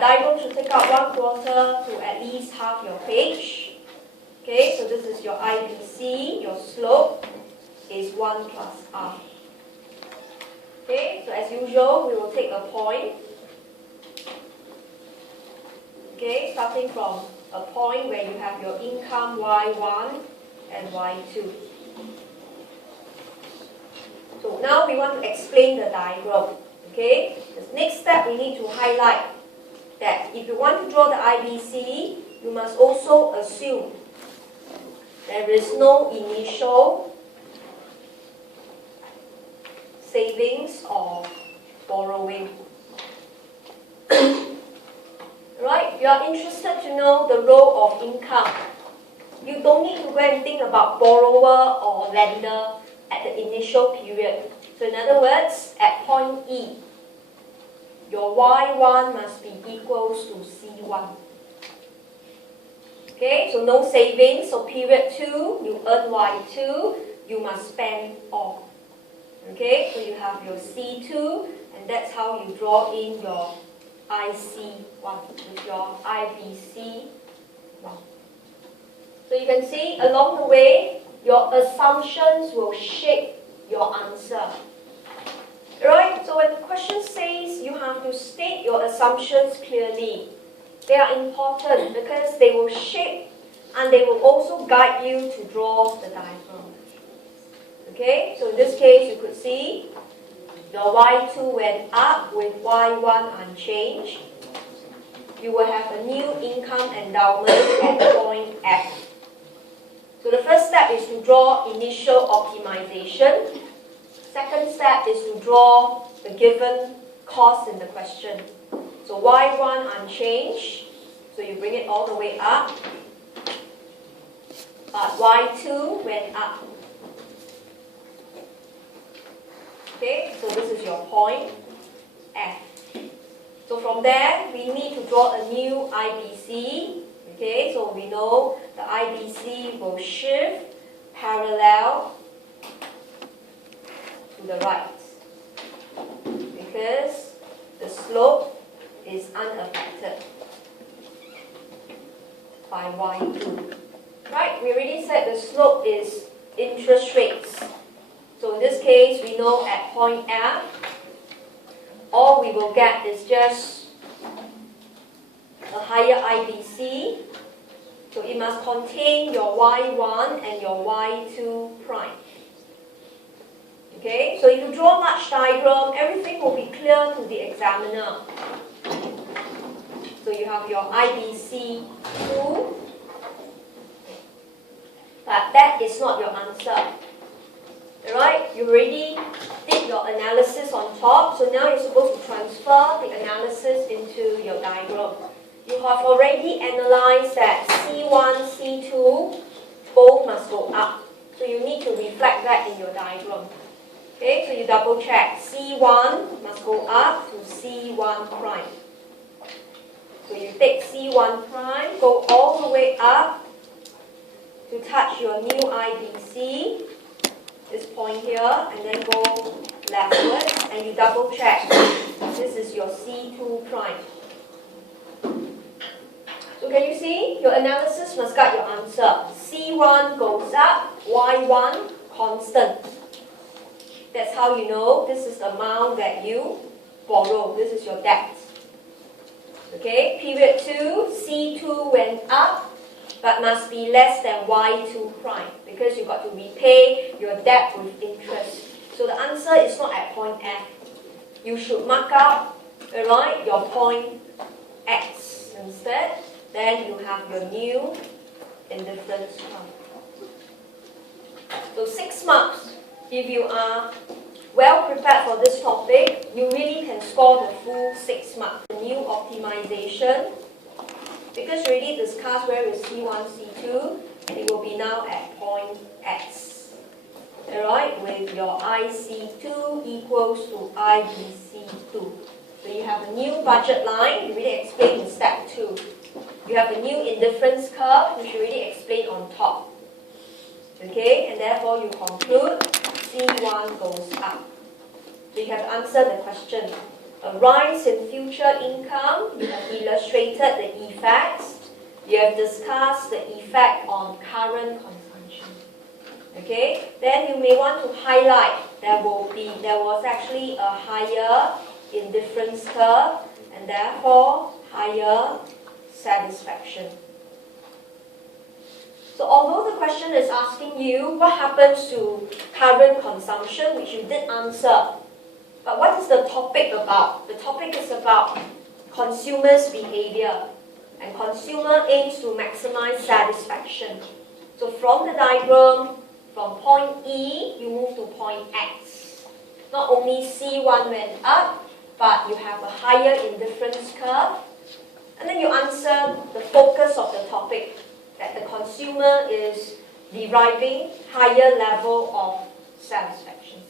Diagram should take up 1/4 to at least half your page. Okay, so this is your IBC, your slope is 1 plus R. Okay, so as usual, we will take a point. Okay, starting from a point where you have your income Y1 and Y2. So now we want to explain the diagram. Okay, the next step we need to highlight that if you want to draw the IBC, you must also assume there is no initial savings or borrowing. Right? You are interested to know the role of income. You don't need to go and think about borrower or lender at the initial period. So in other words, at point E, your Y1 must be equals to C1. Okay, so no savings. So period 2, you earn Y2, you must spend all. Okay, so you have your C2, and that's how you draw in your IC1 with your IBC1. So you can see along the way, your assumptions will shape your answer. Right? So when the question says you have to state your assumptions clearly, they are important because they will shape and they will also guide you to draw the diagram. Okay? So in this case, you could see your Y2 went up with Y1 unchanged. You will have a new income endowment at point F. So the first step is to draw initial optimization. Second step is to draw the given cost in the question. So Y1 unchanged, so you bring it all the way up. But Y2 went up. Okay, so this is your point F. So from there, we need to draw a new IBC. Okay, so we know the IBC will shift parallel to the right because the slope is unaffected by Y2. Right, we already said the slope is interest rates. So in this case, we know at point F, all we will get is just a higher IBC. So it must contain your Y1 and your Y2 prime. Okay, so if you draw much diagram, everything will be clear to the examiner. So you have your IBC2, but that is not your answer. Alright, you already did your analysis on top, so now you're supposed to transfer the analysis into your diagram. You have already analyzed that C1, C2, both must go up. So you need to reflect that in your diagram. Okay, so you double check. C1 must go up to C1 prime. So you take C1 prime, go all the way up to touch your new IBC, this point here, and then go leftwards, and you double check. This is your C2 prime. So can you see? Your analysis must guide your answer. C1 goes up, Y1 constant. That's how you know this is the amount that you borrow. This is your debt. Okay, period 2, C2 went up, but must be less than Y2 prime because you got to repay your debt with interest. So the answer is not at point F. You should mark out, right, your point X instead. Then you have your new indifference term. So 6 marks. If you are well prepared for this topic, you really can score the full 6 marks. The new optimization, because we already discussed where is C1, C2, it will be now at point X. Alright, with your IC2 equals to IBC2. So you have a new budget line, you already explained in step 2. You have a new indifference curve, which you already explained on top. Okay, and therefore you conclude C1 goes up. So you have to answer the question. a rise in future income. You have illustrated the effects. You have discussed the effect on current consumption. Okay, then you may want to highlight there was actually a higher indifference curve and therefore higher satisfaction. So although the question is asking you what happens to current consumption, which you did answer, but what is the topic about? The topic is about consumers' behavior, and consumer aims to maximize satisfaction. So from the diagram, from point E, you move to point X. Not only C1 went up, but you have a higher indifference curve. And then you answer the focus of the topic, that the consumer is deriving higher level of satisfaction.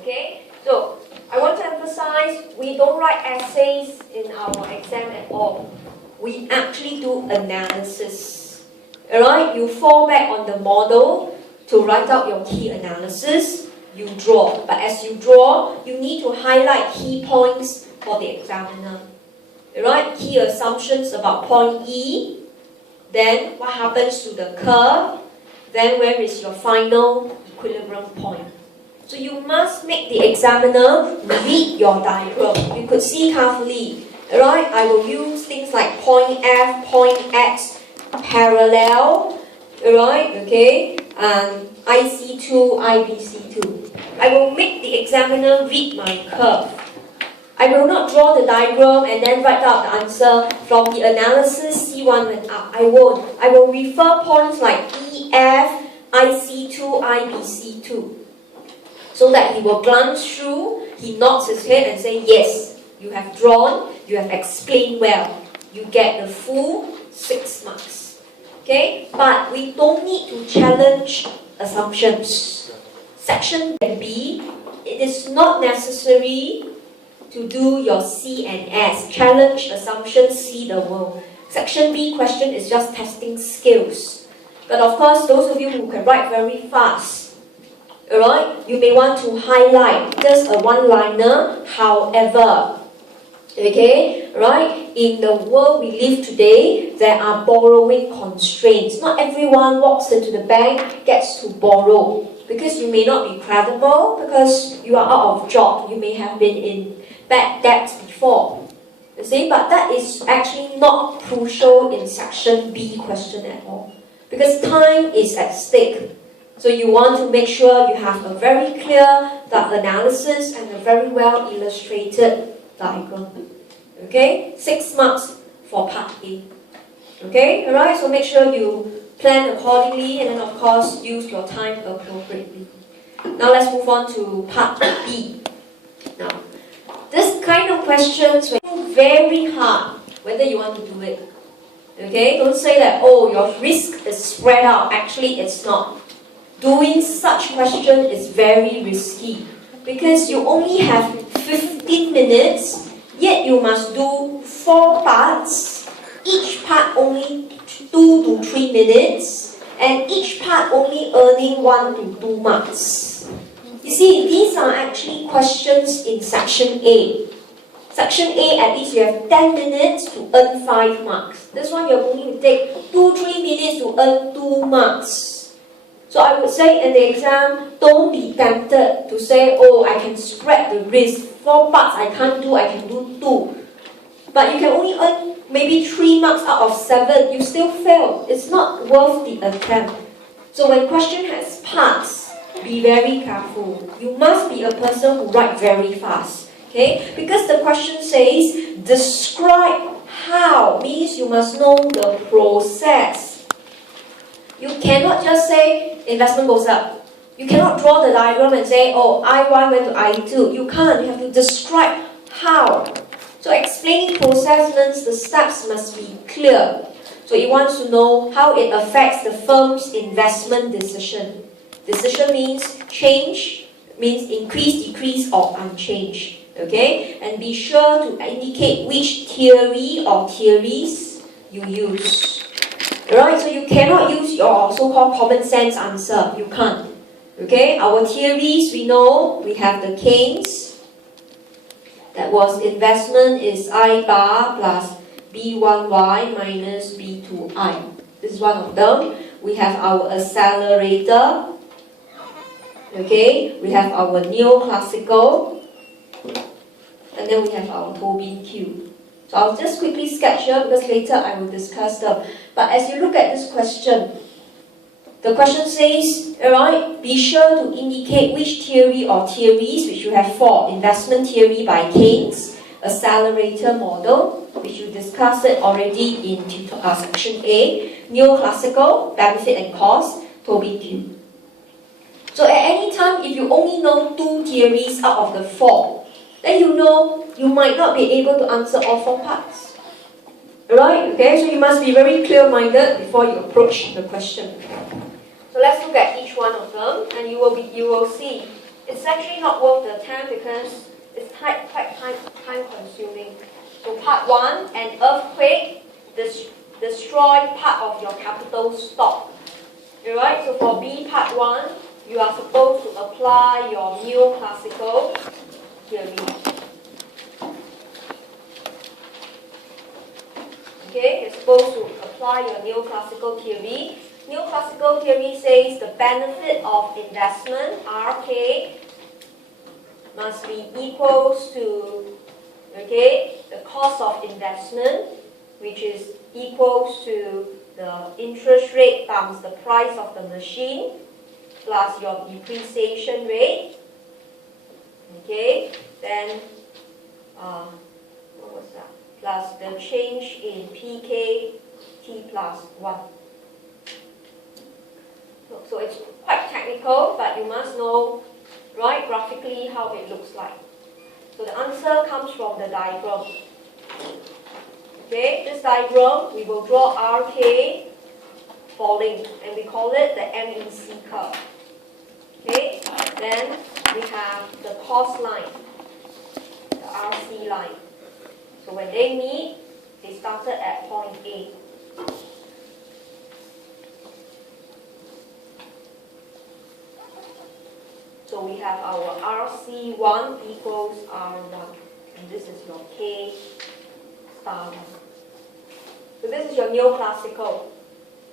Okay? So, I want to emphasize, we don't write essays in our exam at all. We actually do analysis. Alright? You fall back on the model to write out your key analysis. You draw. But as you draw, you need to highlight key points for the examiner. Alright? Key assumptions about point E. Then, what happens to the curve? Then, where is your final equilibrium point? So you must make the examiner read your diagram. You could see carefully. Alright, I will use things like point F, point X, parallel. Alright, okay, and IC2, IBC2. I will make the examiner read my curve. I will not draw the diagram and then write out the answer from the analysis C1 went up. I won't. I will refer points like EF, IC2, IBC2. So that he will glance through, he nods his head and say, yes, you have drawn, you have explained well. You get the full 6 marks. Okay? But we don't need to challenge assumptions. Section B, it is not necessary to do your C and S. Challenge assumptions, see the world. Section B question is just testing skills. But of course, those of you who can write very fast, alright, you may want to highlight just a one-liner, however. Okay, right? In the world we live today, there are borrowing constraints. Not everyone walks into the bank, gets to borrow. Because you may not be credible, because you are out of job. You may have been in bad debt before. You see, but that is actually not crucial in section B question at all. Because time is at stake. So you want to make sure you have a very clear analysis and a very well illustrated diagram. Okay? 6 marks for part A. Okay? Alright, so make sure you plan accordingly and then of course use your time appropriately. Now let's move on to part B. Now, this kind of questions are very hard whether you want to do it. Okay? Don't say that, oh, your risk is spread out. Actually, it's not. Doing such question is very risky because you only have 15 minutes, yet you must do 4 parts, each part only 2 to 3 minutes, and each part only earning 1 to 2 marks. You see, these are actually questions in section A. Section A, at least you have 10 minutes to earn 5 marks. This one you're going to take 2-3 minutes to earn 2 marks. So I would say in the exam, don't be tempted to say, oh, I can spread the risk. 4 parts I can't do, I can do 2. But you can only earn maybe 3 marks out of 7. You still fail. It's not worth the attempt. So when question has parts, be very careful. You must be a person who writes very fast. Okay? Because the question says, describe how. Means you must know the process. You cannot just say, investment goes up. You cannot draw the diagram and say, oh, I1 went to I2. You can't. You have to describe how. So explaining process means the steps must be clear. So it wants to know how it affects the firm's investment decision. Decision means change, means increase, decrease, or unchanged. Okay? And be sure to indicate which theory or theories you use. Right, so you cannot use your so-called common sense answer. You can't. Okay, our theories, we know we have the Keynes, That was investment is I bar plus B1Y minus B2I. This is one of them. We have our accelerator. Okay, we have our neoclassical. And then we have our Tobin Q. So I'll just quickly sketch here because later I will discuss them. But as you look at this question, the question says, alright, be sure to indicate which theory or theories, which you have four: investment theory by Keynes, accelerator model, which you discussed it already in section A, neoclassical, benefit and cost, Tobin Q. So at any time, if you only know two theories out of the four, then you know you might not be able to answer all four parts. Alright, okay, so you must be very clear-minded before you approach the question. So let's look at each one of them, and you will see it's actually not worth the time because it's quite time-consuming. So part 1, an earthquake destroy part of your capital stock. Alright, so for B part 1, you are supposed to apply your neoclassical theory. Okay, you're supposed to apply your neoclassical theory. Neoclassical theory says the benefit of investment, RK, must be equals to, okay, the cost of investment, which is equals to the interest rate times the price of the machine, plus your depreciation rate. Okay, then, what was that? Plus the change in PKT plus 1. So it's quite technical, but you must know, right, graphically how it looks like. So the answer comes from the diagram. Okay, this diagram, we will draw RK falling, and we call it the MEC curve. Okay, then we have the cost line, the RC line. So when they meet, they started at point A. So we have our RC1 equals R1, and this is your K star 1. So this is your neoclassical,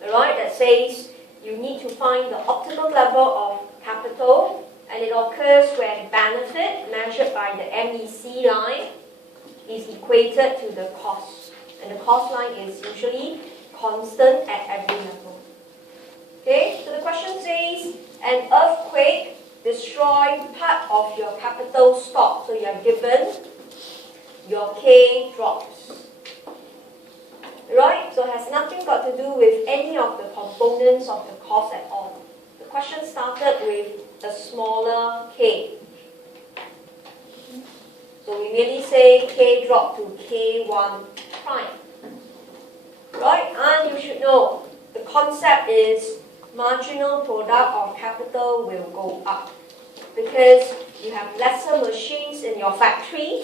alright, that says you need to find the optimal level of capital, and it occurs when benefit measured by the MEC line is equated to the cost, and the cost line is usually constant at every level. Okay, so the question says an earthquake destroy part of your capital stock. So you are given your K drops. Right? So it has nothing got to do with any of the components of the cost at all. The question started with a smaller K. So we merely say K drop to K1 prime. Right? And you should know the concept is marginal product of capital will go up because you have lesser machines in your factory.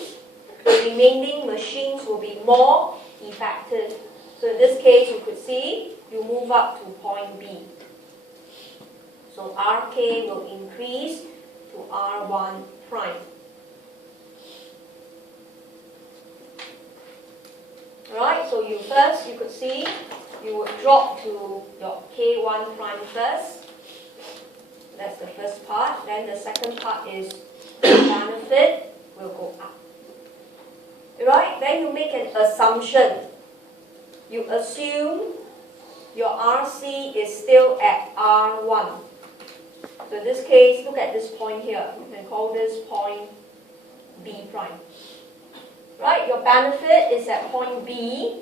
The remaining machines will be more effective. So in this case, you could see you move up to point B. So RK will increase to R1 prime. Alright, so you could see you would drop to your K1 prime first. That's the first part. Then the second part is the benefit will go up. Right? Then you make an assumption. You assume your RC is still at R1. So in this case, look at this point here. You can call this point B prime. Right? Your benefit is at point B.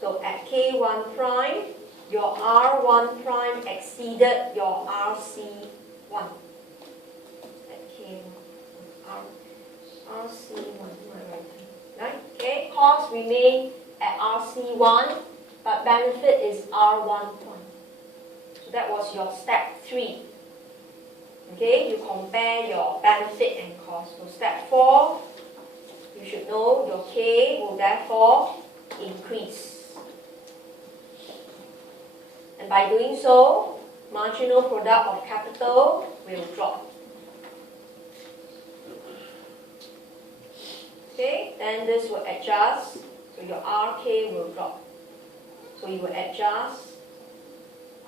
So at K1 prime, your R1 prime exceeded your RC1. At K1, RC1, right? Okay, cost remain at RC1, but benefit is R1 prime. So that was your step 3. Okay, you compare your benefit and cost. So step 4, you should know your K will therefore increase. And by doing so, marginal product of capital will drop. Okay, then this will adjust, so your RK will drop. So you will adjust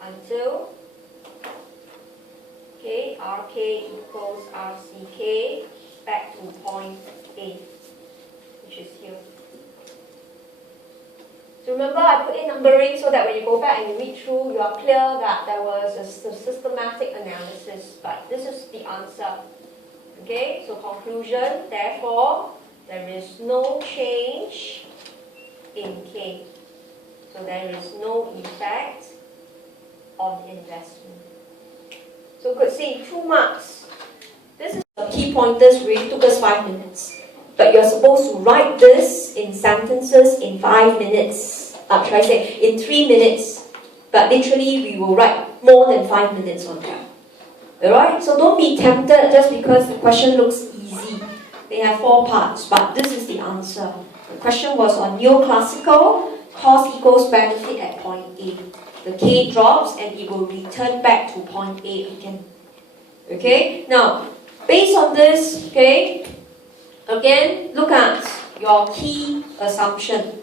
until, okay, RK equals RCK back to point A, which is here. So remember, I put in numbering so that when you go back and you read through, you are clear that there was a systematic analysis, but this is the answer. Okay, so conclusion, therefore, there is no change in K. So there is no effect on investment. So you could see 2 marks. This is the key pointers, really took us 5 minutes. But you're supposed to write this in sentences in 5 minutes. Should I say, in 3 minutes. But literally, we will write more than 5 minutes on that. Alright? So don't be tempted just because the question looks easy. They have 4 parts, but this is the answer. The question was on neoclassical, cost equals benefit at point A. The K drops and it will return back to point A again. Okay? Now, based on this, okay, again, look at your key assumption.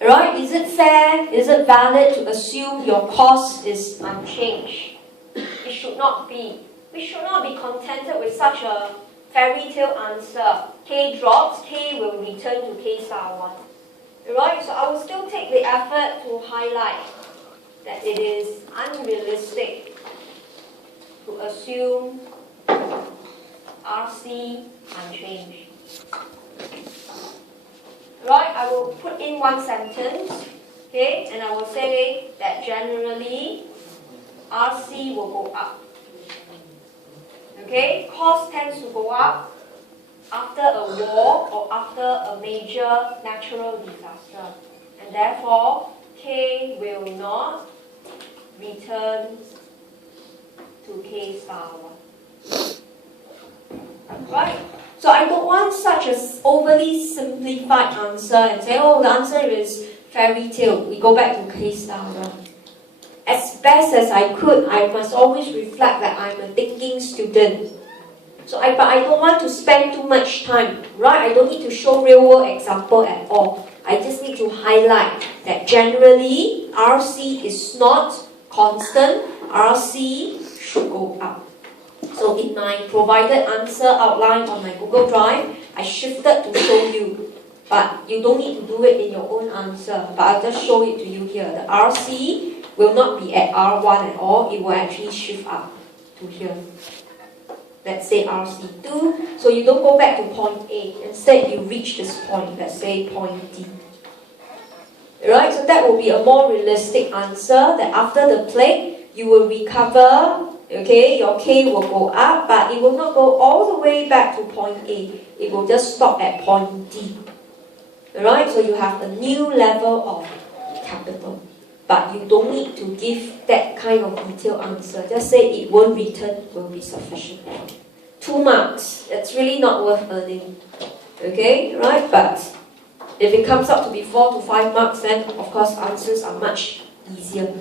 Alright, is it fair? Is it valid to assume your cost is unchanged? It should not be. We should not be contented with such a fairy tale answer. K drops, K will return to K star 1. Alright, so I will still take the effort to highlight that it is unrealistic to assume RC unchanged. Right, I will put in 1 sentence, okay, and I will say that generally RC will go up. Okay, cost tends to go up after a war or after a major natural disaster, and therefore K will not return to K star 1. Right? So I don't want such an overly simplified answer and say, oh, the answer is fairy tale. We go back to K star 1. As best as I could, I must always reflect that I'm a thinking student. So but I don't want to spend too much time, right? I don't need to show real-world example at all. I just need to highlight that generally, RC is not constant. RC should go up. So in my provided answer outline on my Google Drive, I shifted to show you. But you don't need to do it in your own answer. But I'll just show it to you here. The RC will not be at R1 at all. It will actually shift up to here. Let's say RC2. So you don't go back to point A. Instead, you reach this point. Let's say point D. Right? So that will be a more realistic answer, that after the plague, you will recover. Okay, your K will go up, but it will not go all the way back to point A. It will just stop at point D. Alright, so you have a new level of capital. But you don't need to give that kind of detailed answer. Just say it won't return will be sufficient. 2 marks. That's really not worth earning. Okay, right? But if it comes up to be 4 to 5 marks, then of course answers are much easier.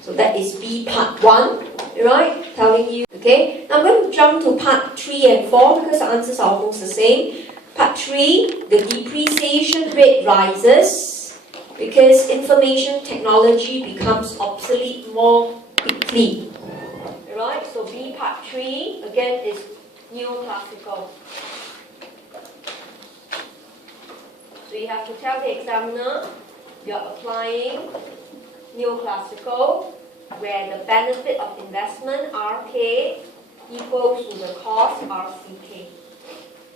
So that is B part 1. Right? Telling you. Okay? Now I'm going to jump to part 3 and 4 because the answers are almost the same. Part 3, the depreciation rate rises because information technology becomes obsolete more quickly. Right? So B part 3 again is neoclassical. So you have to tell the examiner you're applying neoclassical, where the benefit of investment, RK, equals to the cost, RCK.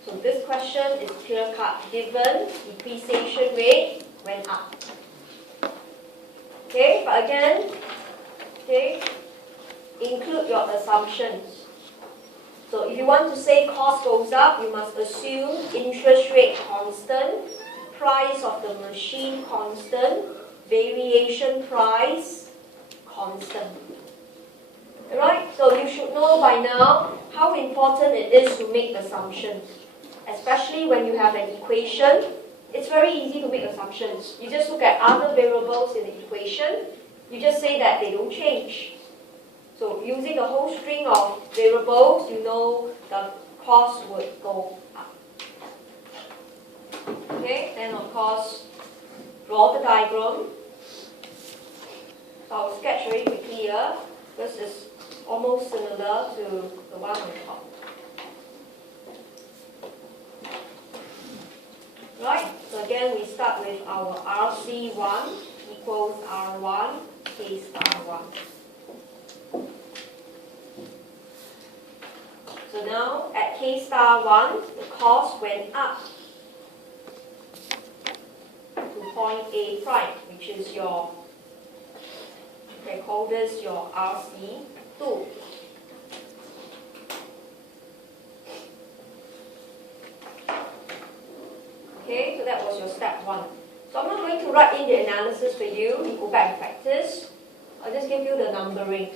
So this question is clear-cut, given depreciation rate went up. Okay, but again, okay, include your assumptions. So if you want to say cost goes up, you must assume interest rate constant, price of the machine constant, variation price constant. Alright, so you should know by now how important it is to make assumptions. Especially when you have an equation, it's very easy to make assumptions. You just look at other variables in the equation, you just say that they don't change. So using a whole string of variables, you know the cost would go up. Okay, then of course, draw the diagram. So I'll sketch very quickly here. This is almost similar to the one on top. Right, so again we start with our RC1 equals R1 K star 1. So now at K star 1, the cost went up to point A prime, which is your, you can call this your RC2. Okay, so that was your step 1. So I'm not going to write in the analysis for you. You go back and practice. I'll just give you the numbering.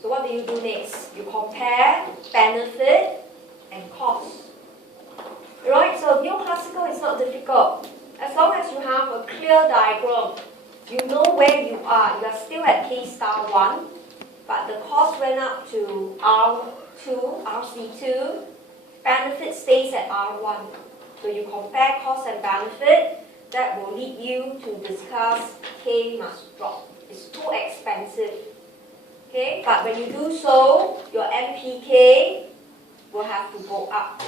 So what do you do next? You compare benefit and cost. Right, so neoclassical is not difficult. As long as you have a clear diagram, you know where you are. You are still at K star 1, but the cost went up to R2, RC2. Benefit stays at R1. So you compare cost and benefit. That will lead you to discuss K must drop. It's too expensive. Okay, but when you do so, your MPK will have to go up.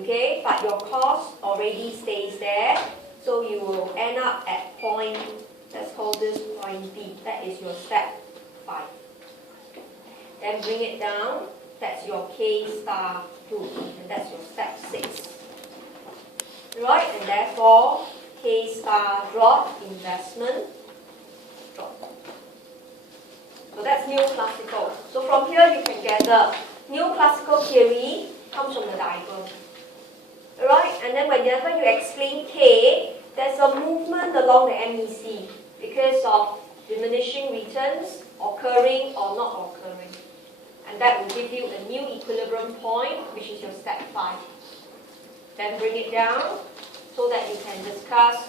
Okay, but your cost already stays there, so you will end up at point, let's call this point B. That is your step 5. Then bring it down, that's your K star 2, and that's your step 6. Right, and therefore, K star drop, investment drop. So that's neoclassical. So from here you can gather neoclassical theory comes from the diagram. Alright, and then whenever you explain K, there's a movement along the MEC because of diminishing returns occurring or not occurring. And that will give you a new equilibrium point, which is your step 5. Then bring it down so that you can discuss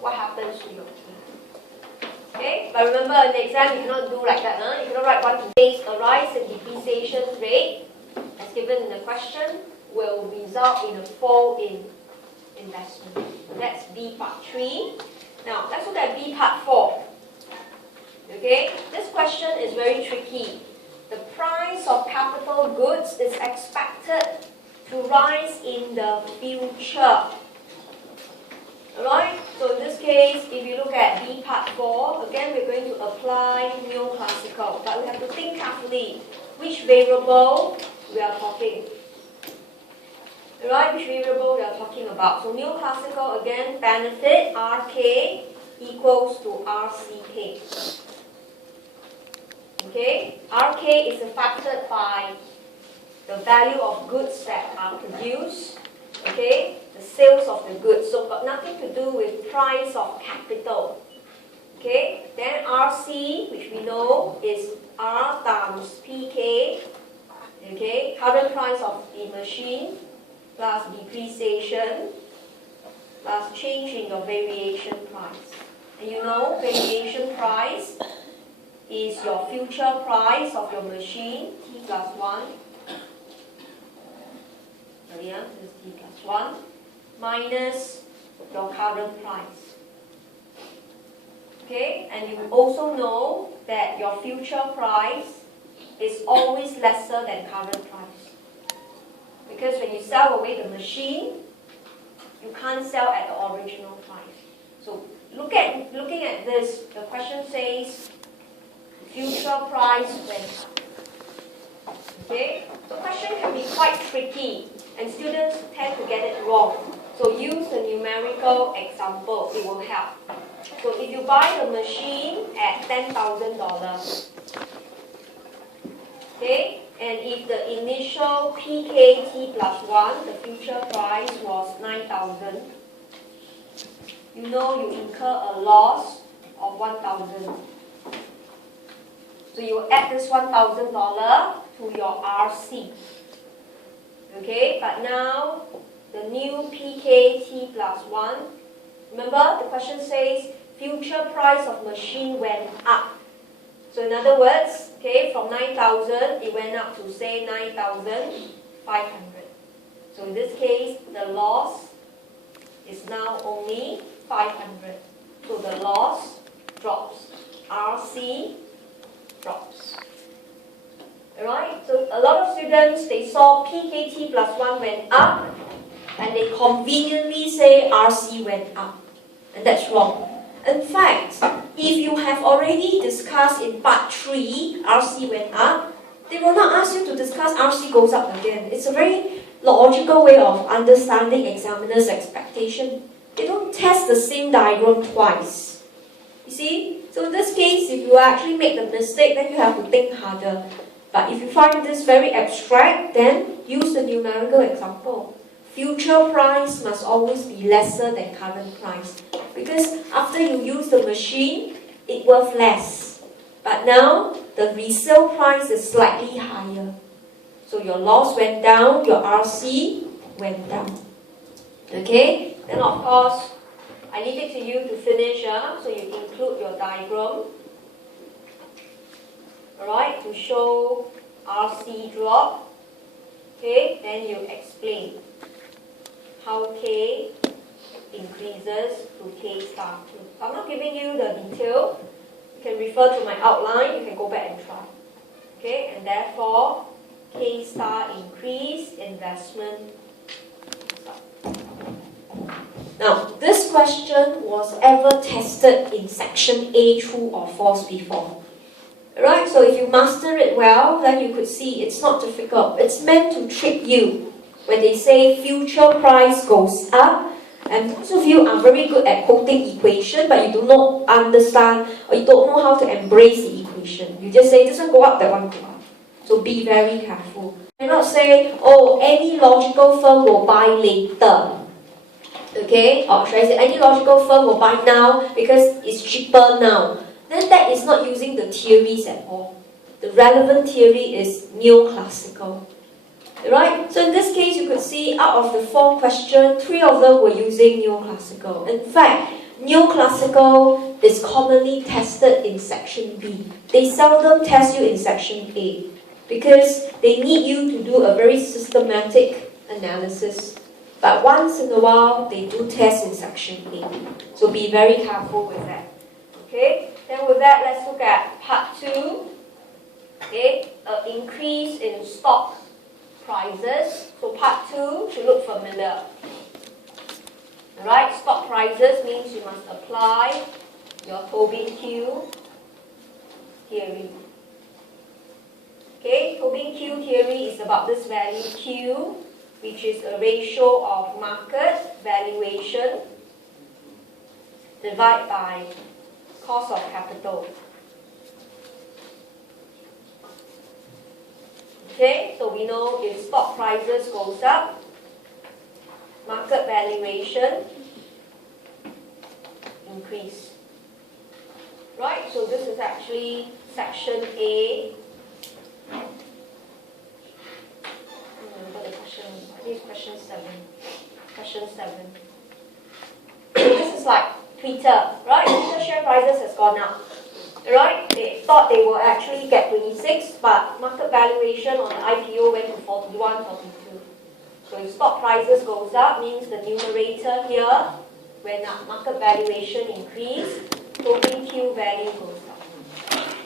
what happens to your K. Okay, but remember in the exam you cannot do like that. You cannot write what to say. A rise in depreciation rate, as given in the question, will result in a fall in investment. So that's B part 3. Now let's look at B part 4. Okay, this question is very tricky. The price of capital goods is expected to rise in the future. Alright, so in this case, if you look at B part 4, again we're going to apply neoclassical, but we have to think carefully which variable we are talking. Alright, which variable we are talking about. So neoclassical, again, benefit RK equals to RCK. Okay, RK is affected by the value of goods that are produced, okay, the sales of the goods. So got nothing to do with price of capital. Okay, then RC, which we know is R times PK, okay, current price of the machine plus depreciation plus change in your variation price. And you know variation price is your future price of your machine, T plus 1. Sorry, this is T plus 1 minus your current price. Okay, and you also know that your future price is always lesser than current price. Because when you sell away the machine, you can't sell at the original price. So looking at this, the question says future price went up. Okay? The question can be quite tricky and students tend to get it wrong. So use a numerical example, it will help. So if you buy the machine at $10,000, okay, and if the initial PKT plus 1, the future price was 9,000, you know you incur a loss of 1,000. So you add this $1,000 to your RC. Okay, but now the new PKT plus 1, remember the question says future price of machine went up. So in other words, okay, from 9,000 it went up to say 9,500. So in this case, the loss now only 500. So the loss drops. RC drops. Alright, so a lot of students, they saw PKT plus 1 went up and they conveniently say RC went up. And that's wrong. In fact, if you have already discussed in part 3, RC went up, they will not ask you to discuss RC goes up again. It's a very logical way of understanding examiner's expectation. They don't test the same diagram twice. You see? So in this case, if you actually make the mistake, then you have to think harder. But if you find this very abstract, then use the numerical example. Future price must always be lesser than current price. Because after you use the machine, it's worth less. But now, the resale price is slightly higher. So your loss went down, your RC went down. Okay? Then of course, I leave it to you to finish, so you include your diagram. Alright, to show RC drop. Okay, then you explain how K increases to K star 2. I'm not giving you the detail. You can refer to my outline, you can go back and try. Okay, and therefore, K star increase, investment. Now, this question was ever tested in section A, true or false before. Right, so if you master it well, then you could see it's not difficult. It's meant to trick you. When they say future price goes up, and most of you are very good at quoting equation, but you do not understand or you don't know how to embrace the equation. You just say this one go up, that one go up. So be very careful. You cannot say, oh, any logical firm will buy later. Okay, or should I say any logical firm will buy now because it's cheaper now. Then that is not using the theories at all. The relevant theory is neoclassical. Right? So in this case, you could see out of the 4 questions, 3 of them were using neoclassical. In fact, neoclassical is commonly tested in section B. They seldom test you in section A because they need you to do a very systematic analysis. But once in a while, they do test in section A. So be very careful with that. Okay? Then with that, let's look at part 2. Okay? Increase in stock prices. So part 2 should look familiar. Alright? Stock prices means you must apply your Tobin-Q theory. Okay? Tobin-Q theory is about this value Q, which is a ratio of market valuation divided by cost of capital. Okay, so we know if stock prices goes up, market valuation increase. Right, so this is actually section A. Remember the question, I think it's question 7. Question 7. This is like Twitter, right? Twitter share prices has gone up. Right? They thought they will actually get 26, but market valuation on the IPO went to 41, 42. So if stock prices goes up, means the numerator here, when market valuation increase, Tobin-Q value goes up.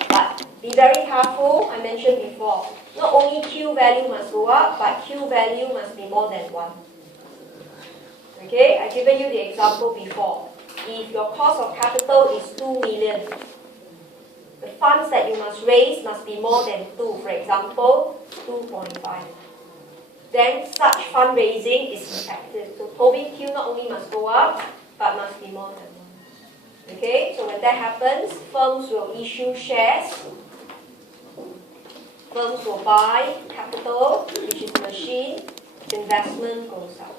But be very careful, I mentioned before, not only Q value must go up, but Q value must be more than 1. Okay, I've given you the example before. If your cost of capital is 2 million, the funds that you must raise must be more than 2, for example, 2.5. Then such fundraising is effective. So Tobin-Q not only must go up, but must be more than 1. Okay, so when that happens, firms will issue shares. Firms will buy capital, which is machine. Investment goes up.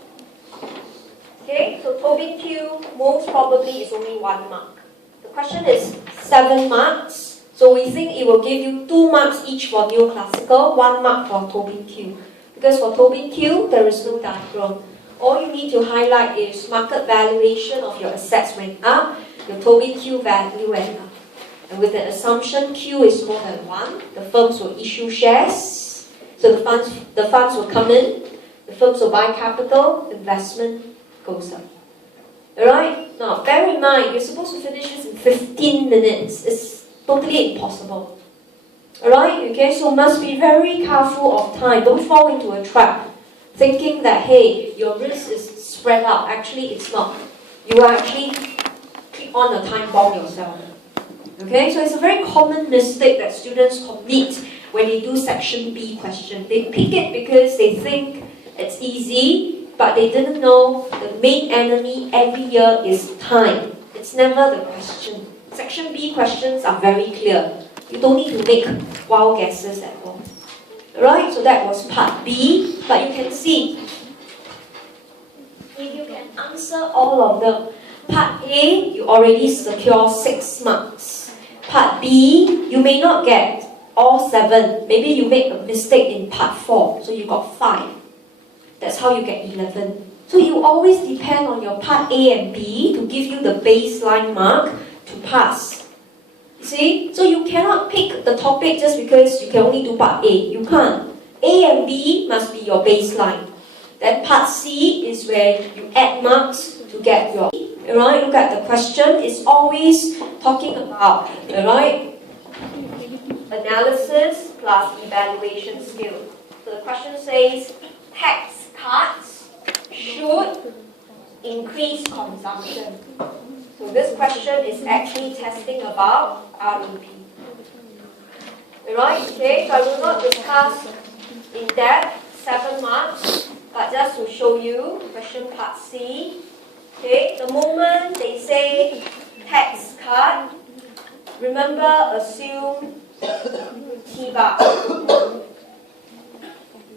Okay, so Tobin-Q most probably is only 1 mark. The question is 7 marks. So we think it will give you 2 marks each for neoclassical, 1 mark for Tobin-Q. Because for Tobin-Q, there is no diagram. All you need to highlight is market valuation of your assets went up, your Tobin-Q value went up. And with the assumption Q is more than 1, the firms will issue shares. So the funds will come in, the firms will buy capital, investment goes up. Alright? Now, bear in mind, you're supposed to finish this in 15 minutes. It's totally impossible. Alright? Okay, so must be very careful of time. Don't fall into a trap, thinking that, hey, your risk is spread out. Actually, it's not. You are actually click on the time bomb yourself. Okay, so it's a very common mistake that students commit when they do section B question. They pick it because they think it's easy, but they didn't know the main enemy every year is time. It's never the question. Section B questions are very clear. You don't need to make wild guesses at all. Alright, so that was part B, but you can see if you can answer all of them. Part A, you already secure 6 marks. Part B, you may not get all 7. Maybe you make a mistake in part 4, so you got 5. That's how you get 11. So you always depend on your part A and B to give you the baseline mark to pass. See? So you cannot pick the topic just because you can only do part A. You can't. A and B must be your baseline. Then part C is where you add marks to get your... Alright, look at the question. It's always talking about, alright, analysis plus evaluation skill. So the question says, tax cuts should increase consumption. So this question is actually testing about REP. Alright, okay, so I will not discuss in depth 7 marks, but just to show you, question part C. Okay, the moment they say tax cut, remember, assume T bar.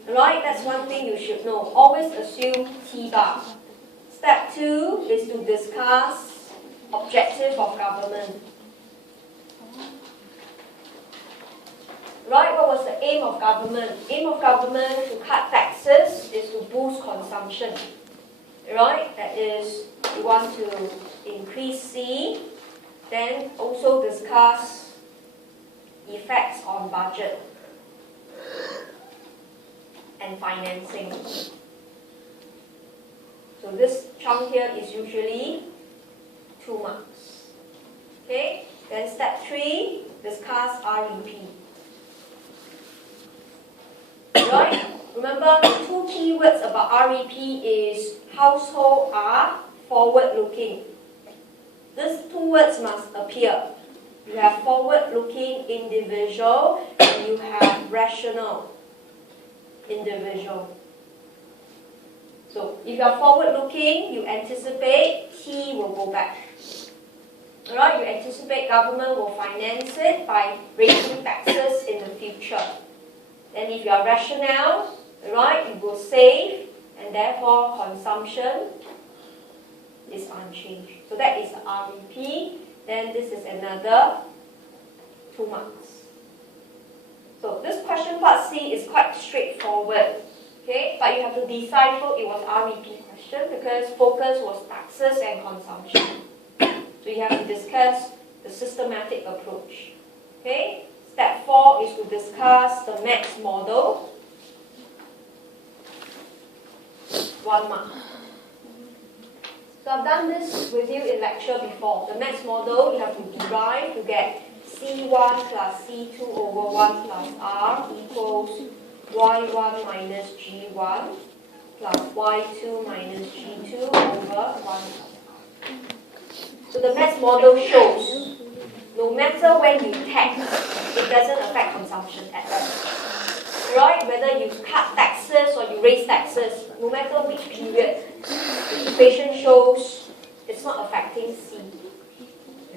Alright, that's one thing you should know. Always assume T bar. Step 2 is to discuss objective of government. Right, what was the aim of government? Aim of government to cut taxes is to boost consumption. Right, that is, you want to increase C, then also discuss effects on budget and financing. So this chunk here is usually 2 marks. Okay, then step 3, discuss REP. Right? Remember, the 2 keywords about REP is household are forward-looking. These 2 words must appear. You have forward-looking individual and you have rational individual. So if you are forward-looking, you anticipate T will go back. Alright, you anticipate government will finance it by raising taxes in the future. Then if you are rational, right, you will save, and therefore consumption is unchanged. So that is the REP. Then this is another 2 marks. So this question part C is quite straightforward. Okay, but you have to decipher it was REP question because focus was taxes and consumption. So you have to discuss the systematic approach. Okay. Step 4 is to discuss the maths model. 1 mark. So I've done this with you in lecture before. The maths model you have to derive to get C1 plus C2 over 1 plus R equals Y1 minus G1 plus Y2 minus G2 over 1 plus R. So the maths model shows no matter when you tax, it doesn't affect consumption at all. Right? Whether you cut taxes or you raise taxes, no matter which period, the equation shows it's not affecting C.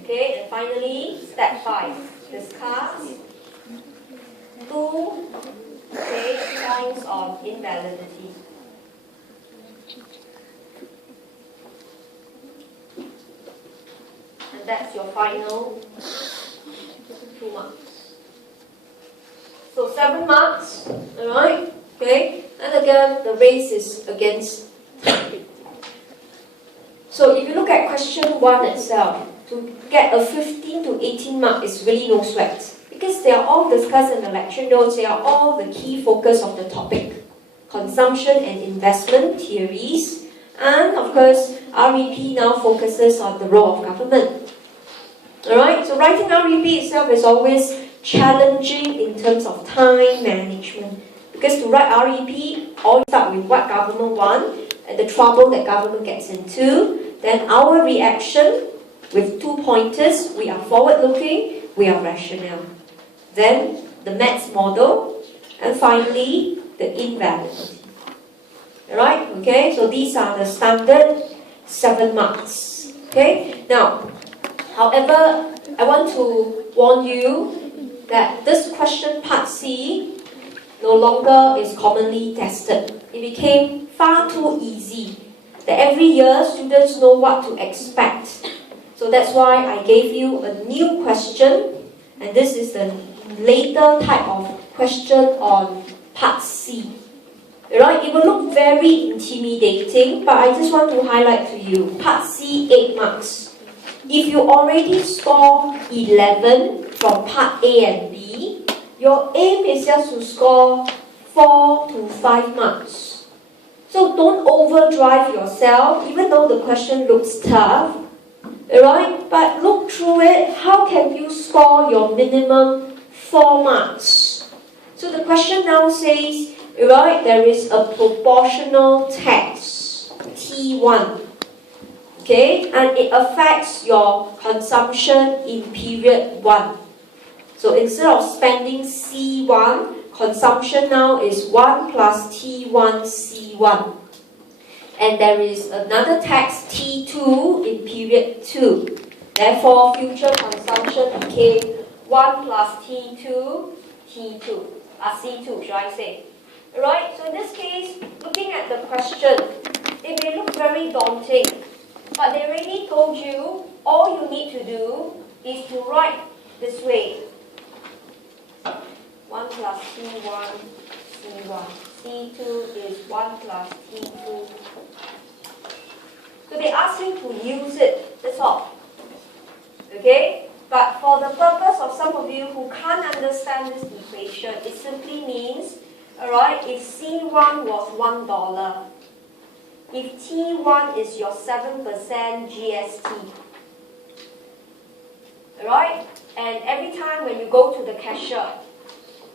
Okay, and finally, step 5, discuss 2 points of invalidity. And that's your final 2 marks. So 7 marks, alright? Okay? And again, the race is against time. So if you look at question 1 itself, to get a 15 to 18 mark is really no sweat. Because they are all discussed in the lecture notes, they are all the key focus of the topic. Consumption and investment theories, And of course, REP now focuses on the role of government. Alright, so writing REP itself is always challenging in terms of time management. Because to write REP, always start with what government wants and the trouble that government gets into. Then our reaction with 2 pointers, we are forward-looking, we are rational. Then the maths model, and finally the invalidity. Alright, okay, so these are the standard 7 marks. Okay, now, however, I want to warn you that this question part C no longer is commonly tested. It became far too easy that every year students know what to expect. So that's why I gave you a new question, and this is the later type of question on part C. Right? It will look very intimidating, but I just want to highlight to you, part C, 8 marks. If you already score 11 from part A and B, your aim is just to score 4 to 5 marks. So don't overdrive yourself, even though the question looks tough. Alright? But look through it, how can you score your minimum 4 marks? So the question now says, right, there is a proportional tax, T1, okay, and it affects your consumption in period 1. So instead of spending C1, consumption now is 1 plus T1 C1. And there is another tax T2 in period 2. Therefore, future consumption became 1 plus T2 T2, C2, should I say. Right, so in this case, looking at the question, it may look very daunting, but they already told you all you need to do is to write this way. 1 plus C1, C1. C2 is 1 plus T2. So they ask you to use it, that's all. Okay? But for the purpose of some of you who can't understand this equation, it simply means, alright, if C1 was $1, if T1 is your 7% GST, alright, and every time when you go to the cashier,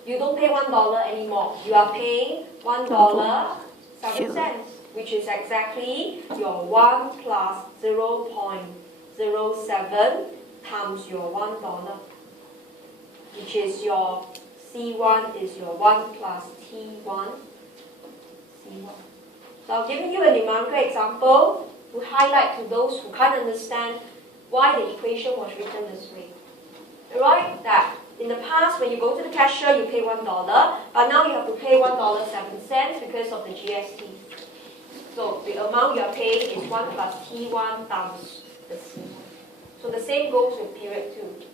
you don't pay $1 anymore. You are paying $1.07, which is exactly your 1 plus 0.07 times your $1, which is your C1 is your 1 plus T1, C1. So I've given you a numerical example to highlight to those who can't understand why the equation was written this way. Alright, that in the past when you go to the cashier you pay $1, but now you have to pay $1.07 because of the GST. So the amount you are paying is 1 plus T1 times the C1. So the same goes with period 2.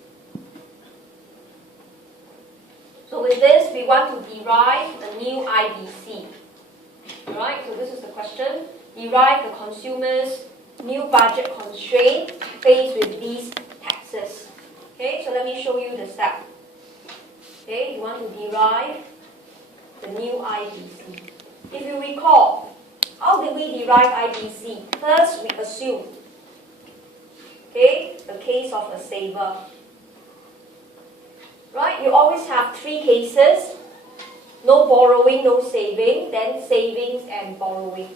So with this, we want to derive a new IBC. Alright, so this is the question. Derive the consumer's new budget constraint faced with these taxes. Okay, so let me show you the step. Okay, you want to derive the new IBC. If you recall, how did we derive IBC? First, we assume, okay, the case of a saver. Right, you always have 3 cases. No borrowing, no saving, then savings and borrowing.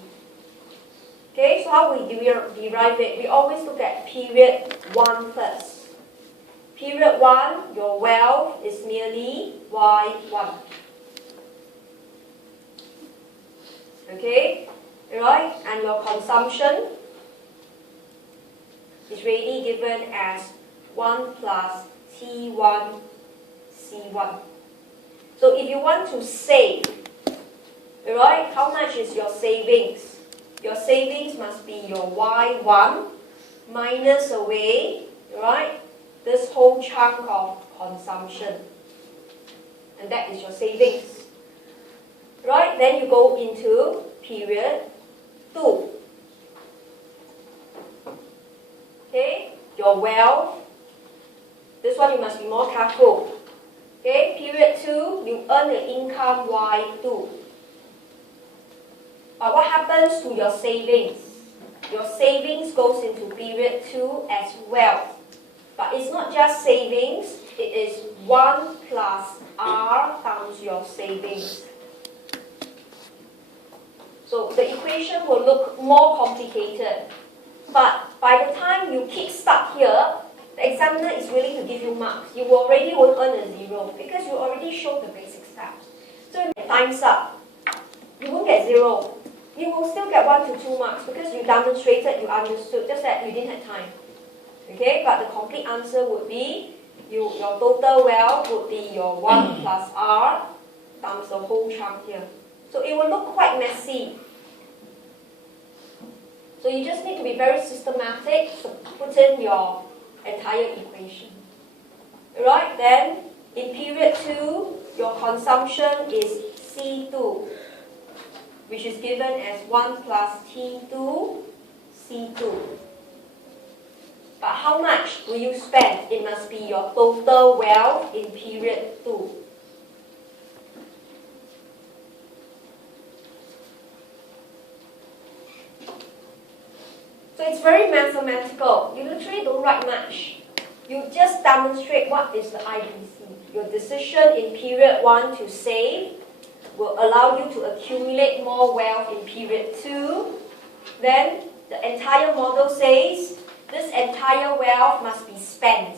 Okay, so how we derive it? We always look at period 1 first. Period 1, your wealth is merely Y1. Okay, right, and your consumption is really given as 1 plus T1 C1. So if you want to save, right, how much is your savings? Your savings must be your Y1 minus away, right, this whole chunk of consumption. And that is your savings. Right, then you go into period 2. Okay, your wealth. This one you must be more careful. Okay, period 2, you earn the income Y2. But what happens to your savings? savings goes into period 2 as well. But it's not just savings, it is 1 plus R times your savings. So the equation will look more complicated. But by the time you kick start here, the examiner is willing to give you marks. You already won't earn a 0 because you already showed the basic steps. So if it times up, you won't get 0. You will still get 1 to 2 marks because you demonstrated, you understood, just that you didn't have time. Okay, but the complete answer would be, your total wealth would be your 1 plus R times the whole chunk here. So it will look quite messy. So you just need to be very systematic to put in your entire equation. Alright, then in period 2, your consumption is C2, which is given as 1 plus T2 C2. But how much will you spend? It must be your total wealth in period 2. So it's very mathematical. You literally don't write much. You just demonstrate what is the IBC. Your decision in period 1 to save will allow you to accumulate more wealth in period 2. Then the entire model says this entire wealth must be spent,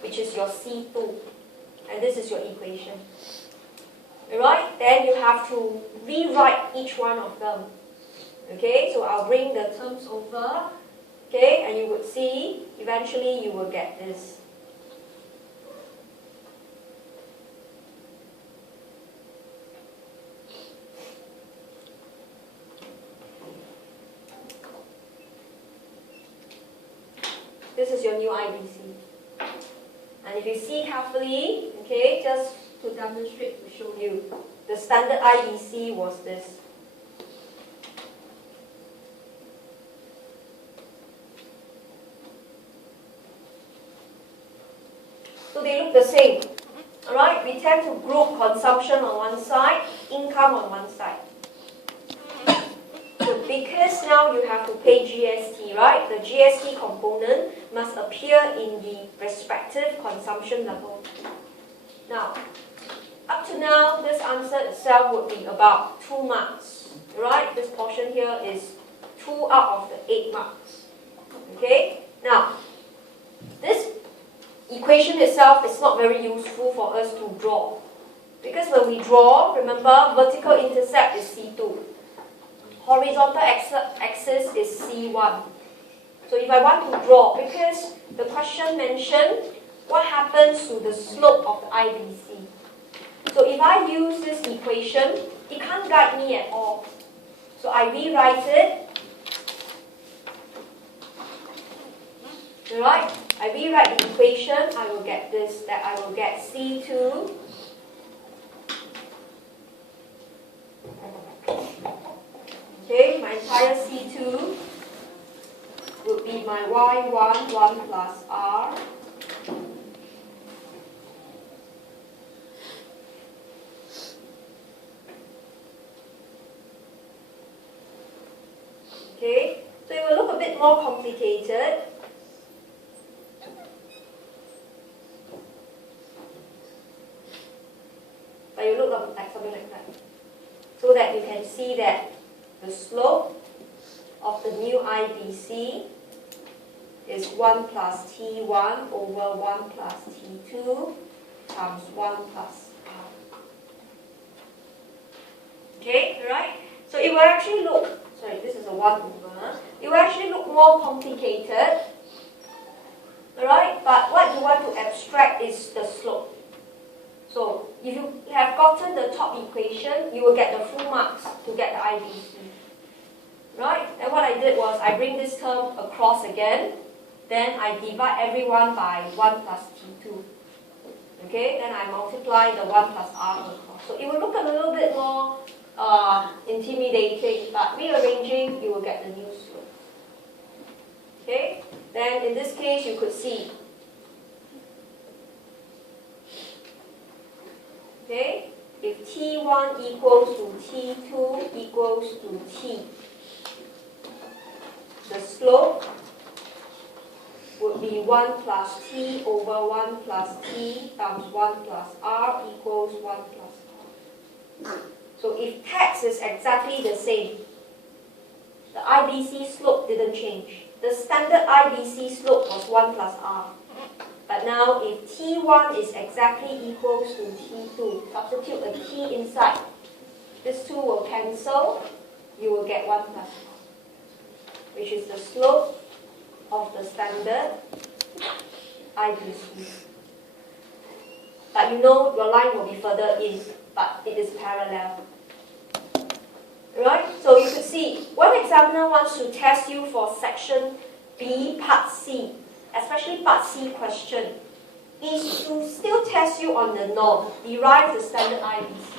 which is your C2. And this is your equation. Alright? Then you have to rewrite each one of them. Okay, so I'll bring the terms over, okay, and you would see, eventually you will get this. This is your new IBC. And if you see carefully, okay, just to demonstrate, to show you, the standard IBC was this. So they look the same. Alright, we tend to group consumption on one side, income on one side. So because now you have to pay GST, right? The GST component must appear in the respective consumption level. Now, up to now, this answer itself would be about 2 marks. Right? This portion here is 2 out of the 8 marks. Okay? Now, this equation itself is not very useful for us to draw. Because when we draw, remember, vertical intercept is C2. Horizontal axis is C1. So if I want to draw, because the question mentioned what happens to the slope of the IBC. So if I use this equation, it can't guide me at all. So I rewrite it. Right? I rewrite the equation, I will get this, that I will get C2 okay, my entire C2 would be my Y1, 1 plus R okay, so it will look a bit more complicated. But you look like something like that. So that you can see that the slope of the new IBC is 1 plus T1 over 1 plus T2 times 1 plus R. Okay, right? So it will actually look, sorry, this is a 1 over. It will actually look more complicated. Alright, but what you want to abstract is the slope. So if you have gotten the top equation, you will get the full marks to get the IBC. Right? And what I did was I bring this term across again, then I divide everyone by 1 plus T2. Okay, then I multiply the 1 plus R across. So it will look a little bit more intimidating, but rearranging, you will get the new slope. Okay, then in this case, you could see. Okay, if T1 equals to T2 equals to T, the slope would be 1 plus t over 1 plus t times 1 plus r equals 1 plus r. So if tax is exactly the same, the IBC slope didn't change. The standard IBC slope was 1 plus r. But now if T1 is exactly equals to T2, substitute a T inside. This 2 will cancel. You will get 1 plus r, which is the slope of the standard IBC. But you know your line will be further in, but it is parallel. Right? So you could see, one examiner wants to test you for section B, part C, especially part C question, is to still test you on the norm, derive the standard IBC.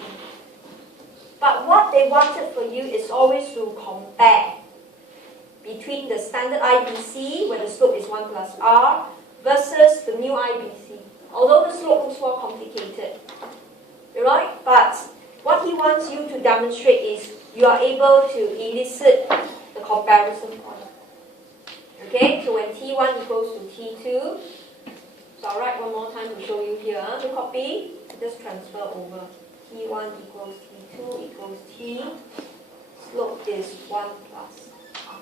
But what they wanted for you is always to compare between the standard IBC, where the slope is 1 plus r, versus the new IBC. Although the slope looks more complicated. Right? But what he wants you to demonstrate is you are able to elicit the comparison point. Okay, so when T1 equals to T2, so I'll write one more time to show you here. To copy, just transfer over. T1 equals T2 equals T. Slope is 1 plus R.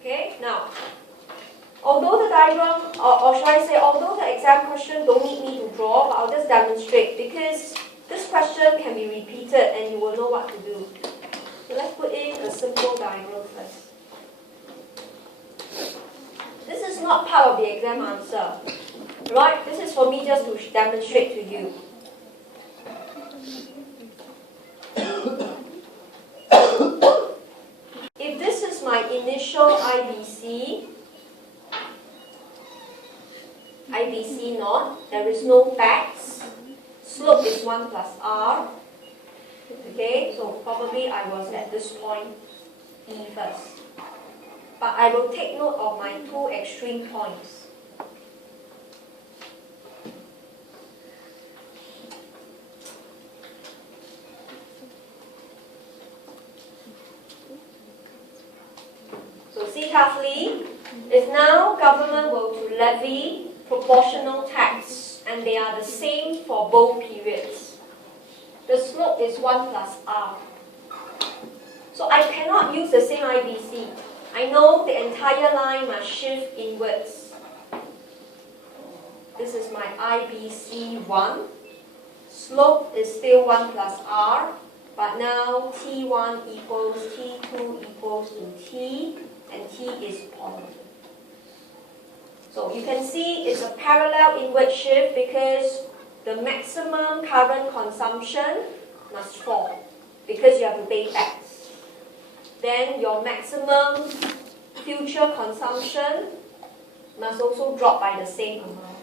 Okay, now, although the diagram, or should I say, although the exam question don't need me to draw, but I'll just demonstrate because this question can be repeated and you will know what to do. So let's put in a simple diagram first. This is not part of the exam answer, right? This is for me just to demonstrate to you. If this is my initial IBC naught, there is no tax, slope is 1 plus r. Okay, so probably I was at this point E first. But I will take note of my 2 extreme points. So see carefully, if now government were to levy proportional tax and they are the same for both periods, the slope is 1 plus r. So I cannot use the same IBC. I know the entire line must shift inwards. This is my IBC1. Slope is still 1 plus r, but now T1 equals T2 equals to T, and T is positive. So you can see it's a parallel inward shift because the maximum current consumption must fall because you have to pay tax. Then your maximum future consumption must also drop by the same amount.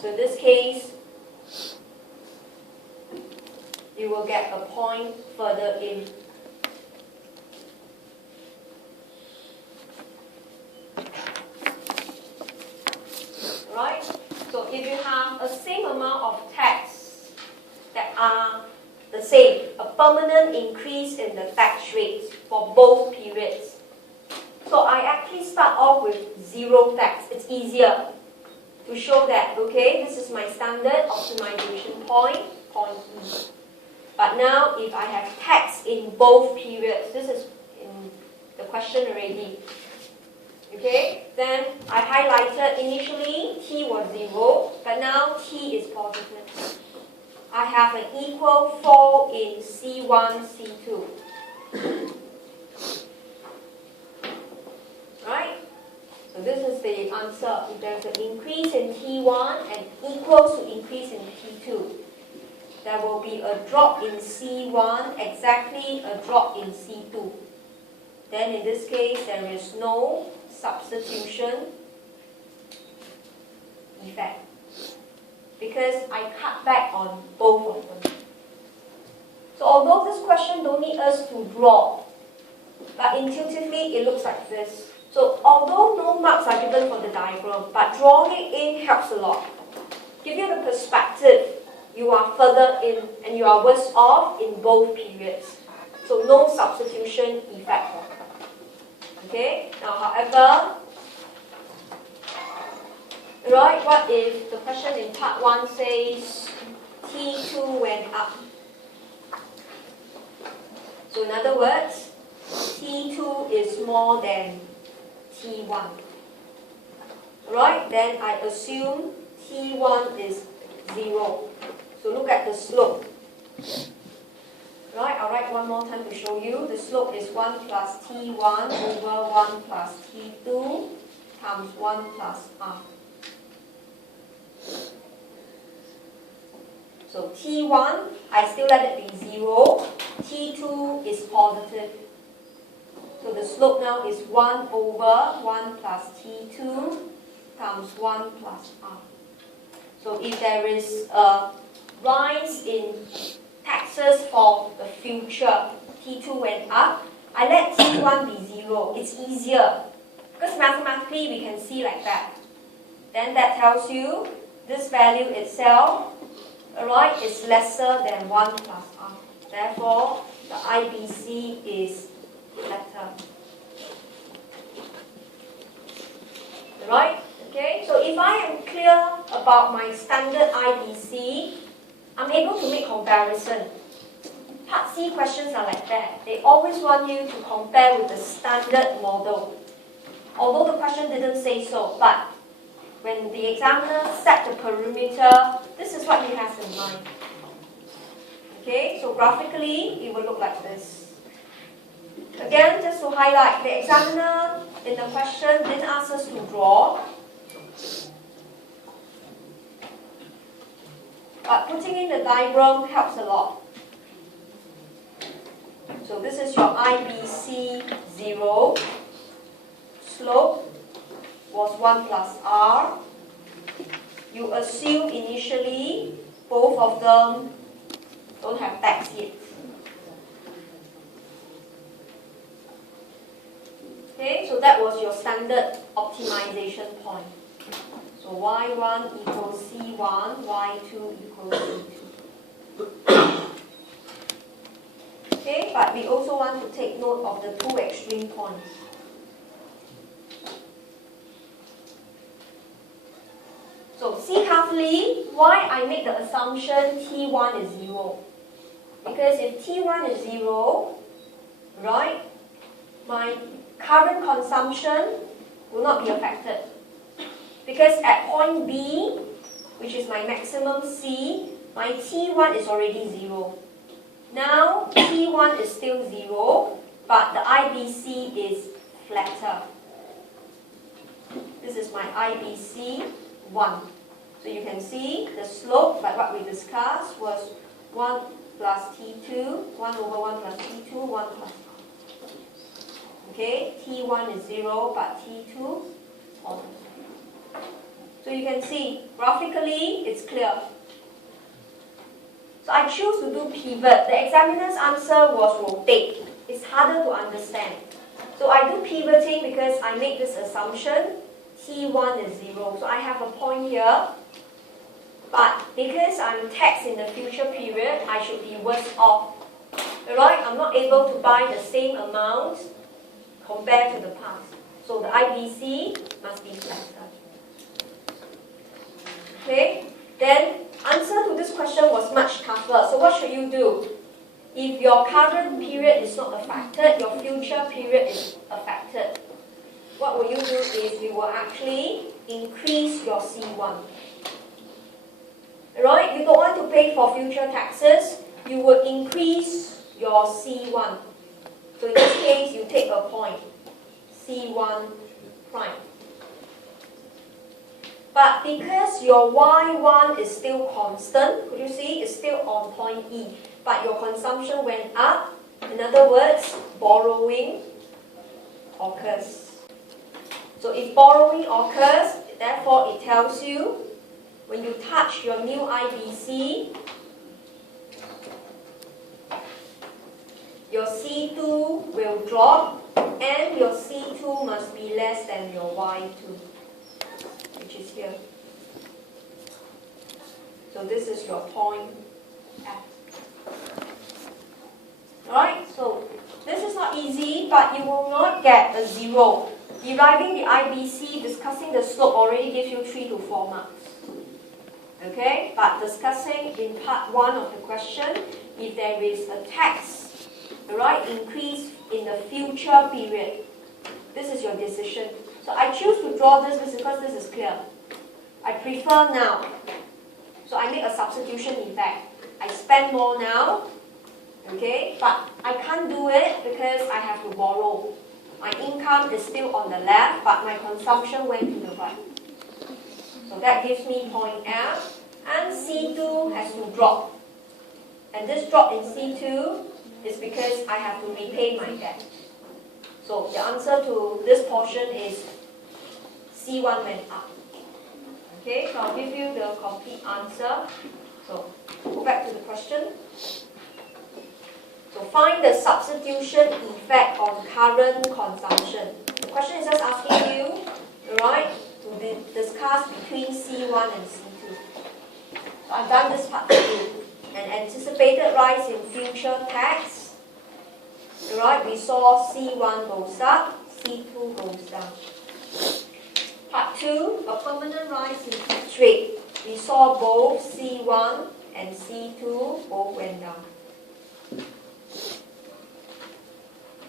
So in this case, you will get a point further in. Right? So if you have a same amount of tax that are the same, a permanent increase in the tax rates for both periods. So I actually start off with 0 tax. It's easier to show that, okay, this is my standard optimization point, point E. But now if I have tax in both periods, this is in the question already. Okay, then I highlighted initially T was 0, but now T is positive. I have an equal fall in C1, C2. Right? So this is the answer. If there's an increase in T1 and equals to increase in T2, there will be a drop in C1, exactly a drop in C2. Then in this case, there is no substitution effect because I cut back on both of them. So although this question don't need us to draw, but intuitively it looks like this. So although no marks are given for the diagram, but drawing it in helps a lot. Give you the perspective, you are further in and you are worse off in both periods. So no substitution effect. Okay, now however, right, what if the question in part 1 says T2 went up? So in other words, T2 is more than T1. Right, then I assume T1 is 0. So look at the slope. Right, I'll write one more time to show you. The slope is 1 plus T1 over 1 plus T2 times 1 plus R. So T1, I still let it be 0. T2 is positive. So the slope now is 1 over 1 plus T2 times 1 plus R. So if there is a rise in taxes for the future, T2 went up, I let T1 be 0. It's easier. Because mathematically we can see like that. Then that tells you this value itself, right, is lesser than 1 plus R. Therefore, the IBC is flatter. Right? Okay, so if I am clear about my standard IBC, I'm able to make comparison. Part C questions are like that. They always want you to compare with the standard model. Although the question didn't say so, but when the examiner set the perimeter, this is what he has in mind. Okay, so graphically, it will look like this. Again, just to highlight, the examiner in the question didn't ask us to draw. But putting in the diagram helps a lot. So this is your IBC 0. Slope was 1 plus R. You assume initially both of them don't have tax yet. Okay, so that was your standard optimization point. So Y1 equals C1, Y2 equals C2. Okay, but we also want to take note of the two extreme points. So see carefully why I make the assumption T1 is 0. Because if T1 is 0, right, my current consumption will not be affected. Because at point B, which is my maximum C, my T1 is already 0. Now, T1 is still 0, but the IBC is flatter. This is my IBC 1. So you can see the slope, like what we discussed, was 1 plus T2, 1 over 1 plus T2, 1 plus R. Okay, T1 is 0, but T2 is positive. So you can see, graphically, it's clear. So I choose to do pivot. The examiner's answer was rotate. It's harder to understand. So I do pivoting because I make this assumption, T1 is 0. So I have a point here. But because I'm taxed in the future period, I should be worse off. Alright, I'm not able to buy the same amount compared to the past. So the IBC must be flatter. Okay, then answer to this question was much tougher. So what should you do? If your current period is not affected, your future period is affected. What will you do is you will actually increase your C1. Right? You don't want to pay for future taxes, you will increase your C1. So in this case, you take a point, C1 prime. But because your Y1 is still constant, could you see, it's still on point E, but your consumption went up, in other words, borrowing occurs. So if borrowing occurs, therefore it tells you, when you touch your new IBC, your C2 will drop, and your C2 must be less than your Y2. Which is here. So this is your point F. Alright, so this is not easy, but you will not get a 0. Deriving the IBC, discussing the slope already gives you 3 to 4 marks. Okay, but discussing in part 1 of the question, if there is a tax, alright, increase in the future period, this is your decision. So I choose to draw this because this is clear. I prefer now. So I make a substitution effect. I spend more now, okay, but I can't do it because I have to borrow. My income is still on the left, but my consumption went to the right. So that gives me point F, and C2 has to drop. And this drop in C2 is because I have to repay my debt. So the answer to this portion is C1 went up. Okay, so I'll give you the complete answer. So go back to the question. So find the substitution effect on current consumption. The question is just asking you, right, to discuss between C1 and C2. So I've done this part for you. An anticipated rise in future tax. Right, we saw C1 goes up, C2 goes down. Part 2, a permanent rise in tax rate. We saw both C1 and C2 both went down.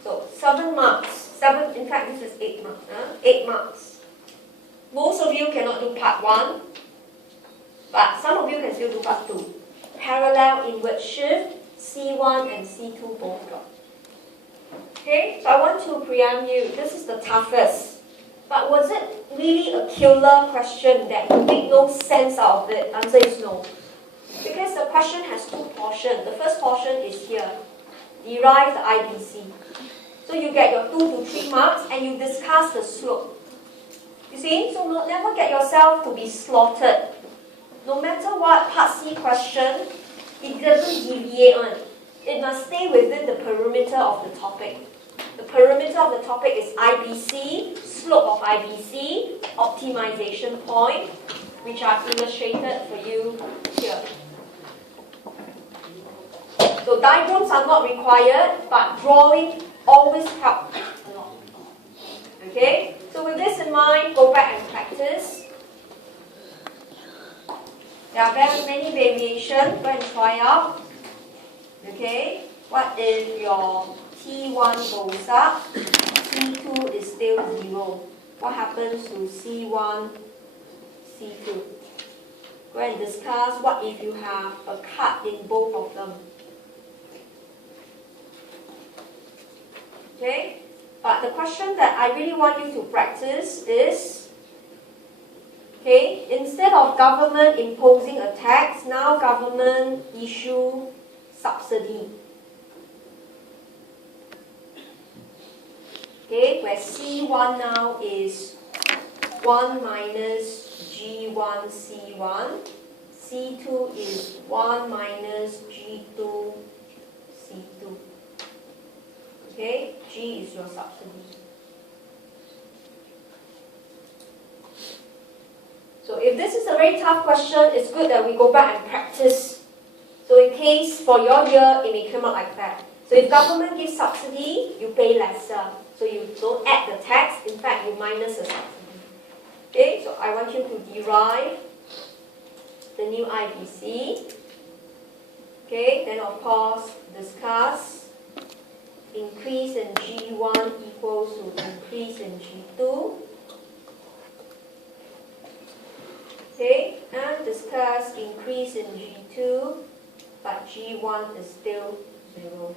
So 7 marks. In fact, this is 8 marks. 8 marks. Most of you cannot do part 1, but some of you can still do part 2. Parallel inward shift, C1 and C2 both drop. Okay, so I want to preempt you. This is the toughest. But was it really a killer question that you make no sense out of it? Answer is no. Because the question has 2 portions. The first portion is here. Derive the IBC. So you get your 2 to 3 marks and you discuss the slope. You see? So never get yourself to be slaughtered. No matter what part C question, it doesn't deviate on. It must stay within the perimeter of the topic. The perimeter of the topic is IBC, slope of IBC, optimization point, which I've illustrated for you here. So diagrams are not required, but drawing always helps a lot. Okay? So with this in mind, go back and practice. There are very many variations. Go and try out. Okay? What if your T1 goes up, T2 is still 0? What happens to C1, C2? Go and discuss what if you have a cut in both of them. Okay? But the question that I really want you to practice is, okay, instead of government imposing a tax, now government issue subsidy. Okay, where C1 now is 1 minus G1 C1, C2 is 1 minus G2 C2. Okay, G is your subsidy. So if this is a very tough question, it's good that we go back and practice. So in case for your year, it may come out like that. So if government gives subsidy, you pay lesser. So you don't add the tax, in fact you minus the subsidy. Okay, so I want you to derive the new IBC. Okay, then of course discuss increase in G1 equals to increase in G2. Okay, and discuss increase in G2, but G1 is still 0.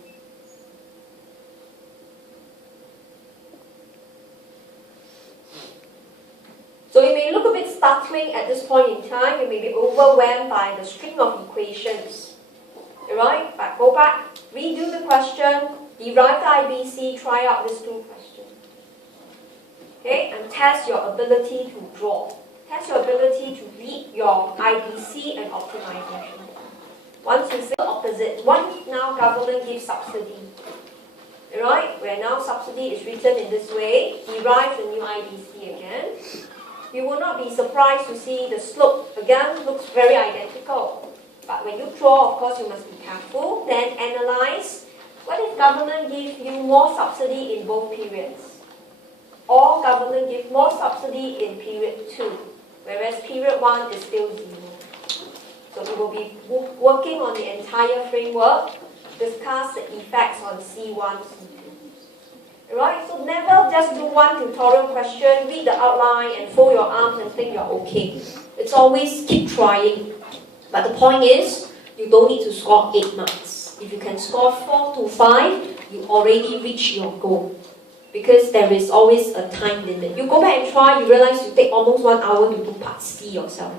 So it may look a bit startling at this point in time. You may be overwhelmed by the string of equations. Alright, but go back, redo the question, derive the IBC, try out these 2 questions. Okay, and test your ability to draw. Test your ability to read your IBC and optimization. Once you say the opposite, once now government gives subsidy. Alright, where now subsidy is written in this way, derive the new IBC again. You will not be surprised to see the slope again looks very identical. But when you draw, of course, you must be careful. Then analyze What if government gives you more subsidy in both periods? Or government gives more subsidy in period 2, whereas period 1 is still 0. So we will be working on the entire framework, discuss the effects on C1, C2. Alright, so never just do one tutorial question, read the outline and fold your arms and think you're okay. It's always keep trying. But the point is, you don't need to score 8 marks. If you can score 4 to 5, you already reach your goal. Because there is always a time limit. You go back and try, you realize you take almost 1 hour to do part C yourself.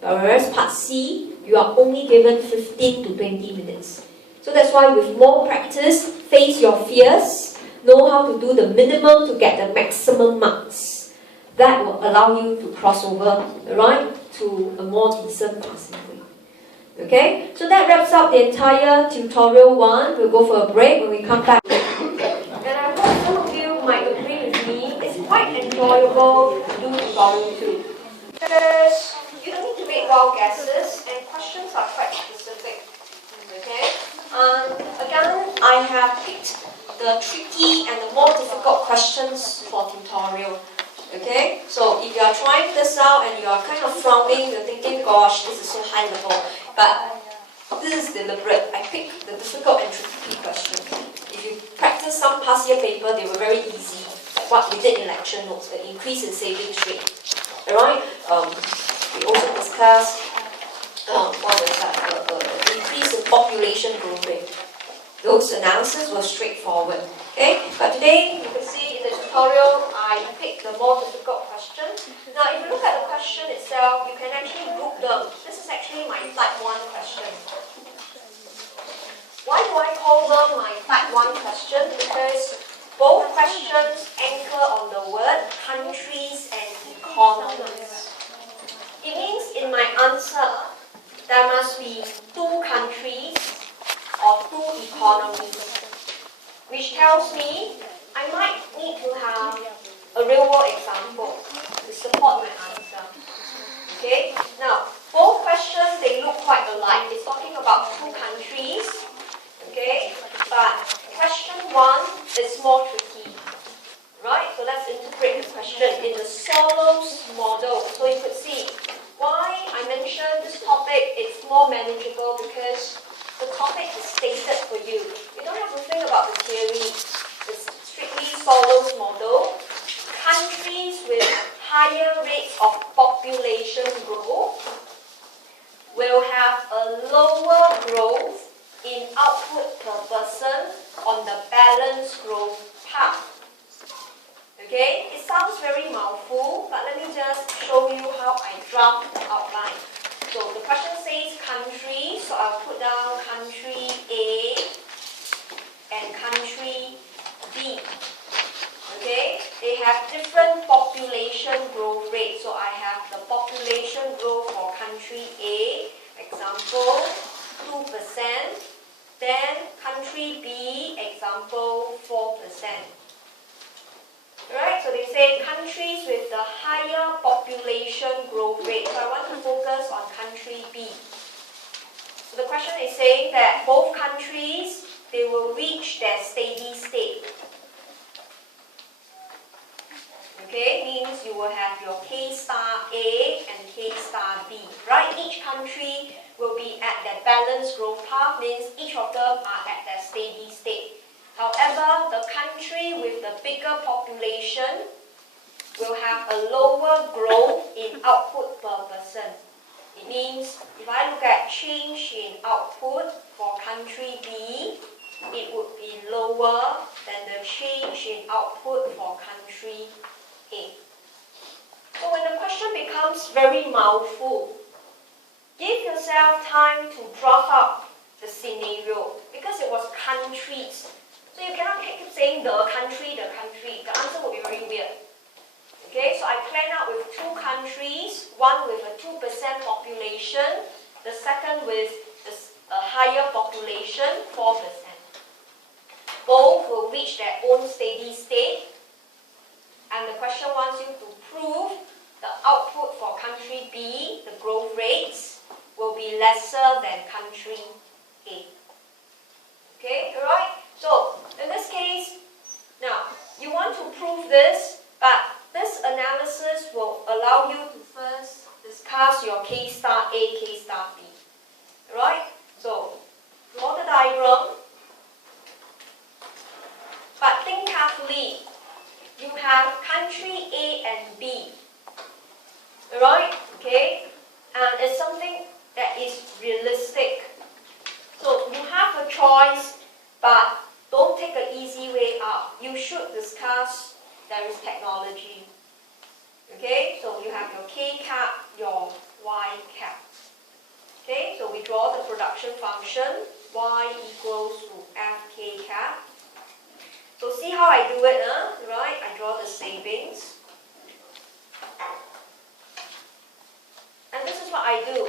But whereas part C, you are only given 15 to 20 minutes. So that's why with more practice, face your fears, know how to do the minimum to get the maximum marks. That will allow you to cross over, right, to a more decent passing grade. Okay, so that wraps up the entire tutorial 1. We'll go for a break. When we come back, and I hope some of you might agree with me, it's quite enjoyable to do tutorial 2. Because you don't need to make wild guesses, and questions are quite specific. Okay? Again, I have picked the tricky and the more difficult questions for tutorial. Okay? So if you are trying this out and you are kind of frowning, you're thinking, gosh, this is so high level. But this is deliberate. I picked the difficult and tricky questions. If you practice some past year paper, they were very easy. Like what we did in lecture notes, the increase in savings rate. Alright? We also discussed increase in population growth rate. Those analyses were straightforward. Okay? But today, you can see in the tutorial, I picked the more difficult questions. Now, if you look at the question itself, you can actually group them. This is actually my type 1 question. Why do I call them my type 1 question? Because both questions anchor on the word countries and economies. It means in my answer, there must be 2 countries or 2 economies, which tells me I might need to have a real-world example to support my answer. Okay? Now, both questions, they look quite alike. It's talking about 2 countries. Okay? But question 1 is more tricky. Right? So let's interpret the question in the Solos model. So you could see why I mentioned this topic, it's more manageable because the topic is stated for you. You don't have to think about the theory. It's strictly Solos model. Countries with higher rates of population growth will have a lower growth in output per person on the balanced growth path. Okay, it sounds very mouthful, but let me just show you how I draft the outline. So the question says country, so I'll put down country A and country B. Okay, they have different population growth rates. So I have the population growth for country A, example 2%, then country B, example 4%. Alright, so they say countries with the higher population growth rate. So I want to focus on country B. So the question is saying that both countries, they will reach their steady state. Okay, means you will have your K star A and K star B. Right, each country will be at their balanced growth path, means each of them are at their steady state. However, the country with the bigger population will have a lower growth in output per person. It means if I look at change in output for country B, it would be lower than the change in output for country A. So when the question becomes very mouthful, give yourself time to draft up the scenario because it was countries. So you cannot keep saying the country. The answer will be very weird. Okay, so I plan out with 2 countries, one with a 2% population, the second with a higher population, 4%. Both will reach their own steady state, and the question wants you to prove the output for country B, the growth rates, will be lesser than country A. Okay, alright? So in this case, now you want to prove this, but this analysis will allow you to first discuss your K star A, K star B. Alright? So draw the diagram, but think carefully. You have country A and B. Alright? Okay? And it's something that is realistic. So you have a choice, but don't take an easy way out. You should discuss there is technology. Okay? So you have your K cap, your Y cap. Okay? So we draw the production function. Y equals to Fk cap. So see how I do it, right? I draw the savings. And this is what I do.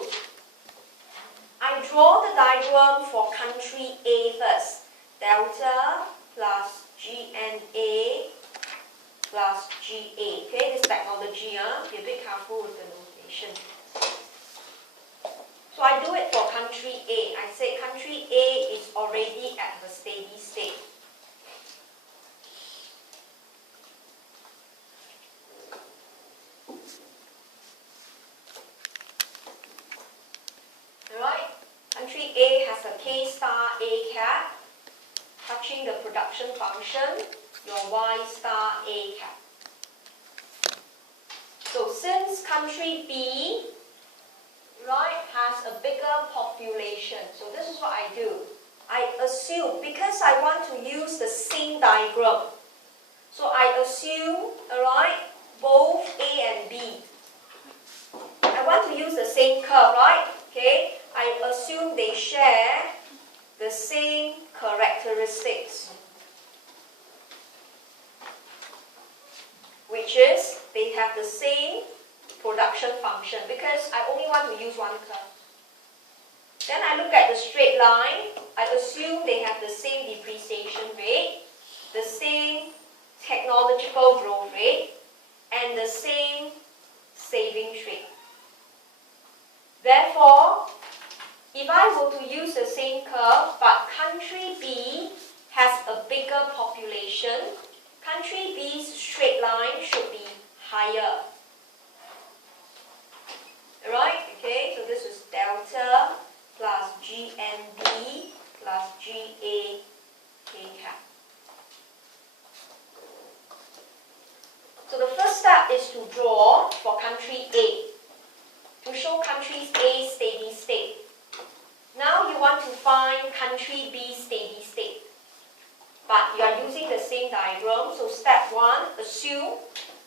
I draw the diagram for country A first. Delta plus GNA plus GA. Okay, this technology, be a bit careful with the notation. So I do it for country A. I say country A is already at the steady state. Alright, country A has a K star A cap touching the production function, your Y star A cap. So since country B, right, has a bigger population, so this is what I do. I assume, because I want to use the same diagram, so I assume, alright, both A and B. I want to use the same curve, right? Okay, I assume they share the same characteristics, which is they have the same production function, because I only want to use one curve. Then I look at the straight line. I assume they have the same depreciation rate, the same technological growth rate, and the same savings rate. Therefore, if I were to use the same curve, but country B has a bigger population, country B's straight line should be higher. Alright, okay, so this is delta plus GNB plus GA K cap. So the first step is to draw for country A, to show country A steady state. Now you want to find country B steady state, but you are using the same diagram. So step 1, assume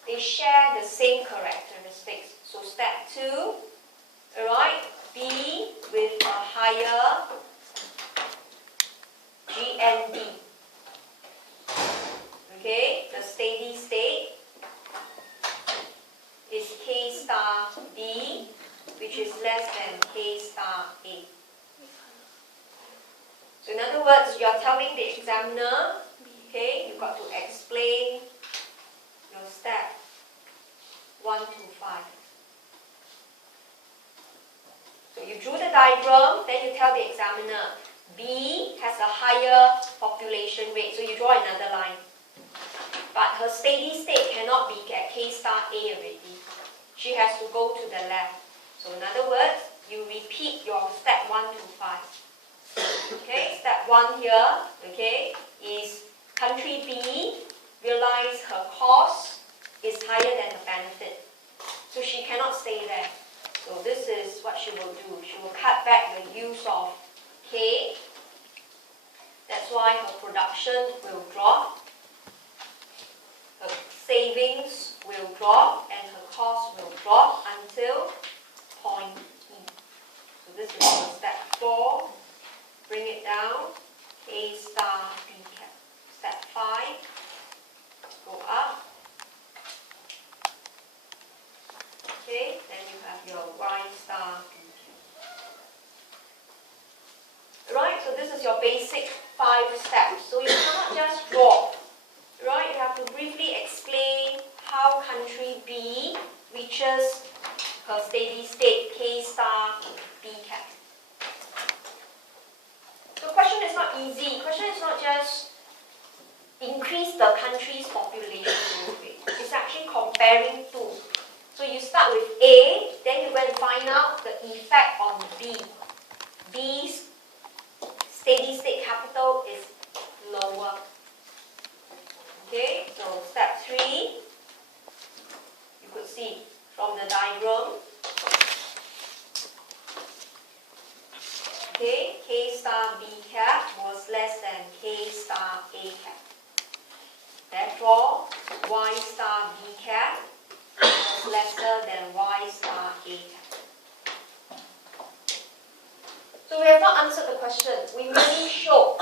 they share the same characteristics. So step 2, alright, B with a higher GNB. Okay, the steady state is K star B, which is less than K star A. So in other words, you are telling the examiner, okay, you've got to explain your step 1 to 5. So you drew the diagram, then you tell the examiner, B has a higher population rate, so you draw another line. But her steady state cannot be at K star A already. She has to go to the left. So in other words, you repeat your step 1 to 5. Okay, step 1 here, okay, is country B realize her cost is higher than the benefit. So she cannot stay there. So this is what she will do. She will cut back the use of K. That's why her production will drop. Her savings will drop and her cost will drop until point E. So this is for step 4. Bring it down. K star B cap. Step 5. Go up. Okay, then you have your Y star B cap. Right, so this is your basic 5 steps. So you cannot just draw. Right, you have to briefly explain how country B reaches her steady state K star B cap. So the question is not easy. The question is not just increase the country's population growth rate. It's actually comparing two. So you start with A, then you go and find out the effect on B. B's steady state capital is lower. Okay, so step 3, you could see from the diagram. Okay, K star B cap was less than K star A cap. Therefore, Y star B cap was lesser than Y star A cap. So we have not answered the question. We really showed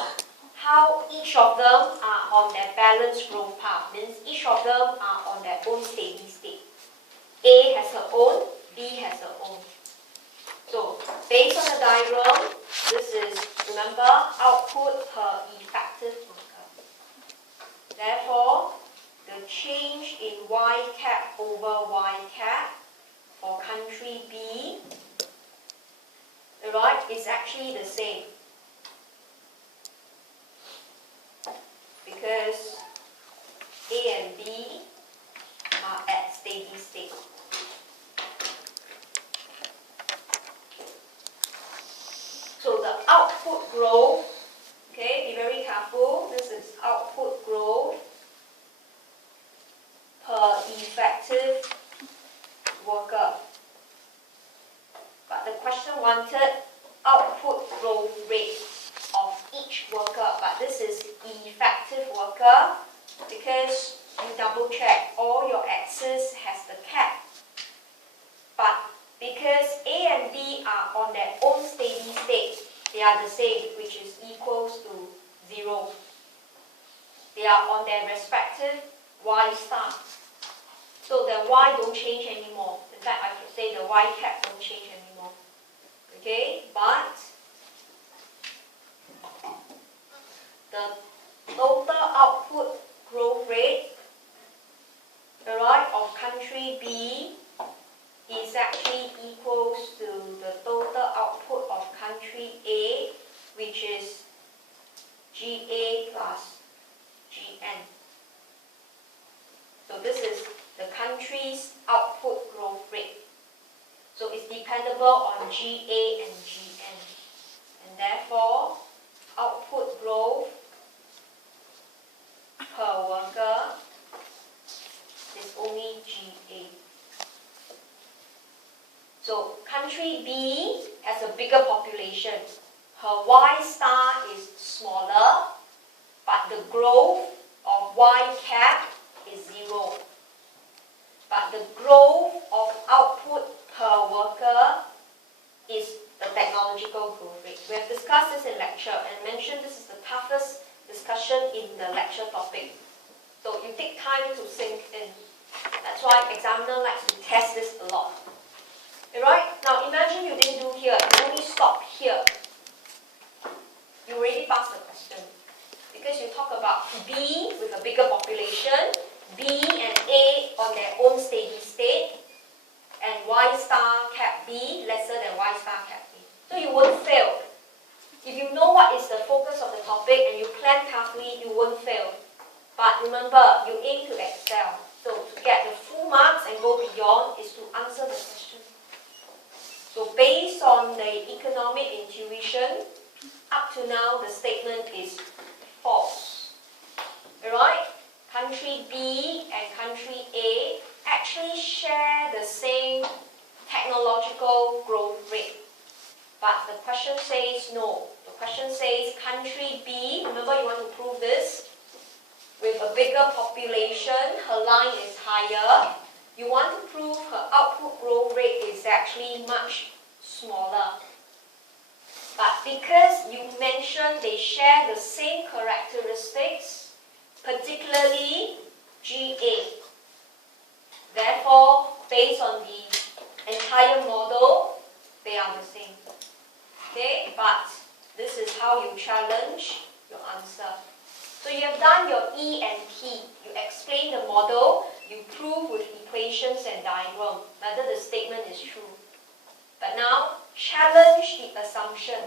how each of them are on their balanced growth path. Means each of them are on their own steady state. A has her own, B has her own. So, based on the diagram, this is, remember, output per effective worker. Therefore, the change in Y cap over Y cap for country B, right, is actually the same. Because A and B are at steady state. So the output growth, okay, be very careful, this is output growth per effective worker. But the question wanted output growth rate of each worker, but this is effective worker because you double check all your axes has the cap. But because A and B are on their own steady state, they are the same, which is equals to 0. They are on their respective Y star. So the Y don't change anymore. In fact, I should say the Y cap don't change anymore. Okay, but the total output growth rate, right, of country B is actually equals to the total output of country A, which is GA plus GN. So this is the country's output growth rate. So it's dependable on GA and GN. And therefore, output growth per worker is only GA. So country B has a bigger population. Her Y star is smaller, but the growth of Y cap is 0. But the growth of output per worker is the technological growth rate. We have discussed this in lecture and mentioned this is the toughest discussion in the lecture topic. So you take time to sink in. That's why examiner likes to test this a lot. Alright, now imagine you didn't do here, you only stopped here. You already passed the question. Because you talk about B with a bigger population, B and A on their own steady state, and Y star cap B lesser than Y star cap B. So you won't fail. If you know what is the focus of the topic and you plan carefully, you won't fail. But remember, you aim to excel. So to get the full marks and go beyond is to answer the question. So based on the economic intuition, up to now the statement is false. Alright? Country B and country A actually share the same technological growth rate. But the question says no. The question says country B, remember you want to prove this, with a bigger population, her line is higher. You want to prove her output growth rate is actually much smaller. But because you mentioned they share the same characteristics, particularly GA, therefore, based on the entire model, they are the same. Okay, but this is how you challenge your answer. So you have done your E and T. You explain the model, you prove with equations and diagram whether the statement is true. But now, challenge the assumption.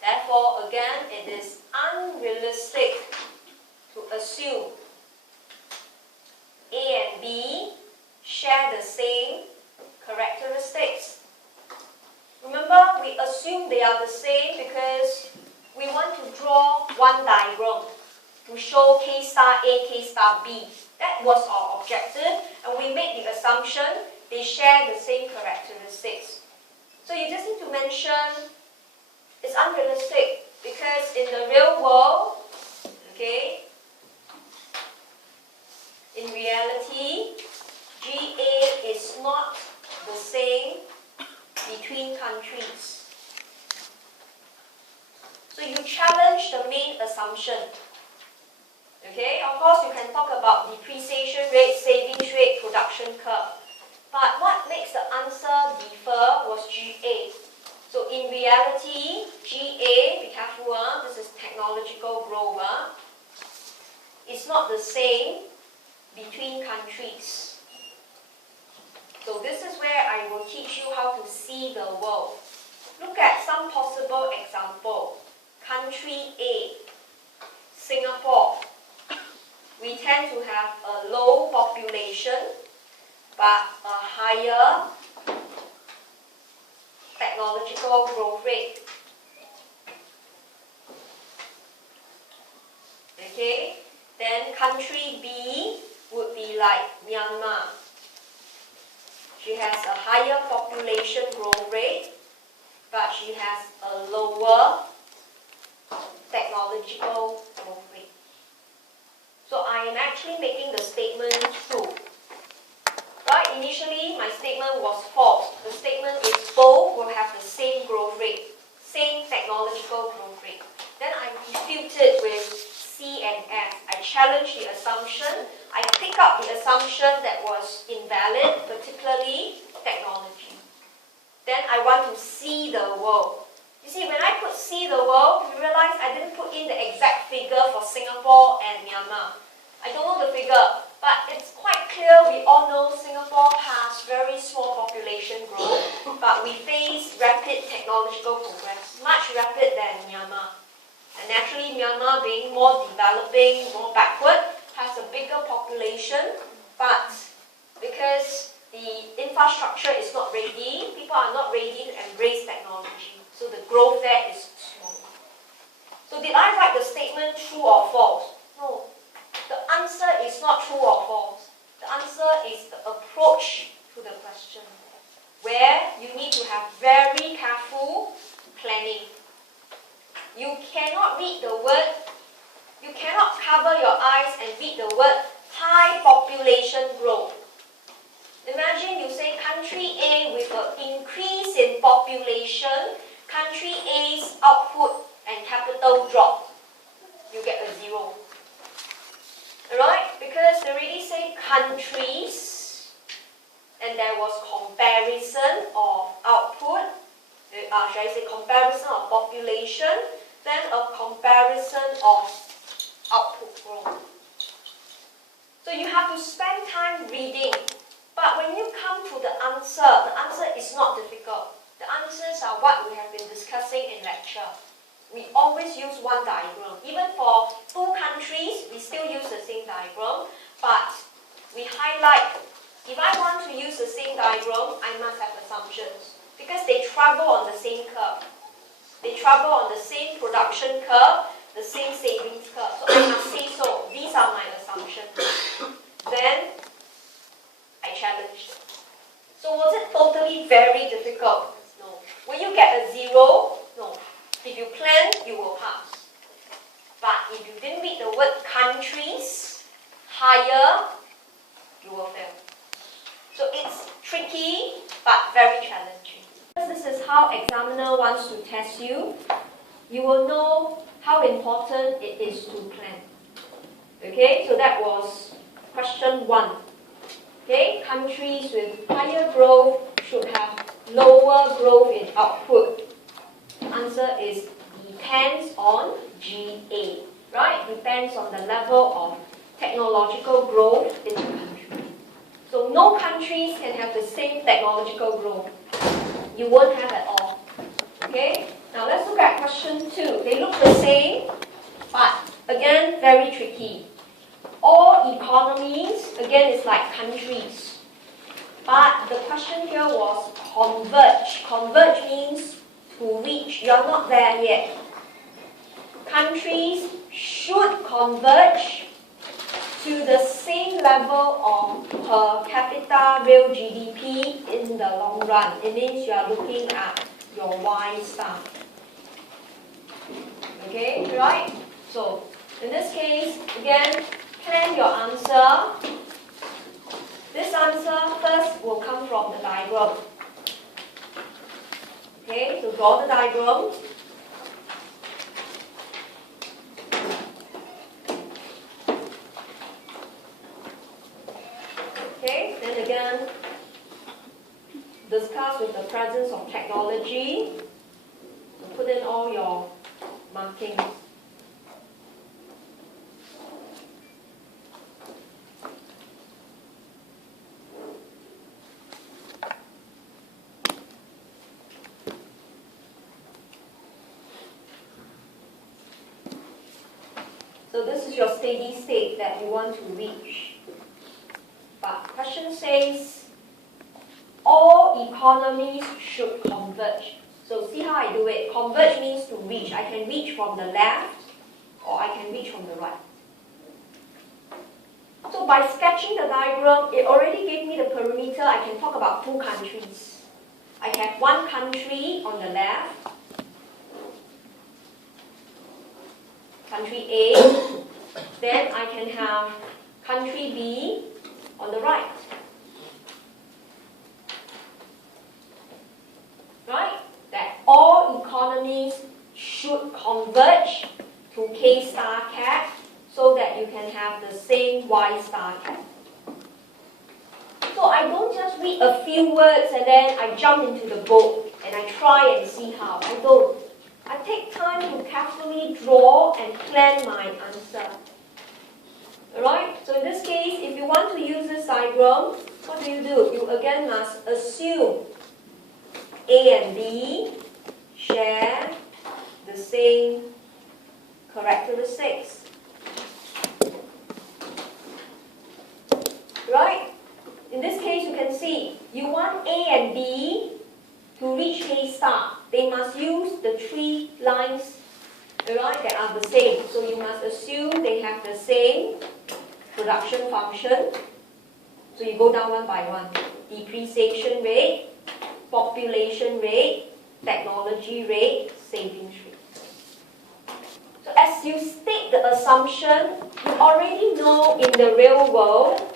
Therefore, again, it is unrealistic to to assume A and B share the same characteristics. Remember, we assume they are the same because we want to draw one diagram to show K star A, K star B. That was our objective, and we made the assumption they share the same characteristics. So you just need to mention it's unrealistic because in the real world, okay, in reality, GA is not the same between countries. So you challenge the main assumption. Okay, of course you can talk about depreciation rate, savings rate, production curve. But what makes the answer differ was GA. So in reality, GA, be careful, this is technological growth, it's not the same between countries. So this is where I will teach you how to see the world. Look at some possible example. Country A, Singapore. We tend to have a low population but a higher technological growth rate. Okay, then country B would be like Myanmar. She has a higher population growth rate, but she has a lower technological growth rate. So I am actually making the statement true. Right? Initially, my statement was false. The statement is both will have the same growth rate, same technological growth rate. Then I refuted with C and F. I challenged the assumption. I pick up the assumption that was invalid, particularly technology. Then I want to see the world. You see, when I put see the world, you realize I didn't put in the exact figure for Singapore and Myanmar. I don't know the figure, but it's quite clear we all know Singapore has very small population growth, but we face rapid technological progress, much rapid than Myanmar. And naturally, Myanmar being more developing, more backward, has a bigger population, but because the infrastructure is not ready, people are not ready to embrace technology. So the growth there is small. So did I write the statement true or false? No. The answer is not true or false. The answer is the approach to the question, where you need to have very careful planning. You cannot read the word, you cannot cover your eyes and read the word high population growth. Imagine you say country A with an increase in population, country A's output and capital drop. You get a 0. Alright? Because they already say countries, and there was comparison of output, should I say comparison of population, then a comparison of output growth. So you have to spend time reading. But when you come to the answer is not difficult. The answers are what we have been discussing in lecture. We always use one diagram. Even for two countries, we still use the same diagram, but we highlight, if I want to use the same diagram, I must have assumptions, because they travel on the same curve. They travel on the same production curve, the same savings curve. So I must say so. These are my assumptions. Then I challenged. So was it totally very difficult? No. Will you get a 0? No. If you plan, you will pass. But if you didn't read the word countries higher, you will fail. So it's tricky, but very challenging. This is how examiner wants to test you. You will know how important it is to plan. Okay, so that was question 1. Okay, countries with higher growth should have lower growth in output. The answer is depends on GA, right? Depends on the level of technological growth in the country. So no countries can have the same technological growth. You won't have at all. Okay? Now let's look at question 2. They look the same, but again, very tricky. all economies, again, it's like countries. But the question here was converge. Converge means to reach. You're not there yet. Countries should converge to the same level of per capita real GDP in the long run. It means you are looking at your Y star. Okay, right? So, in this case, again, plan your answer. This answer first will come from the diagram. Okay, so draw the diagram. Okay, then again, discuss with the presence of technology. So put in all your markings. So this is your steady state that you want to reach. But question says, all economies should converge. So see how I do it. Converge means to reach. I can reach from the left or I can reach from the right. So by sketching the diagram, it already gave me the perimeter. I can talk about two countries. I have one country on the left, country A, then I can have country B on the right. Right? That all economies should converge to K star cap so that you can have the same Y star cap. So I don't just read a few words and then I jump into the boat and I try and see how. I don't. I take time to carefully draw and plan my answer. Alright? So in this case, if you want to use this diagram, what do? You again must assume A and B share the same characteristics. Right? In this case, you can see, you want A and B to reach K star. They must use the three lines, right, that are the same. So you must assume they have the same production function. So you go down one by one. Depreciation rate, population rate, technology rate, savings rate. So as you state the assumption, you already know in the real world,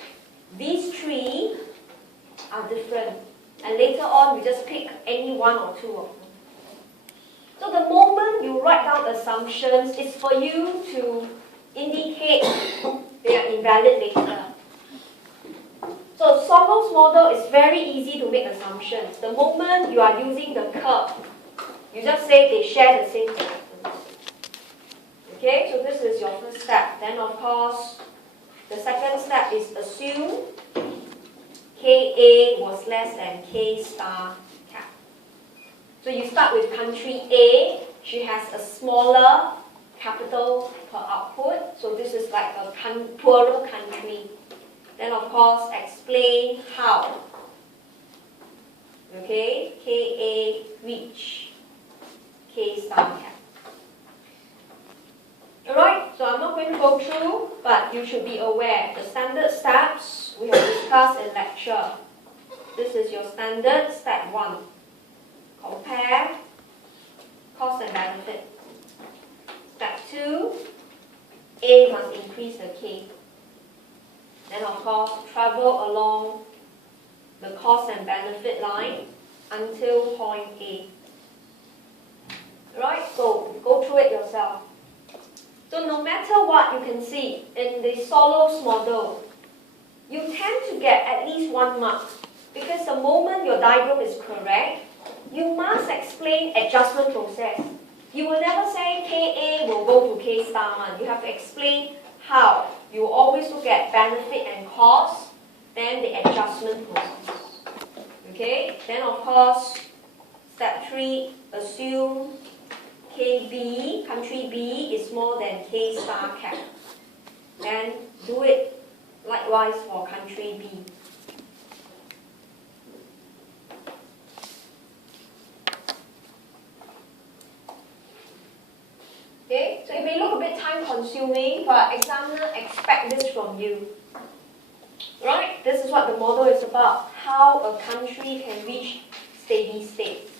these three are different. And later on, we just pick any one or two of them. So the moment you write down assumptions, it's for you to indicate they are invalid later. So Solos model is very easy to make assumptions. The moment you are using the curve, you just say they share the same characteristics. Okay, so this is your first step. Then of course, the second step is assume KA was less than K star cap. So you start with country A. She has a smaller capital per output. So this is like a poorer country. Then of course explain how. Okay, KA reach K star cap. Alright, so I'm not going to go through, but you should be aware. The standard steps we have discussed in lecture. This is your standard step 1. Compare cost and benefit. Step 2, A must increase the K. Then of course, travel along the cost and benefit line until point A. Right, so go through it yourself. So no matter what, you can see in the Solos model, you tend to get at least 1 mark because the moment your diagram is correct, you must explain adjustment process. You will never say KA will go to K star 1. You have to explain how. You always look at benefit and cost, then the adjustment process. Okay? Then of course, step 3, assume KB, country B, is more than K star cap. Then Do it likewise for country B. Okay, so it may look a bit time consuming, but examiner expect this from you. Right? This is what the model is about, how a country can reach steady state.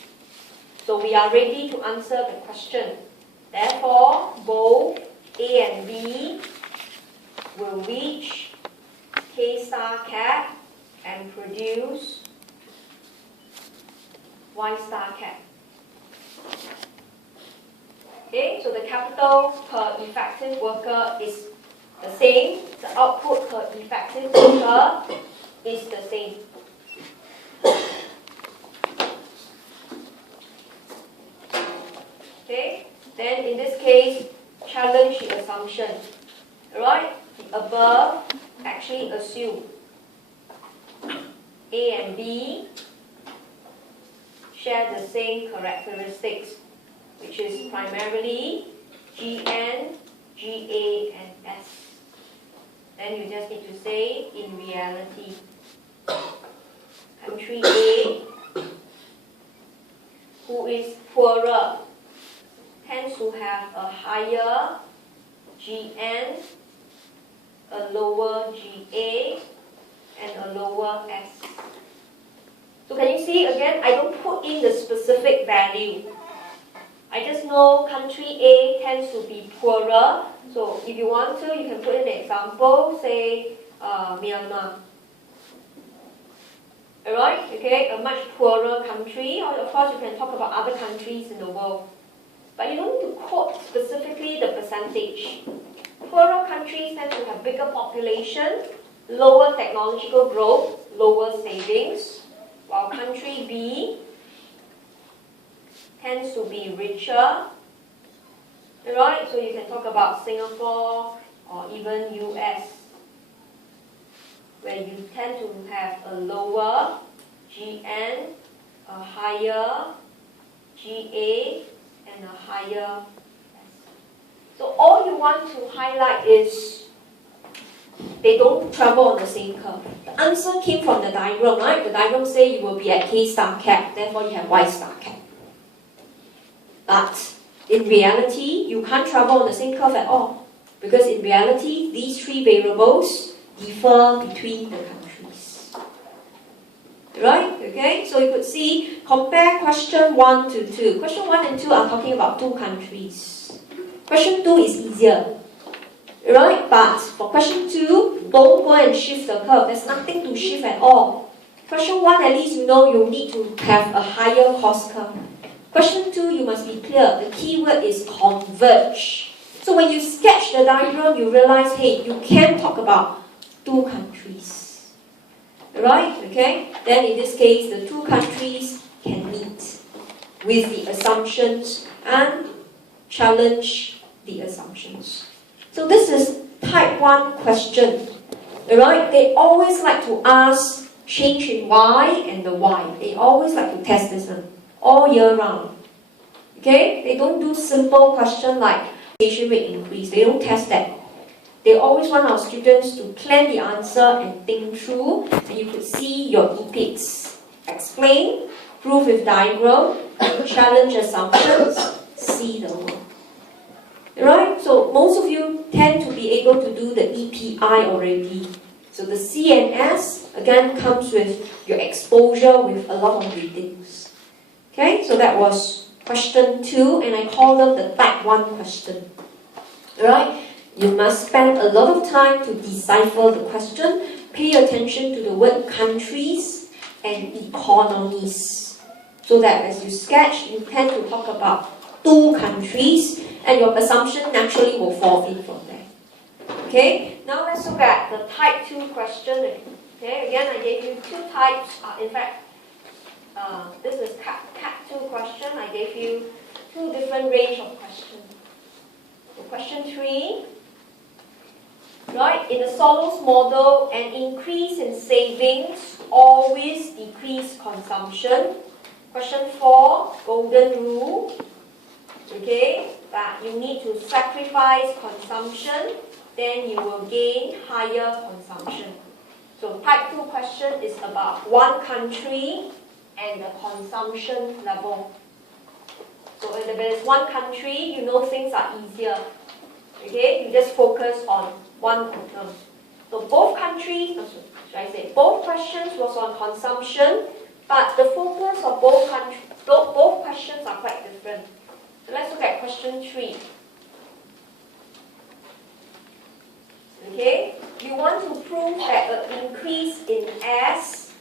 So we are ready to answer the question. Therefore, both A and B will reach K star cap and produce Y star cap. Okay, so the capital per effective worker is the same. The output per effective worker is the same. Okay, then in this case, challenge the assumption. Alright, the above actually assume A and B share the same characteristics, which is primarily GN, GA, and S. Then you just need to say, in reality, country A, who is poorer, tends to have a higher GN, a lower GA, and a lower S. So can you see again, I don't put in the specific value. I just know country A tends to be poorer. So if you want to, you can put in an example, say Myanmar. Alright, okay, a much poorer country, or of course you can talk about other countries in the world. But you don't need to quote specifically the percentage. Poorer countries tend to have bigger population, lower technological growth, lower savings, while country B tends to be richer. Alright, so you can talk about Singapore or even US, where you tend to have a lower GN, a higher GA, and a higher S. So all you want to highlight is they don't travel on the same curve. The answer came from the diagram, right? The diagram says you will be at K star cap, therefore you have Y star cap. But in reality, you can't travel on the same curve at all, because in reality, these three variables differ between the countries. Right? Okay? So you could see, compare question 1 to 2. Question 1 and 2 are talking about two countries. Question 2 is easier. Right? But for question 2, don't go and shift the curve. There's nothing to shift at all. Question 1, at least you know you need to have a higher cost curve. Question 2, you must be clear. The key word is converge. So when you sketch the diagram, you realize, hey, you can talk about two countries. Right? Okay? Then in this case, the two countries can meet with the assumptions and challenge the assumptions. So this is type 1 question. Alright? They always like to ask change in Y and the Y. They always like to test this one all year round. Okay? They don't do simple question like patient rate increase. They don't test that. They always want our students to plan the answer and think through, and you could see your EPICS. Explain, prove with diagram, challenge assumptions, see the world. Right? So most of you tend to be able to do the EPI already. So the C and S, again, comes with your exposure with a lot of readings. Okay, so that was question 2, and I call them the type 1 question. Alright, you must spend a lot of time to decipher the question, pay attention to the word countries and economies, so that as you sketch, you tend to talk about two countries, and your assumption naturally will fall in from there. Okay, now let's look at the type 2 question. Okay, again, I gave you two types. In fact, this is Cat 2 question. I gave you two different range of questions. So question 3, right? In the Solos model, an increase in savings always decrease consumption. Question 4, golden rule. Okay, that you need to sacrifice consumption then you will gain higher consumption. So type 2 question is about one country and the consumption level. So if there is one country, you know things are easier. Okay, you just focus on one of them. So both countries, should I say, both questions was on consumption, but the focus of both questions are quite different. So let's look at question 3. Okay, you want to prove that an increase in S,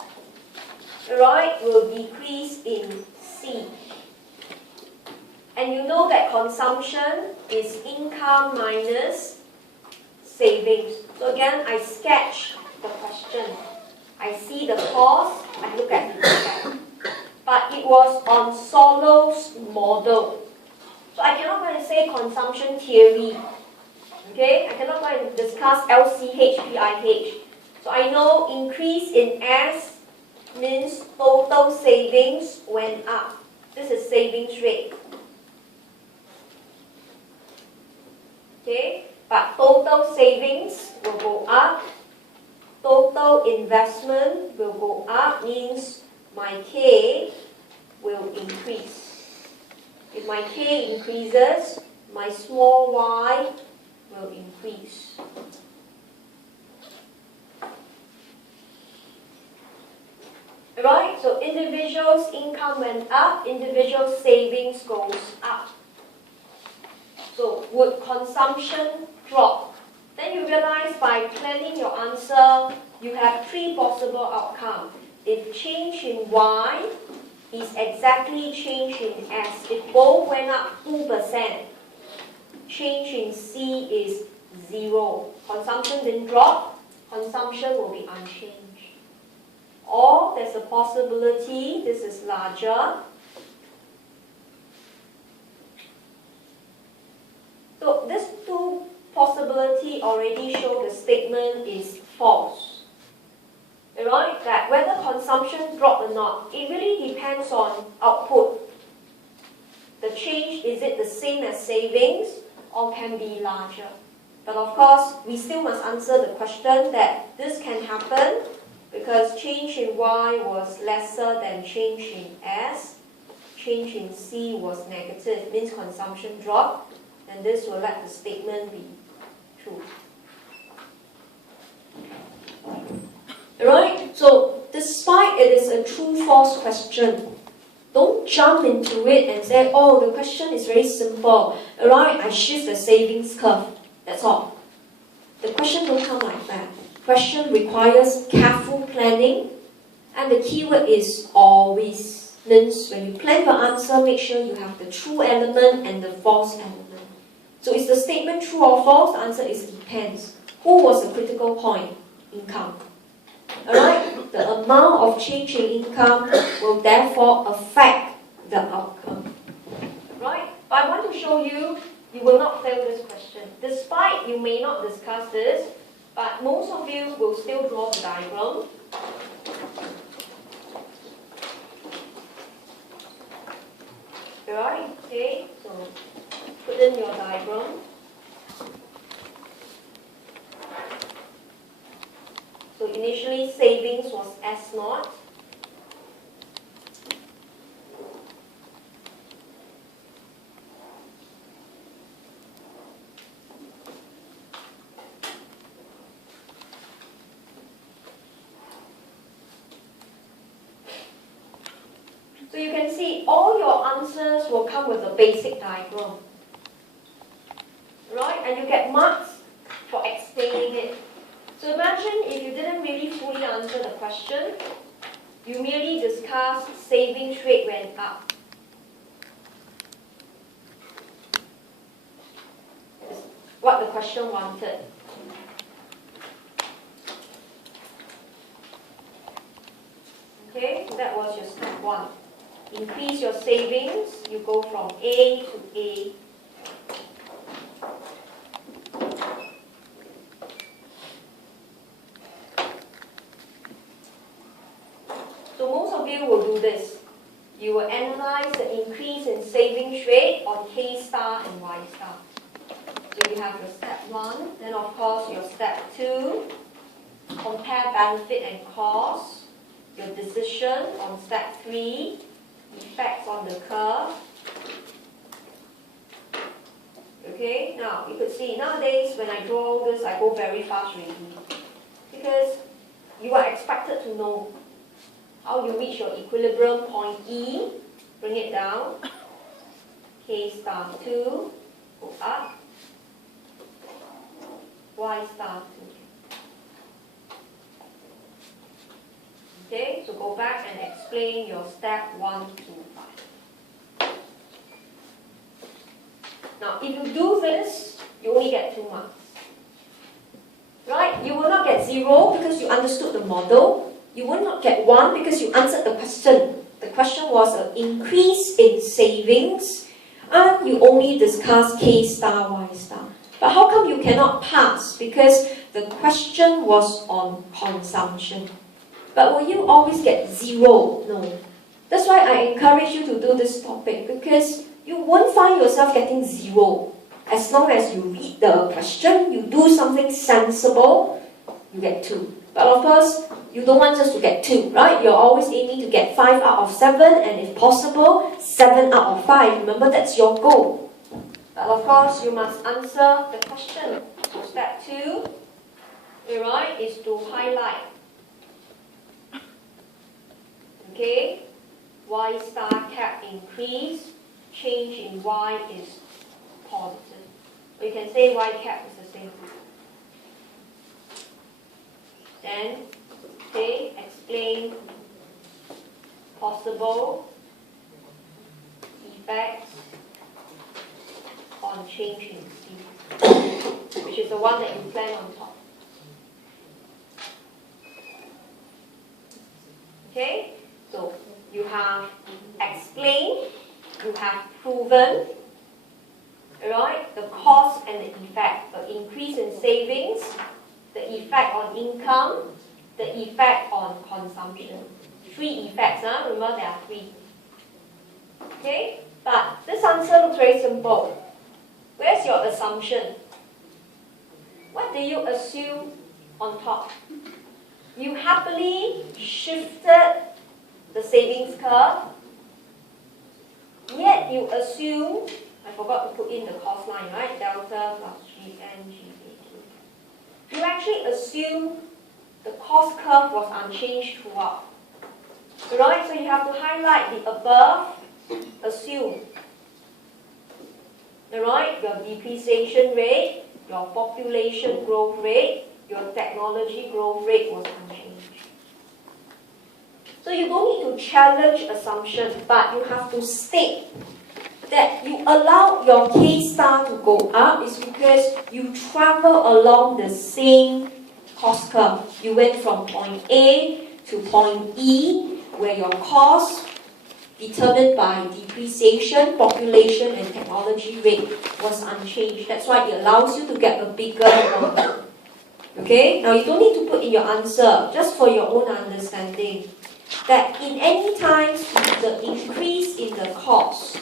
right, will decrease in C. And you know that consumption is income minus savings. So again, I sketch the question. I see the cost, I look at the effect. But it was on Solo's model. So I cannot go and say consumption theory. Okay, I cannot go and discuss LCH, PIH. So I know increase in S means total savings went up. This is savings rate. Okay, but total savings will go up. Total investment will go up, means my K will increase. If my K increases, my small y will increase. Right? So individuals' income went up, individual savings goes up. So would consumption drop? Then you realize by planning your answer, you have 3 possible outcomes. If change in Y is exactly change in S, if both went up 2%, change in C is 0. Consumption didn't drop, consumption will be unchanged. Or there's a possibility, this is larger. So this 2 possibility already show the statement is false. Right? That whether consumption dropped or not, it really depends on output. The change, is it the same as savings or can be larger? But of course, we still must answer the question that this can happen because change in Y was lesser than change in S. Change in C was negative, means consumption dropped, and this will let the statement be true. Right? So, despite it is a true-false question, don't jump into it and say, oh, the question is very simple. Right? I shift the savings curve. That's all. The question don't come like that. Question requires careful planning, and the keyword is always. Means when you plan your answer, make sure you have the true element and the false element. So is the statement true or false? The answer is depends. Who was the critical point? Income. Alright? The amount of change in income will therefore affect the outcome. Right? But I want to show you, you will not fail this question. Despite you may not discuss this, but most of you will still draw the diagram. Alright? Okay, so put in your diagram. So initially savings was S0. So you can see all your answers will come with a basic diagram. Right? And you get marks for explaining it. So imagine if you didn't really fully answer the question, you merely discussed savings rate went up. It's what the question wanted. Okay, so that was your step 1. Increase your savings, you go from A to A. So most of you will do this. You will analyze the increase in savings rate on K star and Y star. So you have your step 1, then of course your step 2, compare benefit and cost, your decision on step 3, effects on the curve. Okay, now you could see nowadays when I draw all this, I go very fast really, because you are expected to know how you reach your equilibrium point E, bring it down, K star 2, go up, Y star 2. Okay, so go back and explain your step 1 to 5. Now, if you do this, you only get 2 marks. Right? You will not get 0 because you understood the model. You will not get 1 because you answered the question. The question was an increase in savings, and you only discussed K star, Y star. But how come you cannot pass? Because the question was on consumption. But will you always get 0? No. That's why I encourage you to do this topic, because you won't find yourself getting 0. As long as you read the question, you do something sensible, you get 2. But of course, you don't want us to get 2, right? You're always aiming to get 5 out of 7, and if possible, 7 out of 5. Remember, that's your goal. But of course, you must answer the question. So step 2, right, is to highlight. Okay, Y star cap increase, change in Y is positive. Or you can say Y cap is the same. Then, okay, explain possible effects on change in C, which is the one that you plan on top. Okay, so you have explained, you have proven, right, the cause and the effect, the increase in savings, the effect on income, the effect on consumption. 3 effects, remember there are 3. Okay, but this answer looks very simple. Where's your assumption? What do you assume on top? You happily shifted the savings curve, yet you assume, I forgot to put in the cost line, right? Delta plus GN, GA2. You actually assume the cost curve was unchanged throughout. Right? So you have to highlight the above, assume. Right? Your depreciation rate, your population growth rate, your technology growth rate was unchanged. So you don't need to challenge assumption, but you have to state that you allow your K star to go up is because you travel along the same cost curve. You went from point A to point E, where your cost, determined by depreciation, population, and technology rate, was unchanged. That's why it allows you to get a bigger number. Okay? Now you don't need to put in your answer, just for your own understanding, that in any times the increase in the cost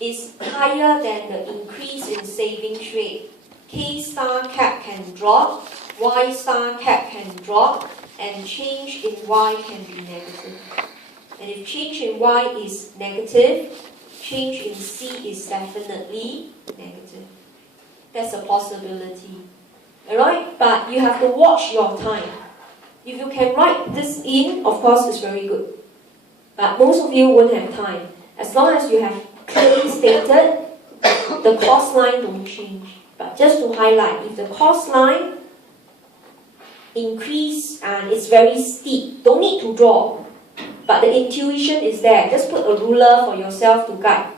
is higher than the increase in savings rate, K star cap can drop, Y star cap can drop, and change in Y can be negative. And if change in Y is negative, change in C is definitely negative. That's a possibility. Alright? But you have to watch your time. If you can write this in, of course, it's very good. But most of you won't have time. As long as you have clearly stated, the cost line don't change. But just to highlight, if the cost line increase and it's very steep, don't need to draw. But the intuition is there. Just put a ruler for yourself to guide.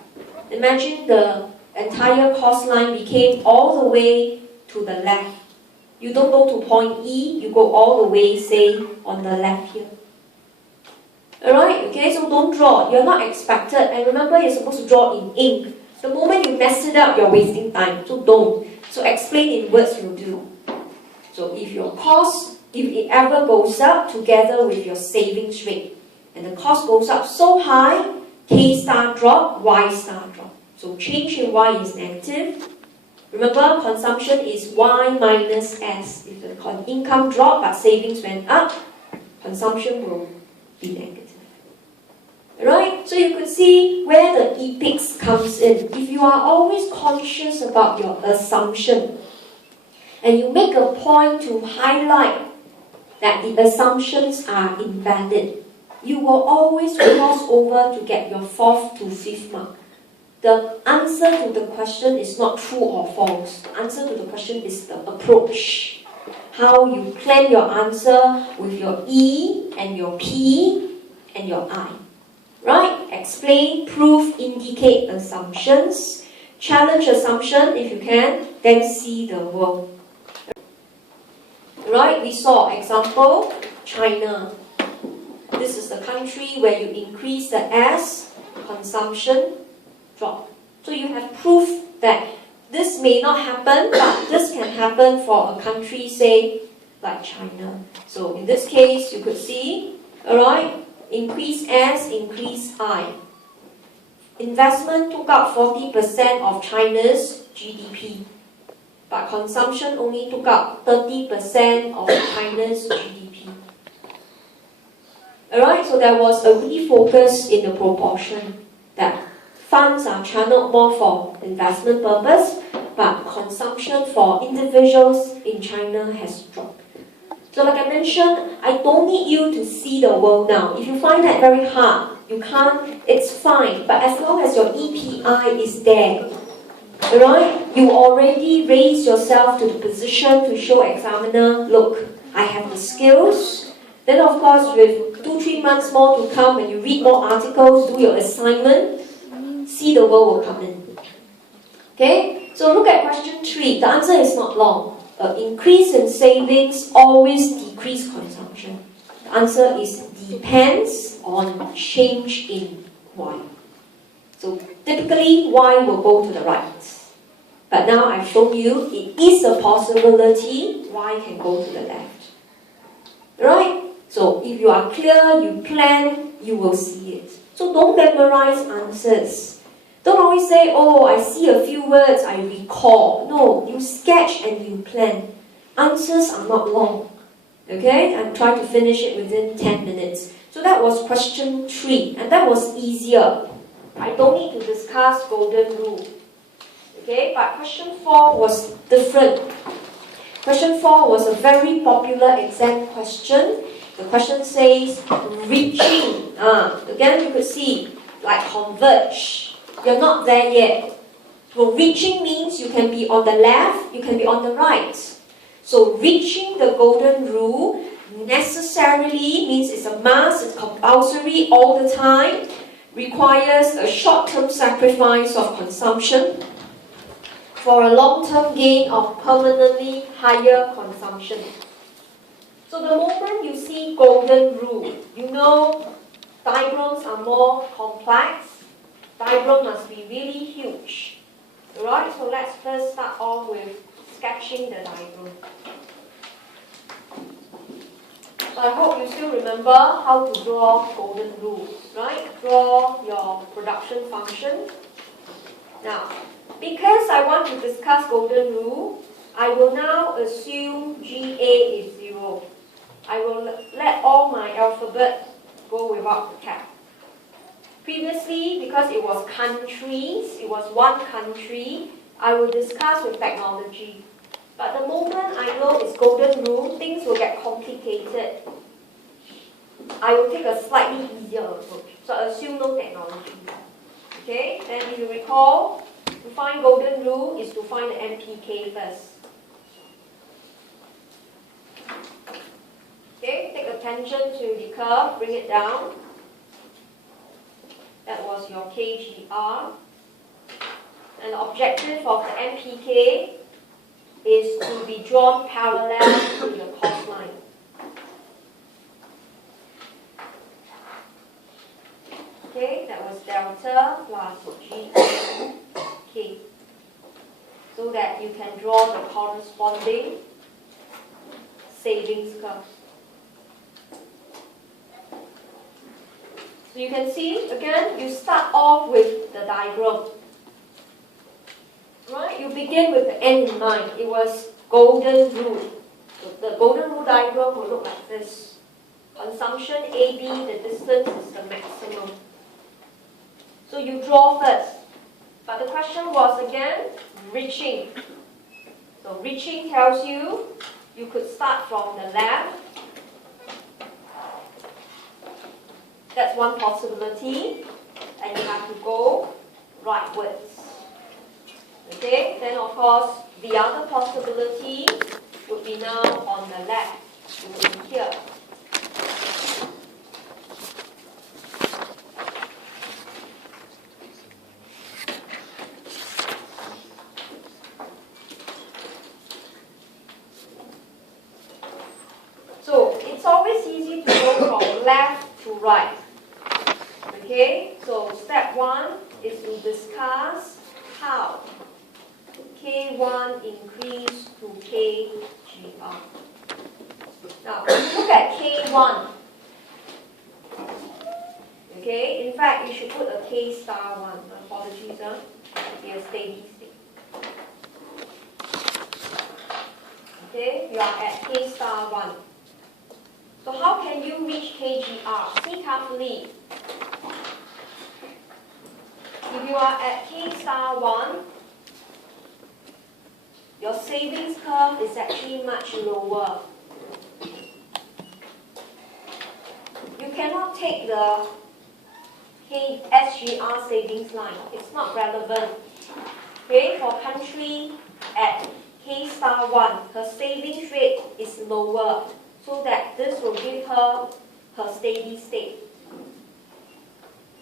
Imagine the entire cost line became all the way to the left. You don't go to point E, you go all the way, say, on the left here. Alright, okay, so don't draw. You're not expected. And remember, you're supposed to draw in ink. The moment you mess it up, you're wasting time. So don't. So explain in words you do. So if your cost, if it ever goes up together with your savings rate, and the cost goes up so high, K star drop, Y star drop. So change in Y is negative. Remember, consumption is Y minus S. If the income dropped but savings went up, consumption will be negative. Right? So you could see where the epics comes in. If you are always conscious about your assumption, and you make a point to highlight that the assumptions are invalid, you will always cross over to get your 4th to 5th mark. The answer to the question is not true or false. The answer to the question is the approach. How you plan your answer with your E and your P and your I. Right? Explain, prove, indicate assumptions. Challenge assumption if you can, then see the world. Right? We saw example, China. This is the country where you increase the S, consumption drop. So you have proof that this may not happen, but this can happen for a country, say, like China. So in this case, you could see, alright, increase S, increase I. Investment took up 40% of China's GDP, but consumption only took up 30% of China's GDP. Alright, so there was a refocus in the proportion that funds are channeled more for investment purpose, but consumption for individuals in China has dropped. So like I mentioned, I don't need you to see the world now. If you find that very hard, you can't, it's fine. But as long as your EPI is there, right, you already raise yourself to the position to show examiner, look, I have the skills. Then of course, with 2-3 months more to come, when you read more articles, do your assignment, see the world will come in. Okay, so look at question 3. The answer is not long. Increase in savings always decrease consumption. The answer is depends on change in Y. So typically Y will go to the right. But now I've shown you it is a possibility Y can go to the left. Right? So if you are clear, you plan, you will see it. So don't memorize answers. Don't always say, oh, I see a few words, I recall. No, you sketch and you plan. Answers are not long. Okay? And try to finish it within 10 minutes. So that was question 3, and that was easier. I don't need to discuss golden rule. Okay? But question 4 was different. Question 4 was a very popular exam question. The question says, reaching. Again, you could see, like converge. You're not there yet. So reaching means you can be on the left, you can be on the right. So reaching the golden rule necessarily means it's a must, it's compulsory all the time, requires a short-term sacrifice of consumption for a long-term gain of permanently higher consumption. So the moment you see golden rule, you know diagrams are more complex. Diagram must be really huge. Alright, so let's first start off with sketching the diagram. So I hope you still remember how to draw golden rule, right? Draw your production function. Now, because I want to discuss golden rule, I will now assume GA is 0. I will let all my alphabet go without the cap. Previously, because it was countries, it was one country, I will discuss with technology. But the moment I know it's golden rule, things will get complicated. I will take a slightly easier approach. So I assume no technology. Okay, then if you recall, to find golden rule is to find the MPK first. Okay, take attention to the curve, bring it down. That was your KGR. And the objective of the MPK is to be drawn parallel to the cost line. Okay, that was delta plus GK. So that you can draw the corresponding savings curve. So you can see, again, you start off with the diagram. begin with the end in mind. It was golden rule. So the golden rule diagram will look like this. Consumption AB, the distance is the maximum. So you draw first. But the question was again, reaching. So reaching tells you could start from the left. That's one possibility. And you have to go rightwards. Okay, then of course, the other possibility would be now on the left. It would be here. So it's always easy to go from left to right. Okay, so step one is to discuss how K1 increase to KGR. Now, if you look at K1, okay, in fact, you should put a K star 1. Apologies, here, steady state. Okay, you are at K star 1. So how can you reach KGR? See carefully. If you are at K star 1, your savings curve is actually much lower. You cannot take the SGR savings line. It's not relevant. Okay, for country at K star 1, her savings rate is lower, so that this will give her her steady state.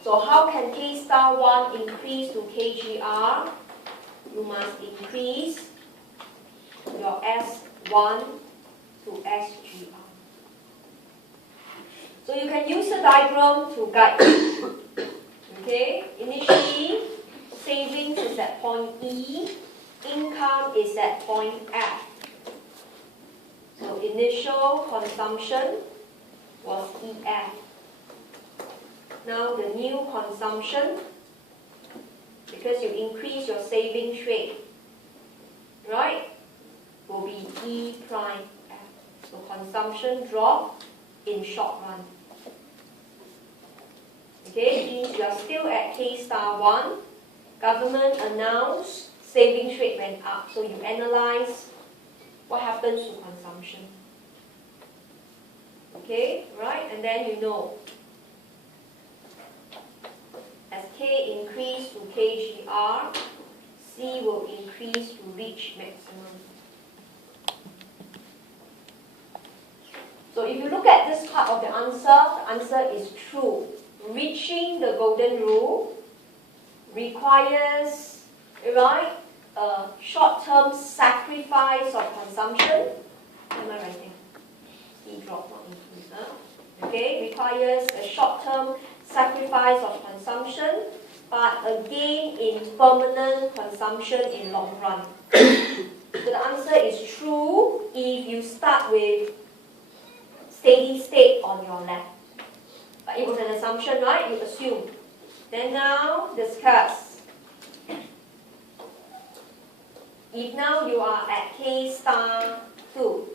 So how can K star 1 increase to KGR? You must increase your S1 to SGR. So you can use the diagram to guide you. Okay, initially, savings is at point E, income is at point F. So initial consumption was EF. Now the new consumption, because you increase your savings rate, right, will be E prime F. So consumption drop in short run. Okay, means you are still at K star 1. Government announced savings rate went up. So you analyze what happens to consumption. Okay, right? And then you know, as K increase to KGR, C will increase to reach maximum. So if you look at this part of the answer is true. Reaching the golden rule requires, right, a short-term sacrifice of consumption. What am I writing? E drop, not increase. Okay, requires a short-term sacrifice of consumption, but a gain in permanent consumption in long run. So the answer is true if you start with steady state on your left. But it was an assumption, right? You assume. Then now discuss. If now you are at K star 2,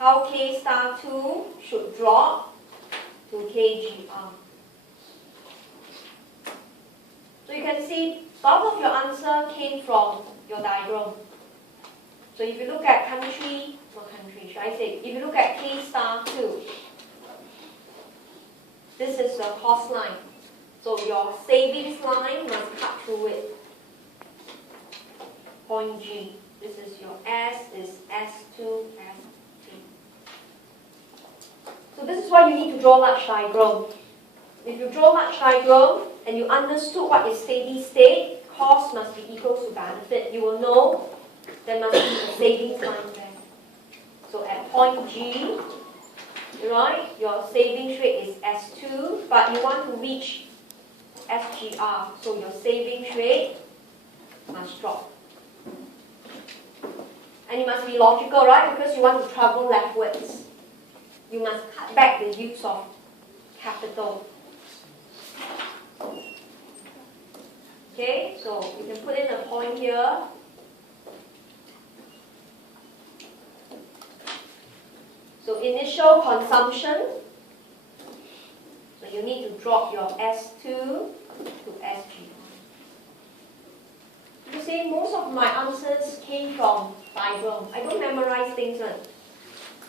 how K star 2 should drop to KGR. So you can see part of your answer came from your diagram. So if you look at if you look at K star 2, this is your cost line. So your savings line must cut through it. Point G. This is your S is S2, S3. So this is why you need to draw large diagram. If you draw large diagram and you understood what is steady state, cost must be equal to benefit. You will know there must be a savings line there. So at point G, right, your savings rate is S2, but you want to reach SGR, so your savings rate must drop. And it must be logical, right, because you want to travel leftwards. You must cut back the use of capital. Okay, so we can put in a point here. So initial consumption, so you need to drop your S2 to SG. You see, most of my answers came from diagram. I don't memorize things.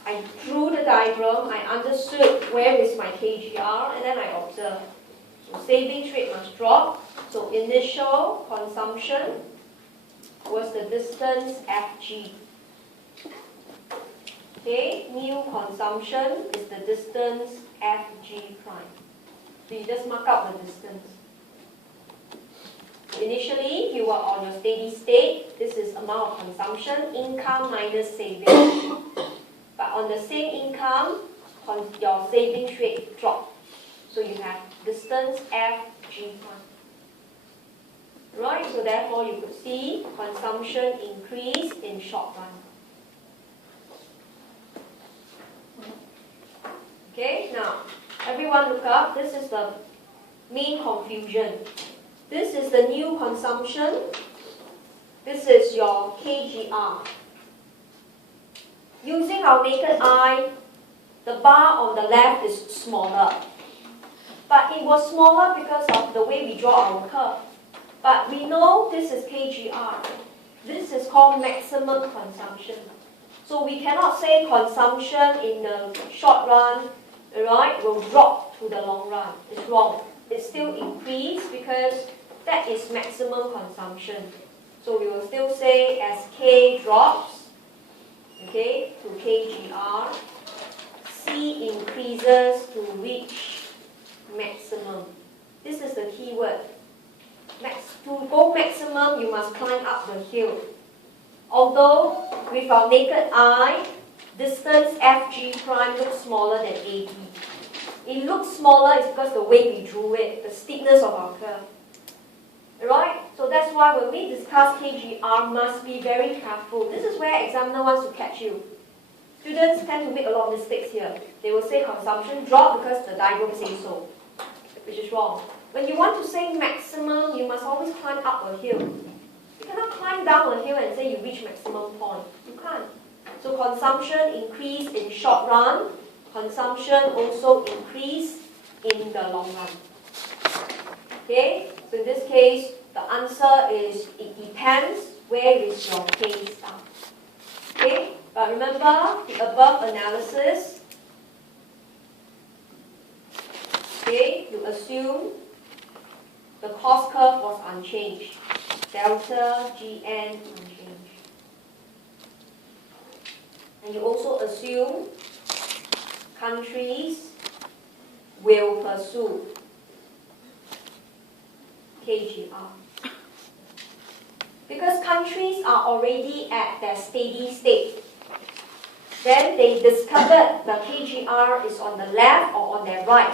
I drew the diagram, I understood where is my KGR, and then I observed. So savings rate must drop. So initial consumption was the distance FG. Okay, new consumption is the distance FG prime. So you just mark out the distance. Initially, you are on your steady state. This is amount of consumption, income minus savings. But on the same income, your savings rate dropped. So you have distance FG prime. Right, so therefore you could see consumption increase in short run. Okay, now everyone look up. This is the main confusion. This is the new consumption. This is your KGR. Using our naked eye, the bar on the left is smaller. But it was smaller because of the way we draw our curve. But we know this is KGR. This is called maximum consumption. So we cannot say consumption in the short run, right, will drop to the long run. It's wrong. It still increase because that is maximum consumption. So we will still say as K drops, okay, to KGR, C increases to reach maximum. This is the key word. To go maximum, you must climb up the hill. Although, with our naked eye, distance FG prime looks smaller than AB. It looks smaller is because the way we drew it, the steepness of our curve. Right? So that's why when we discuss KGR, must be very careful. This is where examiner wants to catch you. Students tend to make a lot of mistakes here. They will say consumption drop because the diagram says so, which is wrong. When you want to say maximum, you must always climb up a hill. You cannot climb down a hill and say you reach maximum point. You can't. So consumption increase in short run. Consumption also increase in the long run. Okay? So in this case, the answer is it depends where is your K star. Okay? But remember the above analysis. Okay? You assume the cost curve was unchanged. Delta GN unchanged. And you also assume countries will pursue KGR. Because countries are already at their steady state. Then they discovered the KGR is on the left or on their right.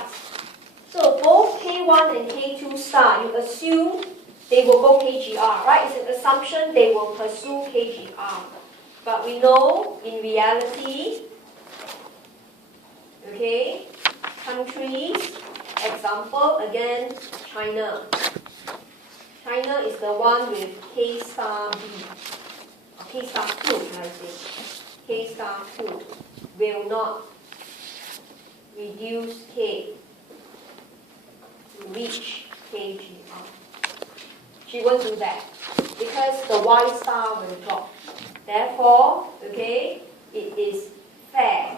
So both K1 and K2 star, you assume they will go KGR, right? It's an assumption they will pursue KGR. But we know in reality, okay, countries, example, again, China. China is the one with K star B, or K star 2, can I say? K star 2 will not reduce K to reach KGR. She won't do that because the Y star will drop. Therefore, okay, it is fair,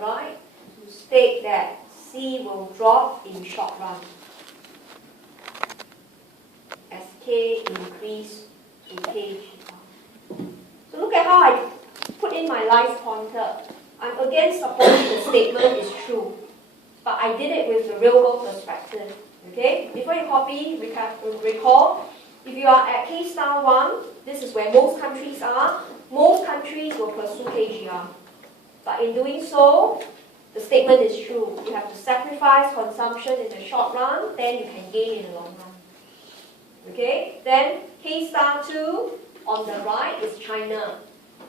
right, to state that C will drop in short run as K increase to KGR. So look at how I put in my live pointer. I'm again supposing the statement is true, but I did it with the real world perspective. Okay? Before you copy, recall, if you are at K star 1, this is where most countries are. Most countries will pursue KGR. But in doing so, the statement is true. You have to sacrifice consumption in the short run, then you can gain in the long run. Okay? Then K star 2 on the right is China.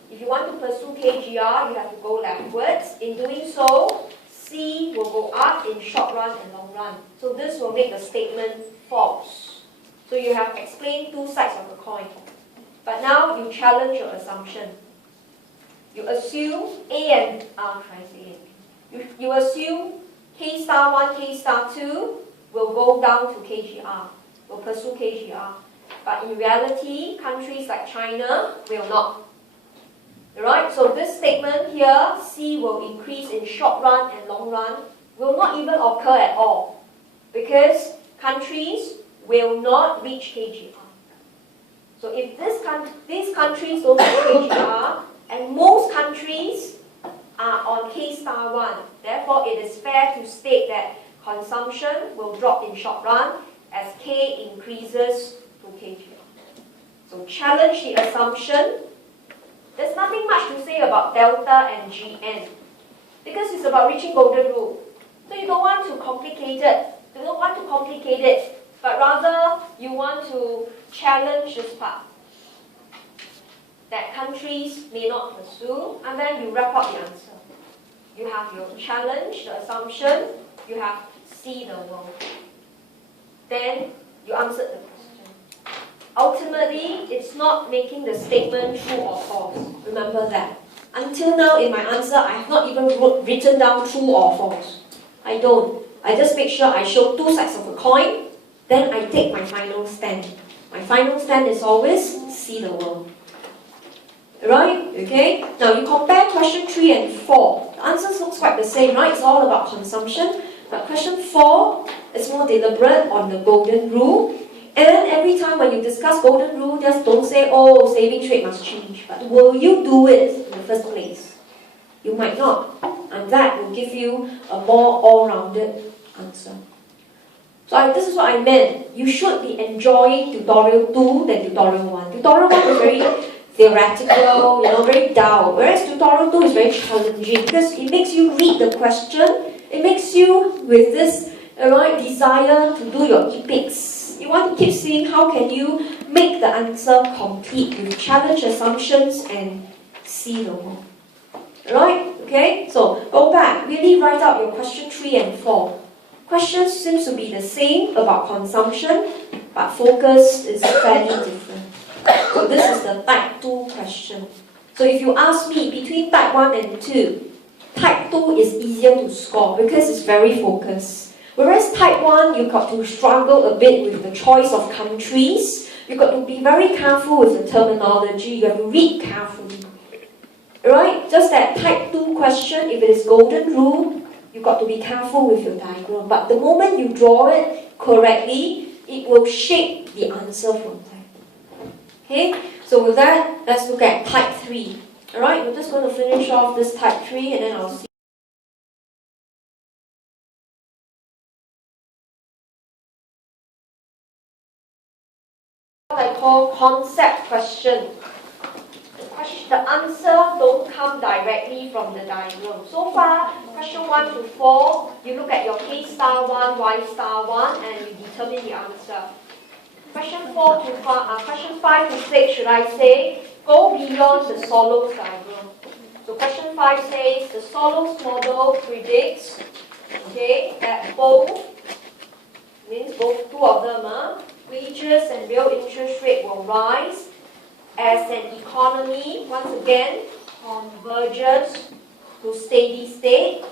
If you want to pursue KGR, you have to go leftwards. In doing so, C will go up in short run and long run. So this will make the statement false. So you have explained two sides of the coin. But now you challenge your assumption. You assume you assume K star 1, K star 2 will go down to KGR, will pursue KGR. But in reality, countries like China will not. Alright, so this statement here, C will increase in short run and long run, will not even occur at all. Because countries will not reach KGR. So if these countries don't reach KGR, and most countries are on K star 1, therefore it is fair to state that consumption will drop in short run as K increases to KGR. So challenge the assumption. There's nothing much to say about delta and GN because it's about reaching golden rule. So you don't want to complicate it. You don't want to complicate it, but rather you want to challenge this part that countries may not pursue, and then you wrap up the answer. You have your challenge, the assumption, you have see the world. Then you answered the question. Ultimately, it's not making the statement true or false. Remember that. Until now in my answer, I have not even written down true or false. I don't. I just make sure I show two sides of a coin, then I take my final stand. My final stand is always see the world. Right? Okay? Now you compare question 3 and 4. The answers looks quite the same, right? It's all about consumption. But question 4 is more deliberate on the golden rule. And then every time when you discuss golden rule, just don't say, oh, savings rate must change. But will you do it in the first place? You might not. And that will give you a more all-rounded answer. So this is what I meant. You should be enjoying tutorial 2 than tutorial 1. Tutorial 1 is very theoretical, very dull. Whereas tutorial 2 is very challenging because it makes you read the question. It makes you with this desire to do your epics. You want to keep seeing how can you make the answer complete with challenge assumptions and see the world. Alright? Okay? So go back. Really write out your question 3 and 4. Questions seems to be the same about consumption, but focus is fairly different. So this is the type 2 question. So if you ask me between type 1 and 2, type 2 is easier to score because it's very focused. Whereas type 1, you got to struggle a bit with the choice of countries. You got to be very careful with the terminology. You have to read carefully. Right? Just that type 2 question, if it is golden rule, you got to be careful with your diagram. But the moment you draw it correctly, it will shape the answer from there. Okay? So with that, let's look at type 3. Alright, we're just going to finish off this type 3 and then I'll see. What I call concept question. The answer don't come directly from the diagram. So far, question 1 to 4, you look at your K star 1, Y star 1 and you determine the answer. Question 5 to 6, should I say, go beyond the Solos diagram. So question 5 says, the Solos model predicts, that both two of them, wages and real interest rate will rise as an economy, once again, converges to steady state.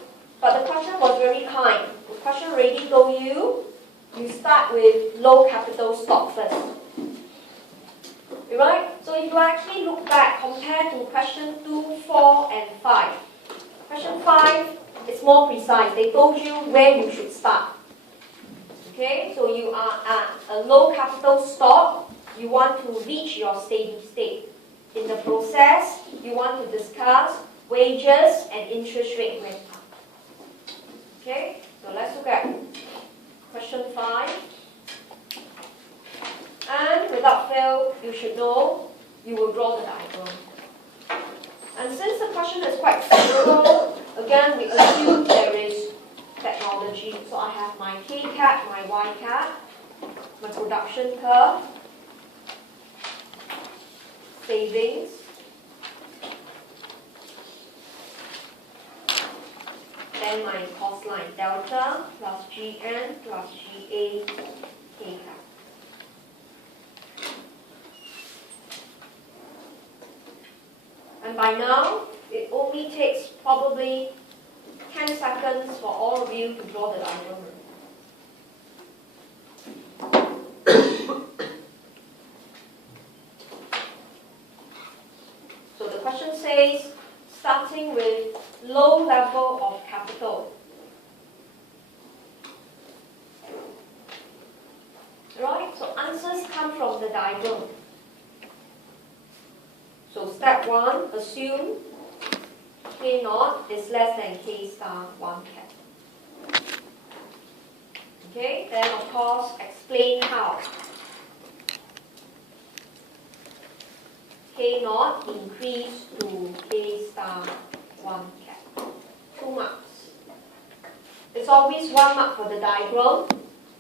But the question was very kind. The question already told you, you start with low capital stock first. Right? So if you actually look back, compare to question 2, 4, and 5. Question 5 is more precise. They told you where you should start. Okay, so you are at a low capital stock. You want to reach your steady state. In the process, you want to discuss wages and interest rate went up. Okay, so let's look at question 5. And without fail, you should know, you will draw the diagram. And since the question is quite simple, again, we assume there is technology. So I have my K-cap, my Y-cap, my production curve, savings, then my cost line, delta plus GN plus GA K cap. And by now, it only takes probably 10 seconds for all of you to draw the diagram. So the question says, starting with low level of capital. Right, so answers come from the diagram. So step 1, assume K naught is less than K star 1 cap. Okay, then of course explain how. K naught increase to K star 1 cap. 2 marks. It's always 1 mark for the diagram,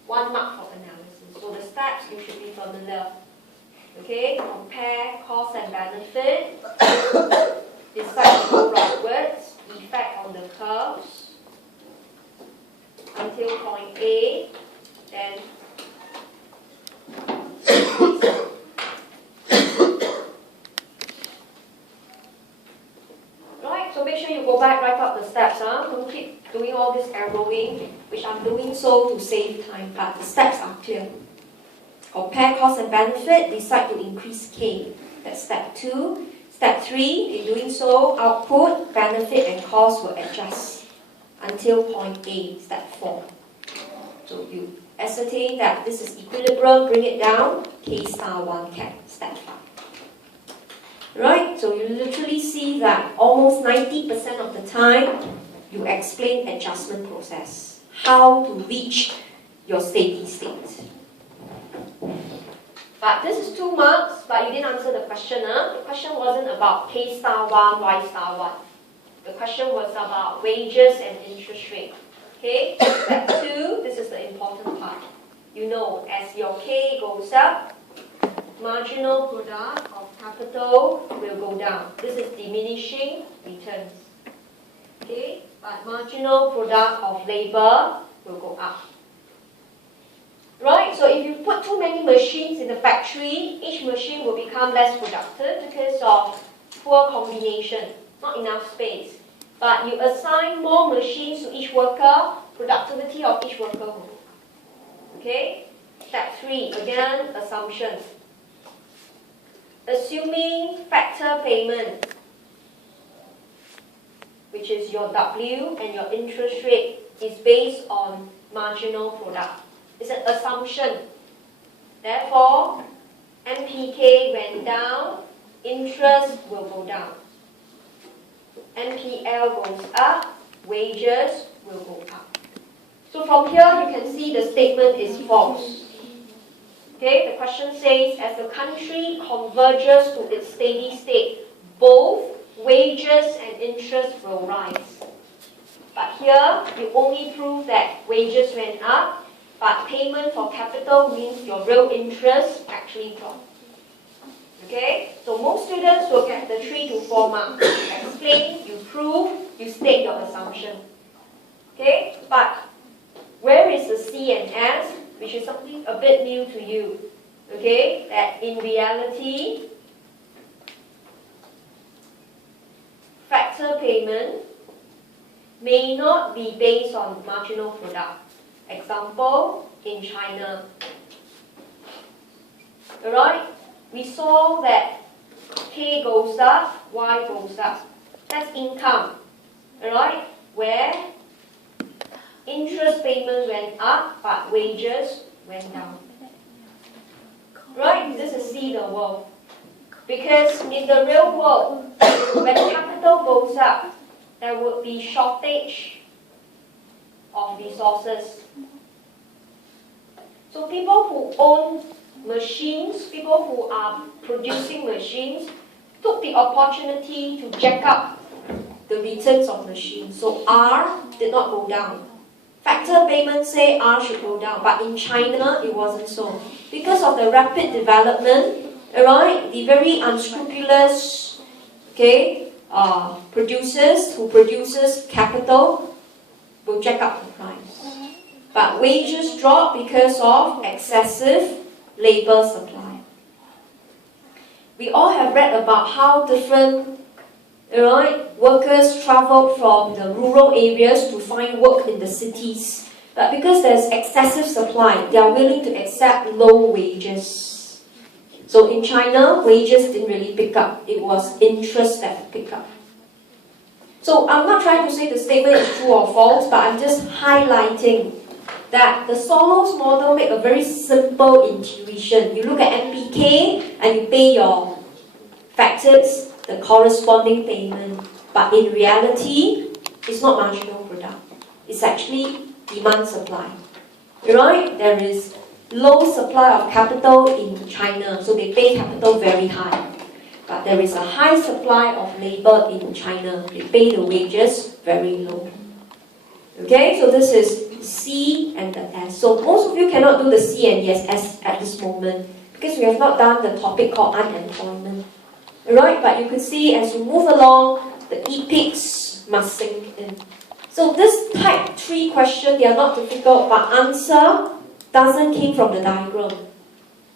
1 mark for analysis. So the steps you should be familiar. Okay, compare cost and benefit, decide to go rightwards, effect on the curves until point A, then right, so make sure you go back, write up the steps, don't keep doing all this arrowing, which I'm doing so to save time, but the steps are clear. Compare cost and benefit, decide to increase K. That's step 2. Step 3, in doing so, output, benefit and cost will adjust until point A, step 4. So you ascertain that this is equilibrium, bring it down, K star 1 cap, step 5. Right, so you literally see that almost 90% of the time, you explain adjustment process, how to reach your steady state. But this is 2 marks, but you didn't answer the question. The question wasn't about K star 1, Y star 1. The question was about wages and interest rate. Okay, step 2, this is the important part. You know, as your K goes up, marginal product of capital will go down. This is diminishing returns. Okay, but marginal product of labor will go up. Right, so if you put too many machines in the factory, each machine will become less productive because of poor combination, not enough space. But you assign more machines to each worker, productivity of each worker will go up. Okay? Step 3, again, assumptions. Assuming factor payment, which is your W, and your interest rate is based on marginal product. It's an assumption. Therefore, MPK went down, interest will go down. NPL goes up, wages will go up. So from here, you can see the statement is false. Okay, the question says, as the country converges to its steady state, both wages and interest will rise. But here, you only prove that wages went up, but payment for capital means your real interest actually dropped. Okay? So most students will get the 3 to 4 marks. You explain, you prove, you state your assumption. Okay? But where is the C and S, which is something a bit new to you? Okay? That in reality, factor payment may not be based on marginal product. Example, in China. Alright, we saw that K goes up, Y goes up. That's income. Alright, where interest payment went up, but wages went down. Right, this is see the world. Because in the real world, when capital goes up, there would be shortage of resources. So people who own machines, people who are producing machines, took the opportunity to jack up the returns of machines. So R did not go down. Factor payments say R should go down, but in China it wasn't so. Because of the rapid development, right, the very unscrupulous producers who produces capital, will jack up the price. But wages drop because of excessive labor supply. We all have read about how different workers traveled from the rural areas to find work in the cities. But because there's excessive supply, they are willing to accept low wages. So in China, wages didn't really pick up. It was interest that picked up. So I'm not trying to say the statement is true or false, but I'm just highlighting that the Soros model made a very simple intuition. You look at NPK and you pay your factors, the corresponding payment. But in reality, it's not marginal product. It's actually demand supply. Right? There is low supply of capital in China, so they pay capital very high. But there is a high supply of labor in China. They pay the wages very low. Okay, so this is C and the S. So most of you cannot do the C and S at this moment because we have not done the topic called unemployment. Alright, but you can see as you move along, the epics must sink in. So this type 3 question, they are not difficult, but answer doesn't come from the diagram.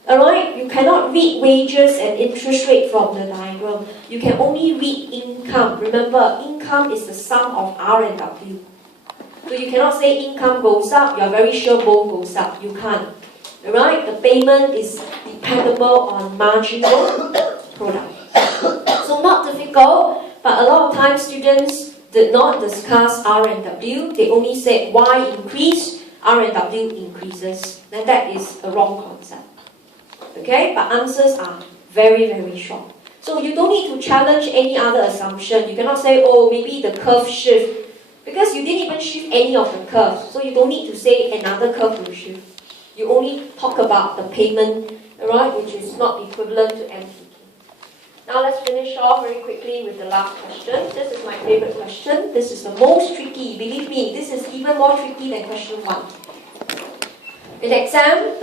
Alright, you cannot read wages and interest rate from the diagram. You can only read income. Remember, income is the sum of R and W. So you cannot say income goes up, you're very sure both goes up. You can't. Alright? The payment is dependable on marginal product. So not difficult, but a lot of times students did not discuss R and W. They only said Y increase, R and W increases. And that is a wrong concept. Okay? But answers are very, very short. So you don't need to challenge any other assumption. You cannot say, oh, maybe the curve shift. Because you didn't even shift any of the curves, so you don't need to say another curve will shift. You only talk about the payment, right, which is not equivalent to MTK. Now let's finish off very quickly with the last question. This is my favorite question. This is the most tricky. Believe me, this is even more tricky than question 1. In exam,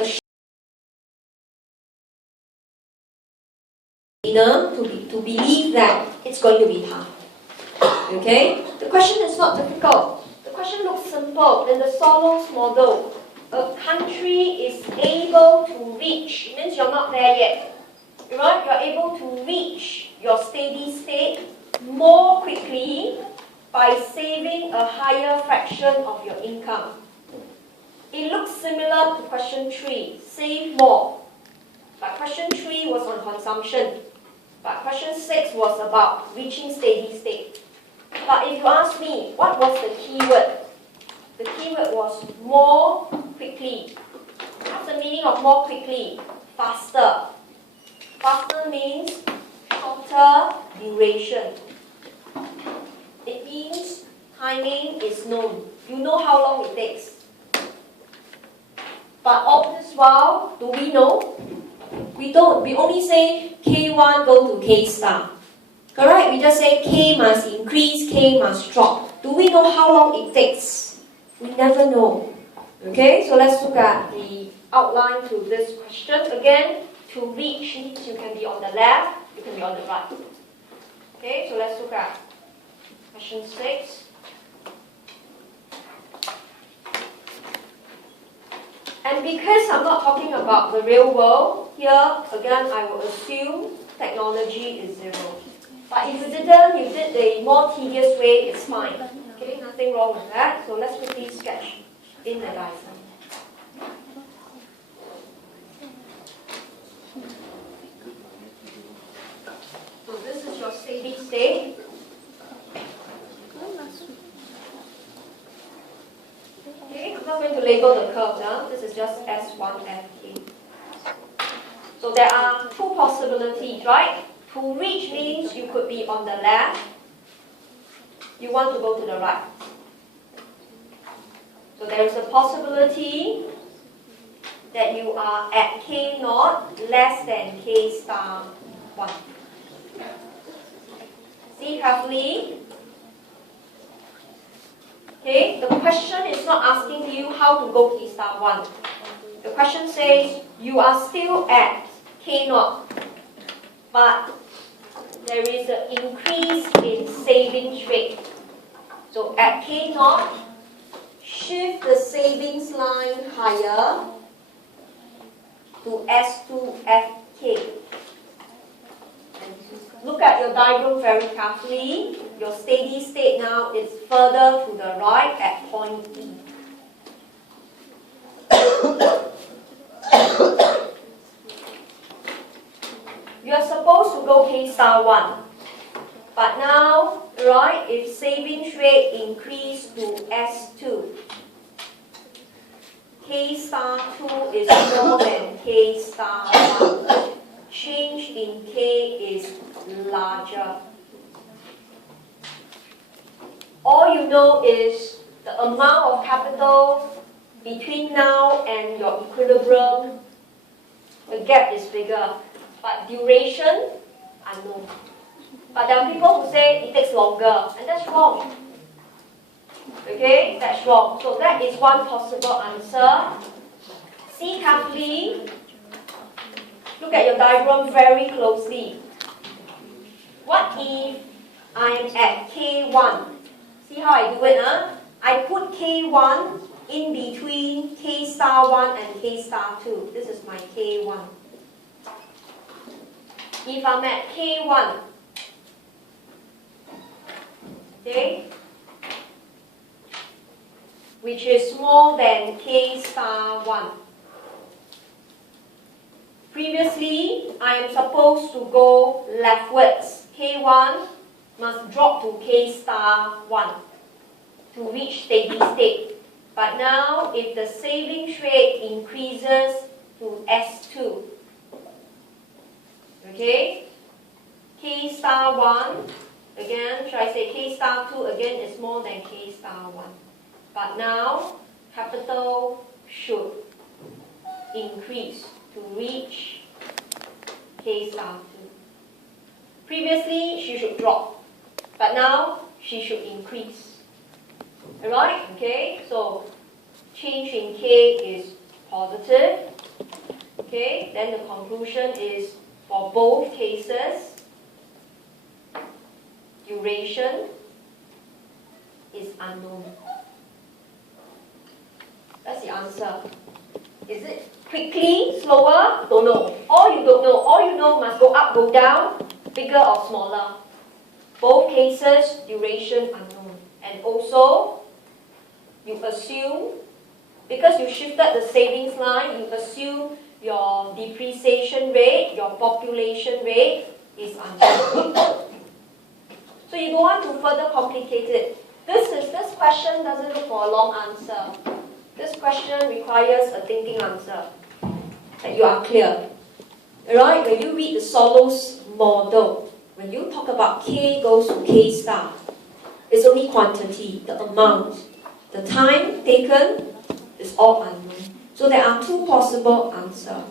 to believe that it's going to be hard. Okay? The question is not difficult. The question looks simple. In the Soros model, a country is able to reach, it means you're not there yet. Right? You're able to reach your steady state more quickly by saving a higher fraction of your income. It looks similar to question 3, save more. But question 3 was on consumption. But question 6 was about reaching steady state. But if you ask me, what was the keyword? The keyword was more quickly. What's the meaning of more quickly? Faster. Faster means shorter duration. It means timing is known. You know how long it takes. But all this while, do we know? We don't. We only say K1 go to K star. Correct? We just say K must increase, K must drop. Do we know how long it takes? We never know. Okay, so let's look at the outline to this question. Again, to reach means you can be on the left, you can be on the right. Okay, so let's look at question 6. And because I'm not talking about the real world, here, again, I will assume technology is 0. But if you did the more tedious way, it's fine. Okay, nothing wrong with that. So let's quickly sketch in the diagram. So this is your steady state. Okay, I'm not going to label the curve now. This is just S1, Fk. So there are 2 possibilities, right? To reach means you could be on the left. You want to go to the right. So there is a possibility that you are at K0 less than K star 1. See carefully. Okay, the question is not asking you how to go K star 1. The question says you are still at K0, but there is an increase in savings rate. So at K0, shift the savings line higher to S2FK. Look at your diagram very carefully. Your steady state now is further to the right at point E. You are supposed to go K star 1. But now, right, if savings rate increase to S2, K star 2 is more than K star 1. Change in K is larger. All you know is the amount of capital between now and your equilibrium, the gap is bigger. But duration, unknown. But there are people who say it takes longer, and that's wrong. Okay, that's wrong. So that is one possible answer. See carefully. Look at your diagram very closely. What if I am at K1? See how I do it, huh? I put K1 in between K star 1 and K star 2. This is my K1. If I'm at K1, okay, which is more than K star 1. Previously, I am supposed to go leftwards. K1 must drop to K star 1 to reach steady state. But now, if the savings rate increases to S2, okay, K star 1, again, should I say K star 2 again is more than K star 1. But now, capital should increase to reach K star 2. Previously, she should drop, but now she should increase. Alright, okay, so change in K is positive. Okay, then the conclusion is for both cases, duration is unknown. That's the answer. Is it quickly, slower? Don't know. All you don't know. All you know must go up, go down, bigger or smaller. Both cases, duration unknown. And also, you assume, because you shifted the savings line, you assume your depreciation rate, your population rate is unknown. So you don't want to further complicate it. This question doesn't look for a long answer. This question requires a thinking answer, that you are clear. Alright, when you read the Solos model, when you talk about K goes to K star, it's only quantity, the amount. The time taken is all unknown. So there are two possible answers.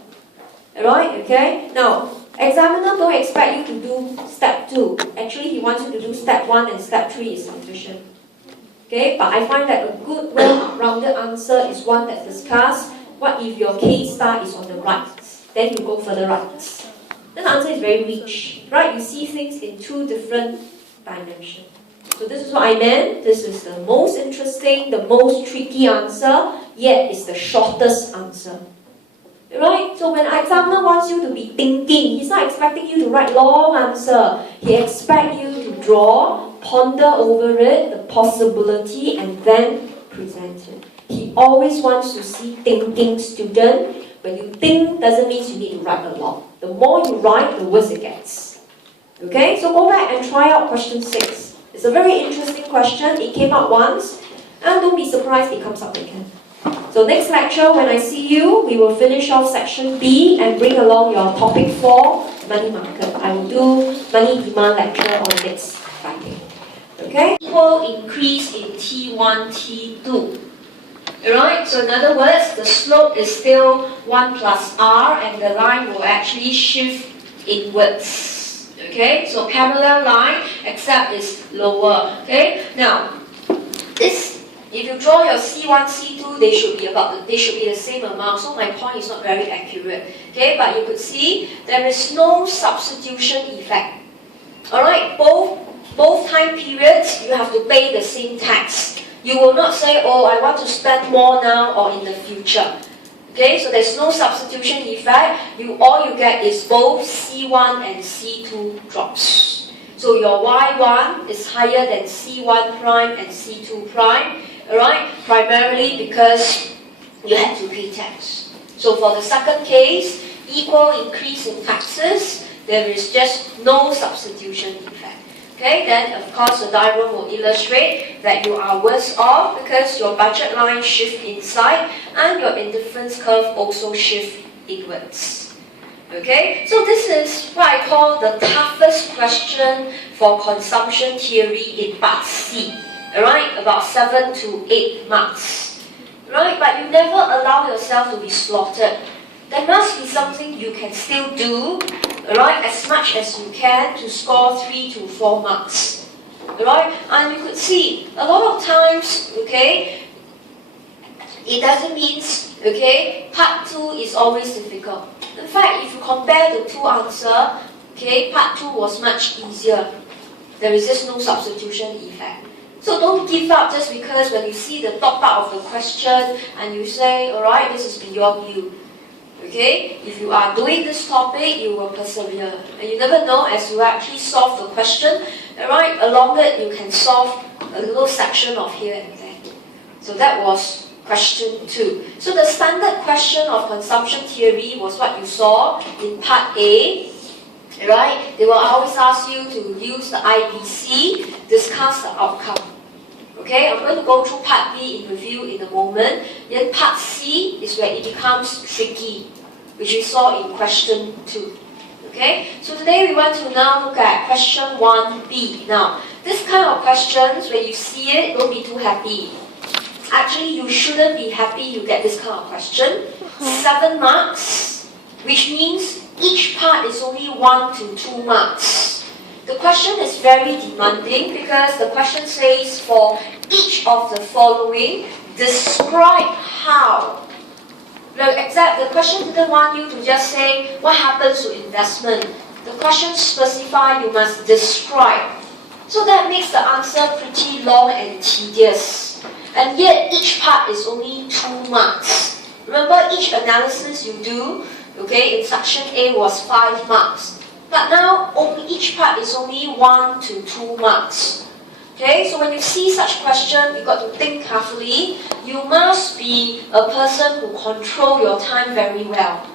Alright, okay? Now, examiner don't expect you to do step 2. Actually, he wants you to do step 1 and step 3 is sufficient. Okay, but I find that a good, well-rounded answer is one that discusses what if your K star is on the right, then you go further right. This answer is very rich, right? You see things in two different dimensions. So this is what I meant. This is the most interesting, the most tricky answer, yet it's the shortest answer. Right? So when an examiner wants you to be thinking, he's not expecting you to write long answer. He expects you to draw, ponder over it, the possibility, and then present it. He always wants to see thinking student. When you think, doesn't mean you need to write a lot. The more you write, the worse it gets. Okay? So go back and try out question 6. It's a very interesting question. It came out once, and don't be surprised it comes up again. So next lecture, when I see you, we will finish off section B and bring along your topic 4, money market. I will do money demand lecture on next Friday. Okay? Equal increase in T1, T2. Alright, so in other words, the slope is still 1 plus R and the line will actually shift inwards. Okay, so parallel line, except it's lower. Okay, now, this, if you draw your C1, C2, they should be the same amount, so my point is not very accurate. Okay, but you could see there is no substitution effect. Alright, both time periods you have to pay the same tax. You will not say, oh, I want to spend more now or in the future. Okay, so there's no substitution effect. All you get is both C1 and C2 drops. So your Y1 is higher than C1 prime and C2 prime, alright? Primarily because you had to pay tax. So for the second case, equal increase in taxes, there is just no substitution effect. Okay, then of course the diagram will illustrate that you are worse off because your budget line shift inside and your indifference curve also shift inwards. Okay, so this is what I call the toughest question for consumption theory in part C. Alright, about 7 to 8 marks. Right, but you never allow yourself to be slaughtered. There must be something you can still do, alright, as much as you can to score 3 to 4 marks. Alright, and you could see a lot of times, okay, it doesn't mean, okay, part 2 is always difficult. In fact, if you compare the two answers, okay, part 2 was much easier. There is just no substitution effect. So don't give up just because when you see the top part of the question and you say, alright, this is beyond you. Okay, if you are doing this topic, you will persevere. And you never know, as you actually solve the question, alright, along it you can solve a little section of here and there. So that was question 2. So the standard question of consumption theory was what you saw in part A. Right? They will always ask you to use the IBC, discuss the outcome. Okay, I'm going to go through part B in review in a moment. Then part C is where it becomes tricky, which we saw in question 2. Okay, so today we want to now look at question 1B. Now, this kind of questions, when you see it, don't be too happy. Actually, you shouldn't be happy you get this kind of question. 7 marks, which means each part is only 1 to 2 marks. The question is very demanding because the question says for each of the following, describe how. The question didn't want you to just say what happens to investment. The question specifies you must describe. So that makes the answer pretty long and tedious. And yet each part is only 2 marks. Remember each analysis you do, okay, in section A was 5 marks. But now each part is only 1 to 2 marks. Okay, so when you see such question, you've got to think carefully. You must be a person who control your time very well.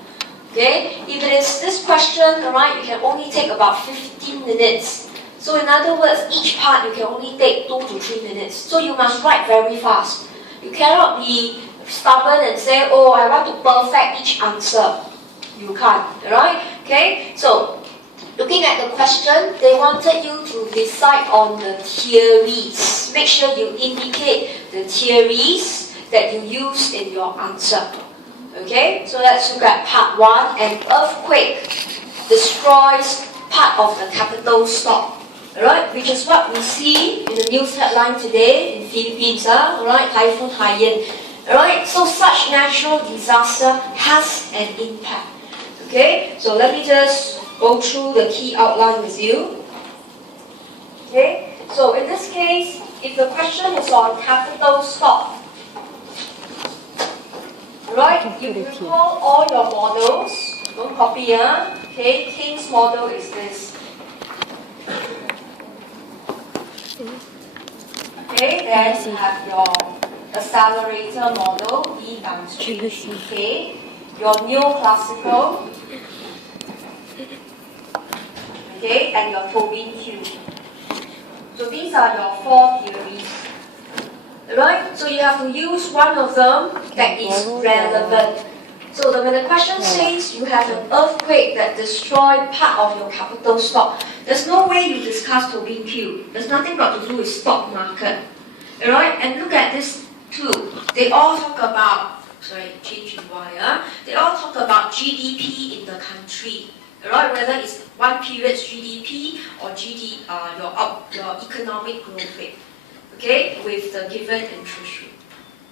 Okay, if it is this question, alright, you can only take about 15 minutes. So in other words, each part you can only take 2 to 3 minutes. So you must write very fast. You cannot be stubborn and say, oh, I want to perfect each answer. You can't, alright? Okay, so looking at the question, they wanted you to decide on the theories. Make sure you indicate the theories that you use in your answer. Okay, so let's look at part 1. An earthquake destroys part of the capital stock. Alright, which is what we see in the news headline today in Philippines. Alright, Typhoon Haiyan. Alright, so such natural disaster has an impact. Okay, so let me just go through the key outline with you. Okay, so in this case, if the question is on capital stock, right, you recall all your models. Don't copy, okay, King's model is this. Okay, then you have your accelerator model, E downstream K, your neoclassical, okay, and your Tobin Q. So these are your 4 theories. Right? So you have to use one of them that is relevant. So when the question says you have an earthquake that destroyed part of your capital stock, there's no way you discuss Tobin Q. There's nothing got to do with stock market. Alright? And look at this too. They all talk about, change in wire. They all talk about GDP in the country. Alright? Whether it's one period's GDP or your economic growth rate. Okay? With the given interest rate.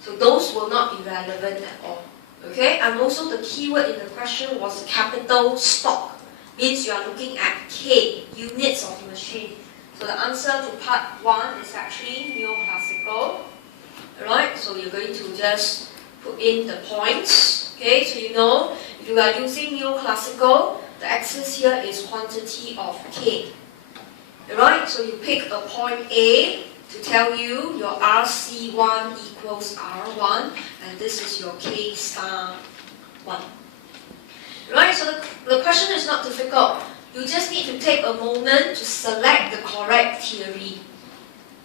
So those will not be relevant at all. Okay, and also the keyword in the question was capital stock. Means you are looking at K, units of machine. So the answer to part 1 is actually neoclassical. just put in the points. Okay, so you know, if you are using neoclassical, the axis here is quantity of K. Alright, so you pick a point A to tell you your RC1 equals R1, and this is your K star 1. Right, so the question is not difficult. You just need to take a moment to select the correct theory.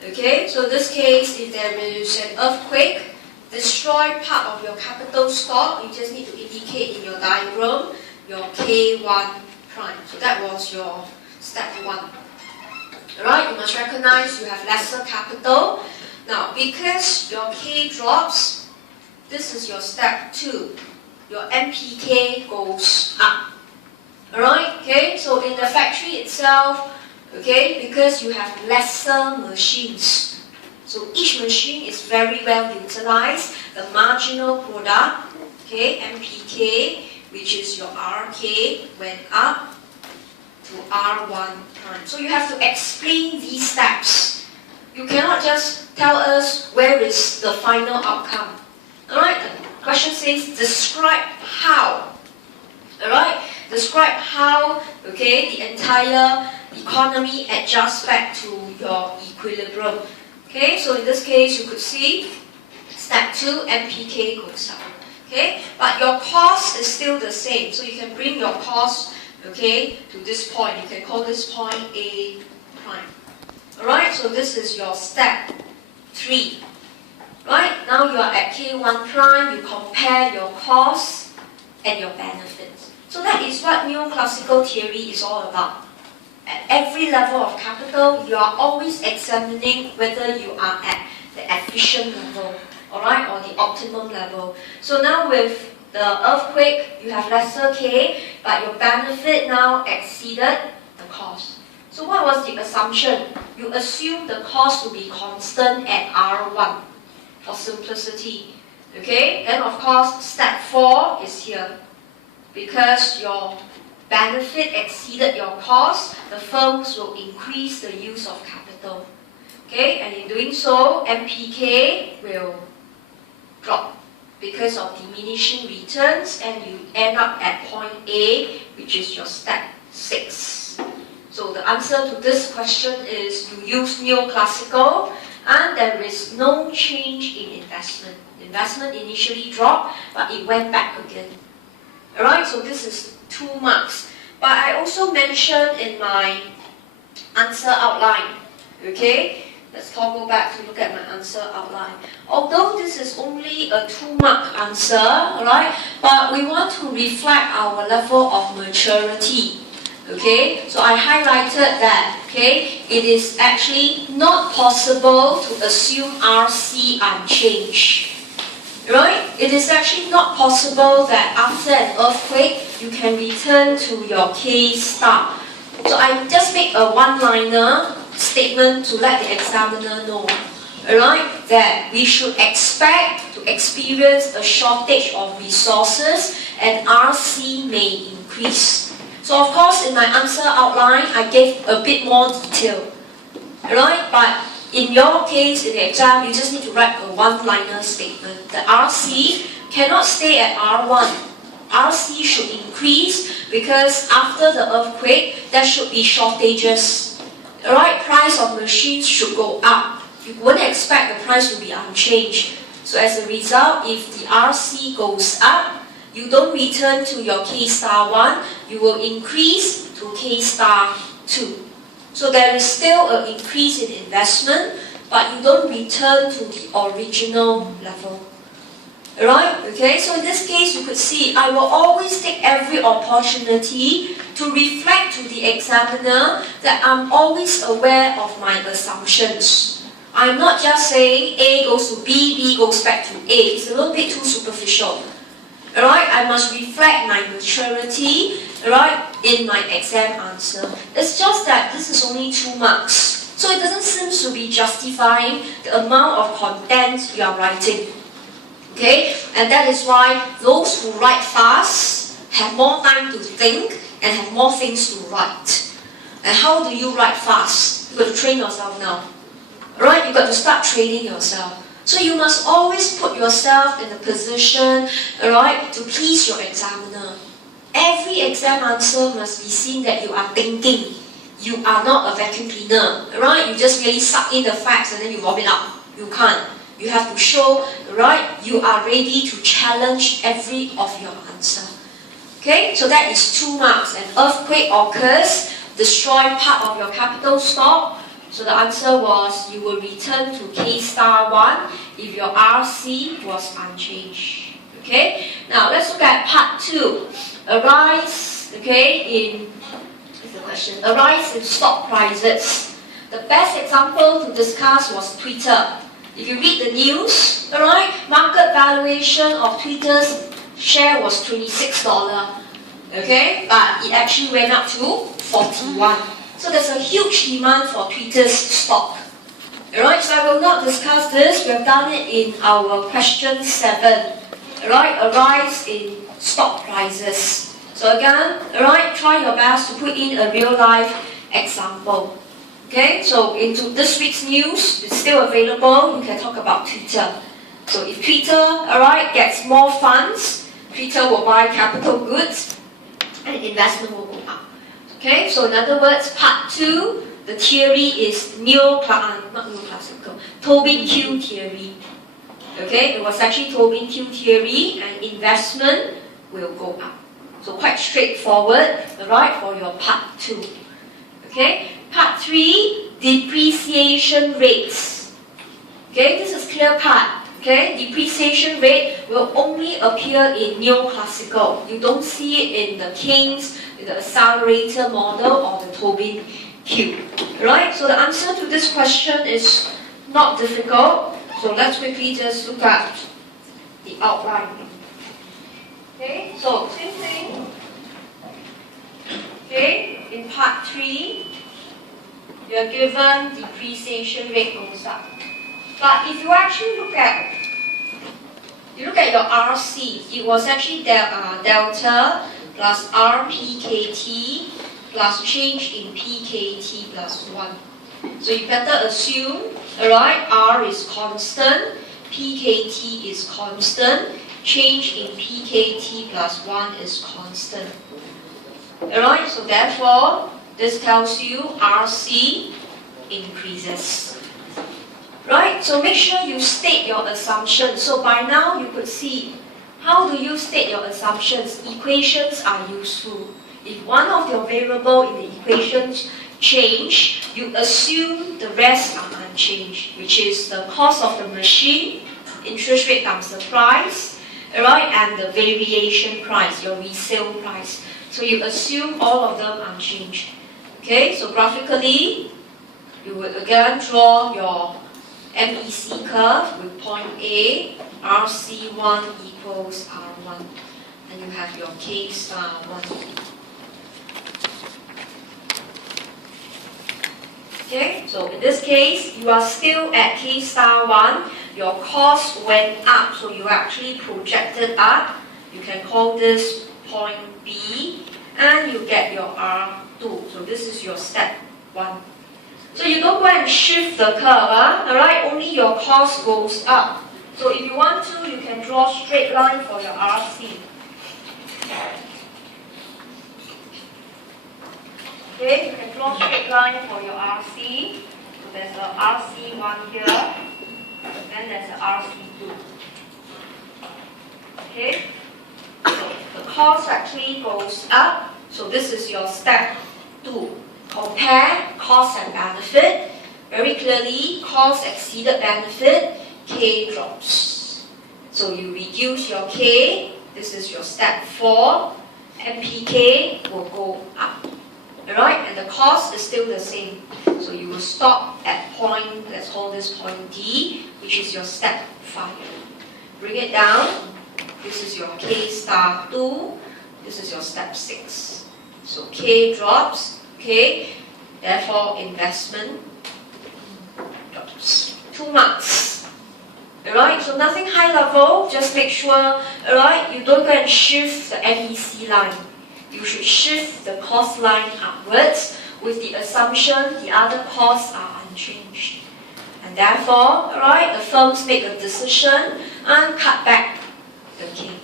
Okay, so in this case, if there is an earthquake, destroy part of your capital stock, you just need to indicate in your diagram your K1 prime. So that was your step 1. Alright, you must recognize you have lesser capital. Now, because your K drops, this is your step 2. Your MPK goes up. Alright, okay, so in the factory itself, okay, because you have lesser machines, so each machine is very well utilized, the marginal product, okay, MPK, which is your RK, went up to R1 prime. So you have to explain these steps. You cannot just tell us where is the final outcome. Alright, the question says describe how. Alright, describe how, okay, the entire economy adjusts back to your equilibrium. Okay, so in this case you could see step 2, MPK goes up. Okay, but your cost is still the same, so you can bring your cost, okay, to this point. You can call this point A prime. Alright, so this is your step 3. Right, now you are at K1 prime, you compare your costs and your benefits. So that is what neoclassical theory is all about. At every level of capital, you are always examining whether you are at the efficient level, alright, or the optimum level. So now with the earthquake, you have lesser K, but your benefit now exceeded the cost. So what was the assumption? You assume the cost to be constant at R1 for simplicity. Okay, then of course step 4 is here. Because your benefit exceeded your cost, the firms will increase the use of capital. Okay, and in doing so, MPK will drop because of diminishing returns, and you end up at point A, which is your step 6. So the answer to this question is you use neoclassical and there is no change in investment. Investment initially dropped, but it went back again. Alright, so this is 2 marks. But I also mentioned in my answer outline, okay? Let's go back to look at my answer outline. Although this is only a 2-mark answer, alright, but we want to reflect our level of maturity. Okay, so I highlighted that, okay, it is actually not possible to assume RC unchanged. Right? It is actually not possible that after an earthquake, you can return to your K star. So I just make a one-liner statement to let the examiner know, alright, that we should expect to experience a shortage of resources and RC may increase. So of course, in my answer outline, I gave a bit more detail, alright, but in your case, in the exam, you just need to write a one-liner statement. The RC cannot stay at R1. RC should increase because after the earthquake, there should be shortages. Alright, price of machines should go up. You wouldn't expect the price to be unchanged. So as a result, if the RC goes up, you don't return to your K star 1, you will increase to K star 2. So there is still an increase in investment, but you don't return to the original level. Alright, okay, so in this case you could see I will always take every opportunity to reflect to the examiner that I'm always aware of my assumptions. I'm not just saying A goes to B, B goes back to A. It's a little bit too superficial. Alright, I must reflect my maturity, alright, in my exam answer. It's just that this is only 2 marks. So it doesn't seem to be justifying the amount of content you are writing. Okay, and that is why those who write fast have more time to think and have more things to write. And how do you write fast? You've got to train yourself now. Alright, you've got to start training yourself. So you must always put yourself in a position, alright, to please your examiner. Every exam answer must be seen that you are thinking. You are not a vacuum cleaner, right? You just really suck in the facts and then you vomit out. You can't. You have to show, right, you are ready to challenge every of your answer. Okay, so that is 2 marks. An earthquake occurs, destroy part of your capital stock. So the answer was you will return to K star 1 if your RC was unchanged. Okay, now let's look at part 2. Arise, okay, in question. Arise in stock prices. The best example to discuss was Twitter. If you read the news, alright, market valuation of Twitter's share was $26, okay, but it actually went up to 41. So there's a huge demand for Twitter's stock. Alright, so I will not discuss this. We have done it in our question 7. Alright, arise in stock prices. So again, alright, try your best to put in a real life example. Okay, so into this week's news, it's still available. You can talk about Twitter. So if Twitter, alright, gets more funds, Twitter will buy capital goods and investment will go up. Okay, so in other words, part 2, the theory is neoclassical, Tobin-Q theory. Okay, it was actually Tobin-Q theory and investment will go up. So quite straightforward, right, for your part 2. Okay, part 3, depreciation rates. Okay, this is clear cut. Okay, depreciation rate will only appear in neoclassical. You don't see it in the Keynes, in the accelerator model or the Tobin-Q. Right, so the answer to this question is not difficult. So let's quickly just look at the outline. Okay, so same thing. Okay, in part 3, you are given depreciation rate goes up. But if you actually look at your RC, it was actually delta plus RPKT plus change in PKT plus 1. So you better assume, alright, R is constant, PKT is constant, change in PKT plus 1 is constant. Alright, so therefore, this tells you RC increases. Right, so make sure you state your assumptions. So by now you could see, how do you state your assumptions? Equations are useful. If one of your variables in the equations change, you assume the rest are unchanged, which is the cost of the machine, interest rate times the price, right, and the variation price, your resale price. So you assume all of them unchanged. Okay, so graphically, you would again draw your MEC curve with point A, RC1 equals R1, and you have your K star 1. Okay, so in this case, you are still at K star 1, your cost went up, so you actually projected up. You can call this point B, and you get your R2. So this is your step 1. So you don't go and shift the curve, alright? Only your cost goes up. So if you want to, you can draw straight line for your RC. Okay, you can draw straight line for your RC. So there's a RC1 here, then there's a RC2. Okay, so the cost actually goes up. So this is your step 2. Compare cost and benefit. Very clearly, cost exceeded benefit, K drops. So you reduce your K, this is your step 4, MPK will go up. Alright, and the cost is still the same. So you will stop at point, let's call this point D, which is your step 5. Bring it down, this is your K star 2, this is your step 6. So K drops. Okay, therefore investment drops. 2 marks. Alright, so nothing high level, just make sure, alright, you don't go and shift the MEC line. You should shift the cost line upwards with the assumption the other costs are unchanged. And therefore, alright, the firms make a decision and cut back the gain.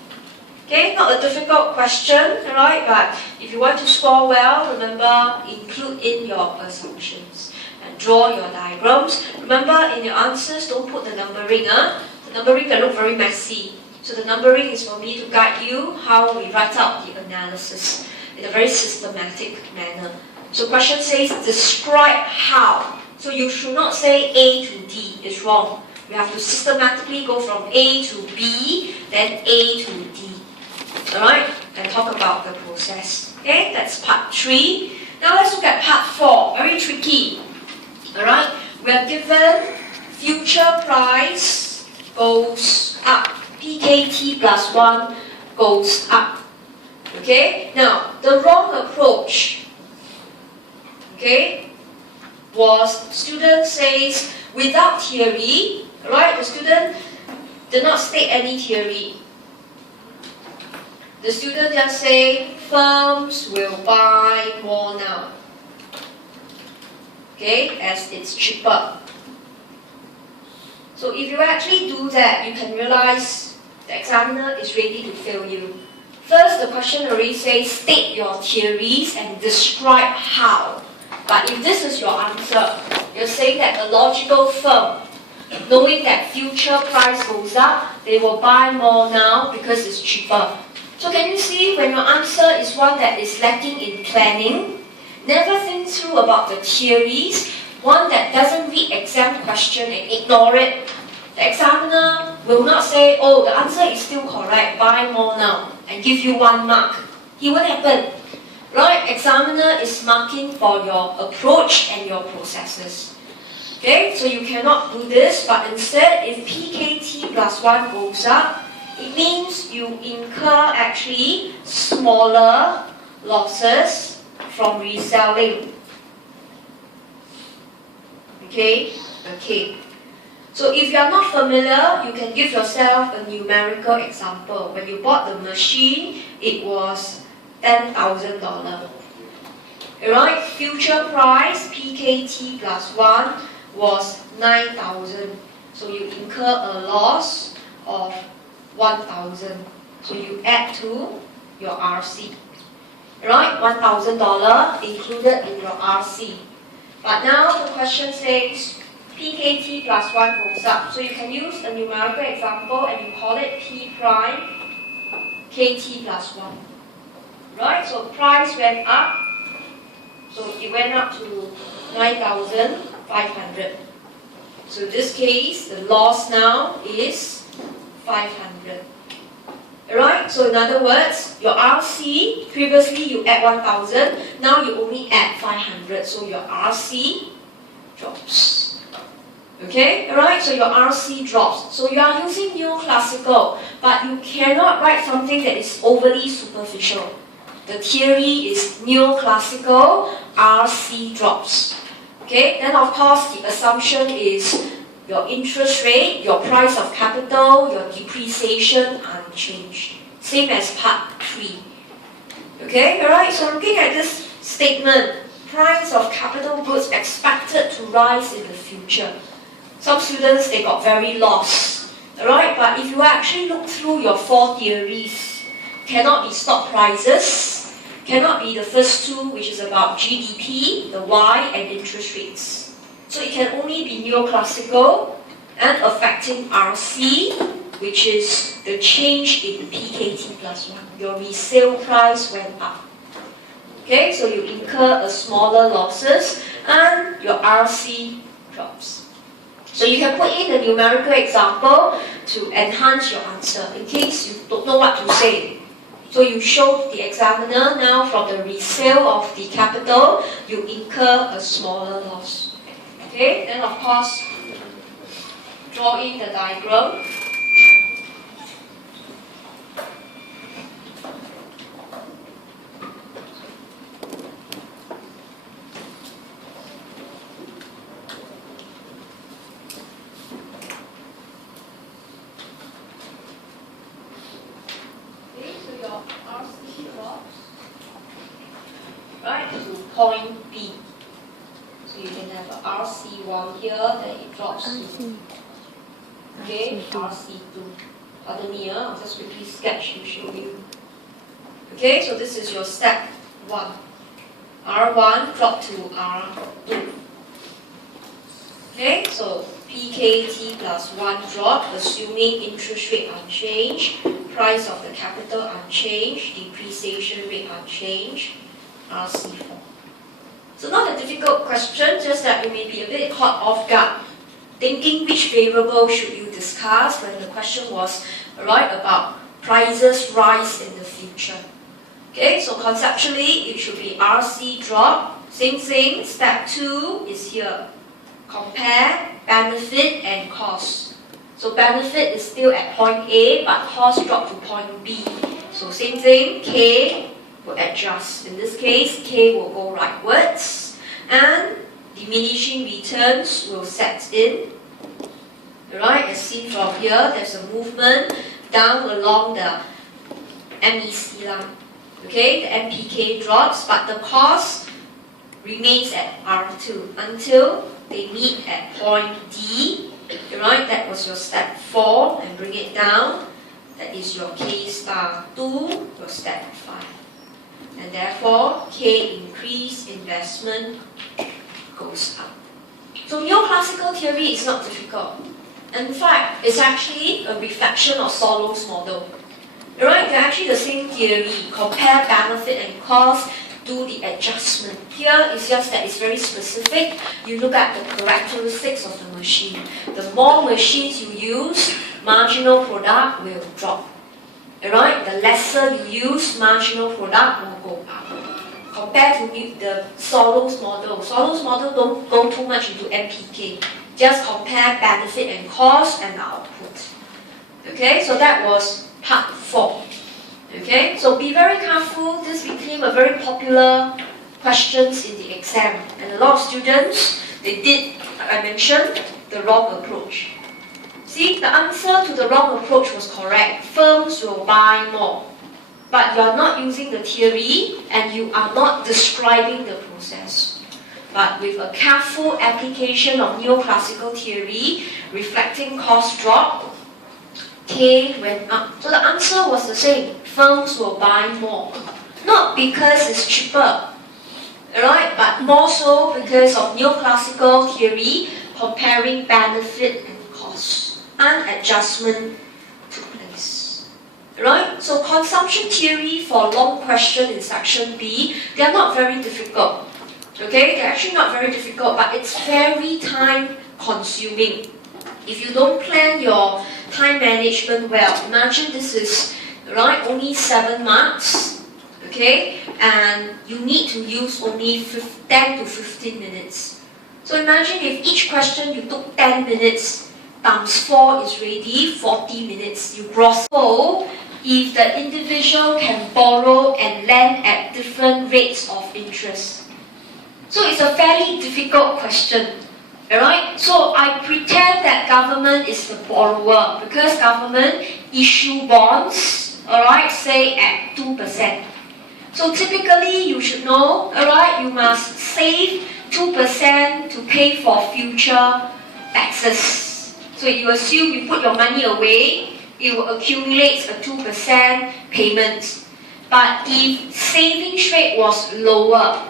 Okay, not a difficult question, alright, but if you want to score well, remember, include in your assumptions and draw your diagrams. Remember, in your answers, don't put the numbering. The numbering can look very messy. So the numbering is for me to guide you how we write out the analysis in a very systematic manner. So question says, describe how. So you should not say A to D, it's wrong. We have to systematically go from A to B, then A to D. Alright, and talk about the process. Okay, that's part 3. Now let's look at part 4, very tricky. Alright, we are given future price goes up. PKT plus 1 goes up. Okay, now the wrong approach, okay, was student says without theory, right? The student did not state any theory. The student just say firms will buy more now, okay, as it's cheaper. So if you actually do that, you can realize the examiner is ready to fail you. First, the question already says state your theories and describe how. But if this is your answer, you're saying that a logical firm, knowing that future price goes up, they will buy more now because it's cheaper. So can you see when your answer is one that is lacking in planning, never think through about the theories, one that doesn't read exam question and ignore it, the examiner will not say, oh, the answer is still correct, buy more now, and give you 1 mark. It won't happen. Right? Examiner is marking for your approach and your processes. Okay, so you cannot do this, but instead, if PKT plus 1 goes up, it means you incur actually smaller losses from reselling. Okay? So if you are not familiar, you can give yourself a numerical example. When you bought the machine, it was $10,000. Alright, future price PKT plus 1 was 9,000. So you incur a loss of 1,000. So you add to your RC. Right, $1,000 included in your RC. But now the question says PKT plus 1 goes up. So you can use a numerical example and you call it P prime KT plus 1. Right, so price went up. So it went up to 9,500. So in this case, the loss now is 500. Alright, so in other words, your RC, previously you add 1,000, now you only add 500. So your RC drops. Okay, alright, so your RC drops. So you are using neoclassical, but you cannot write something that is overly superficial. The theory is neoclassical, RC drops. Okay, then of course the assumption is your interest rate, your price of capital, your depreciation unchanged. Same as part 3. Okay, alright, so looking at this statement, price of capital goods expected to rise in the future. Some students, they got very lost. Alright, but if you actually look through your 4 theories, cannot be stock prices, cannot be the first 2, which is about GDP, the Y, and interest rates. So it can only be neoclassical and affecting RC, which is the change in PKT plus 1. Your resale price went up. Okay, so you incur a smaller losses and your RC drops. So you can put in a numerical example to enhance your answer in case you don't know what to say. So you show the examiner now from the resale of the capital, you incur a smaller loss. Okay, then of course, draw in the diagram. Right, to point B. So you can have a RC1 here, then it drops to, okay, RC2. Pardon me, I'll just quickly sketch to show you. Okay, so this is your step 1. R1 drop to R2. Okay, so PKT plus 1 drop, assuming interest rate unchanged, price of the capital unchanged, depreciation rate unchanged, RC4. So not a difficult question, just that you may be a bit caught off guard, thinking which variable should you discuss when the question was about prices rise in the future. Okay, so conceptually it should be RC drop, same thing, step 2 is here. Compare benefit and cost. So benefit is still at point A, but cost drop to point B. So same thing, K will adjust. In this case, K will go rightwards, and diminishing returns will set in. Alright, as seen from here, there's a movement down along the MEC line. Okay, the MPK drops, but the cost remains at R2 until they meet at point D. Alright, that was your step 4, and bring it down. That is your K star 2, your step 5. And therefore, K increase, investment goes up. So neoclassical theory is not difficult. In fact, it's actually a reflection of Solo's model. Alright, they're actually the same theory. Compare benefit and cost, do the adjustment. Here it's just that it's very specific. You look at the characteristics of the machine. The more machines you use, marginal product will drop. Alright, the lesser you use, marginal product will go up. Compared to the Solo's model. Solo's model don't go too much into MPK. Just compare benefit and cost and output. Okay, so that was part 4. Okay, so be very careful. This became a very popular questions in the exam. And a lot of students, they did, I mentioned, the wrong approach. See, the answer to the wrong approach was correct. Firms will buy more. But you are not using the theory and you are not describing the process. But with a careful application of neoclassical theory, reflecting cost drop, K went up. So the answer was the same. Firms will buy more. Not because it's cheaper, right? But more so because of neoclassical theory, comparing benefit and cost. And adjustment took place. Right? So consumption theory for long question in section B, they are not very difficult. Okay? They're actually not very difficult, but it's very time consuming. If you don't plan your time management well, imagine this is only 7 marks, okay, and you need to use only 10 to 15 minutes. So imagine if each question you took 10 minutes times 4 is already 40 minutes. You gross. So if the individual can borrow and lend at different rates of interest. So it's a fairly difficult question. Alright, so I pretend that government is the borrower because government issue bonds, alright, say at 2%. So typically you should know, alright, you must save 2% to pay for future taxes. So you assume you put your money away, it will accumulate a 2% payment. But if savings rate was lower,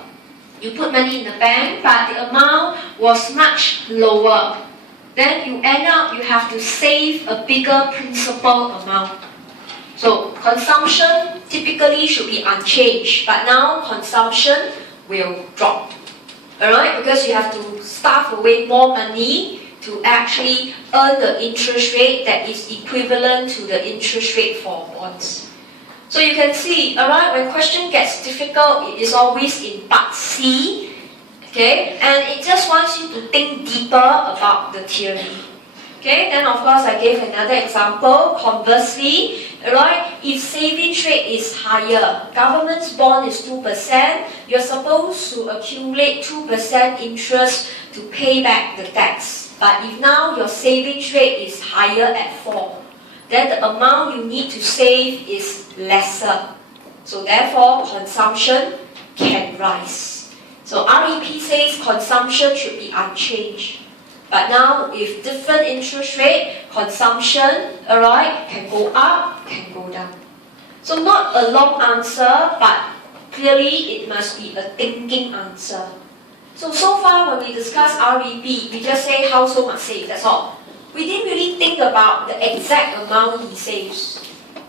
you put money in the bank, but the amount was much lower, then you end up, you have to save a bigger principal amount. So consumption typically should be unchanged, but now consumption will drop. Alright, because you have to stuff away more money to actually earn the interest rate that is equivalent to the interest rate for bonds. So you can see, alright, when question gets difficult, it is always in part C, okay, and it just wants you to think deeper about the theory. Okay, then of course I gave another example. Conversely, alright, if savings rate is higher, government's bond is 2%, you're supposed to accumulate 2% interest to pay back the tax. But if now your savings rate is higher at 4%, then the amount you need to save is lesser. So therefore, consumption can rise. So REP says consumption should be unchanged. But now, if different interest rate, consumption, alright, can go up, can go down. So not a long answer, but clearly it must be a thinking answer. So far when we discuss RBB, we just say household must save, that's all. We didn't really think about the exact amount he saves.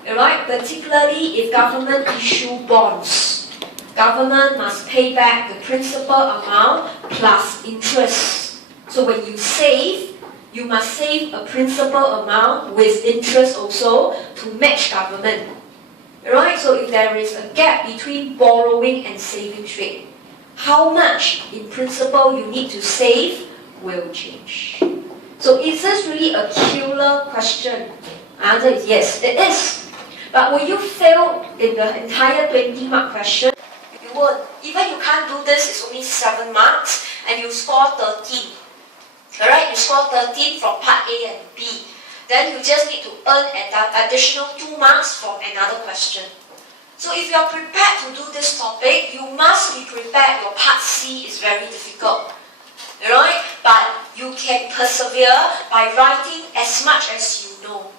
Alright, particularly if government issue bonds. Government must pay back the principal amount plus interest. So when you save, you must save a principal amount with interest also to match government. Alright, so if there is a gap between borrowing and savings rate, how much in principle you need to save will change. So is this really a killer question? Answer is yes, it is. But will you fail in the entire 20-mark question? You won't. Even you can't do this, it's only 7 marks, and you score 13. Alright, you score 13 from part A and B. Then you just need to earn an additional 2 marks from another question. So if you are prepared to do this topic, you must be prepared. Your part C is very difficult. Alright? But you can persevere by writing as much as you know.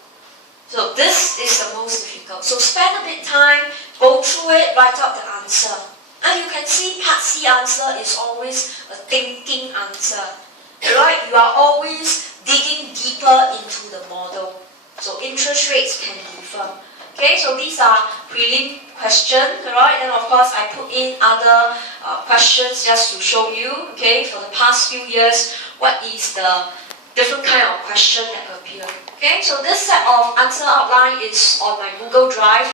So this is the most difficult. So spend a bit time, go through it, write out the answer. And you can see part C answer is always a thinking answer. Right? You are always digging deeper into the model. So interest rates can differ. Okay, so these are prelim questions, right? And of course I put in other questions just to show you, okay, for the past few years, what is the different kind of question that appear. Okay, so this set of answer outline is on my Google Drive.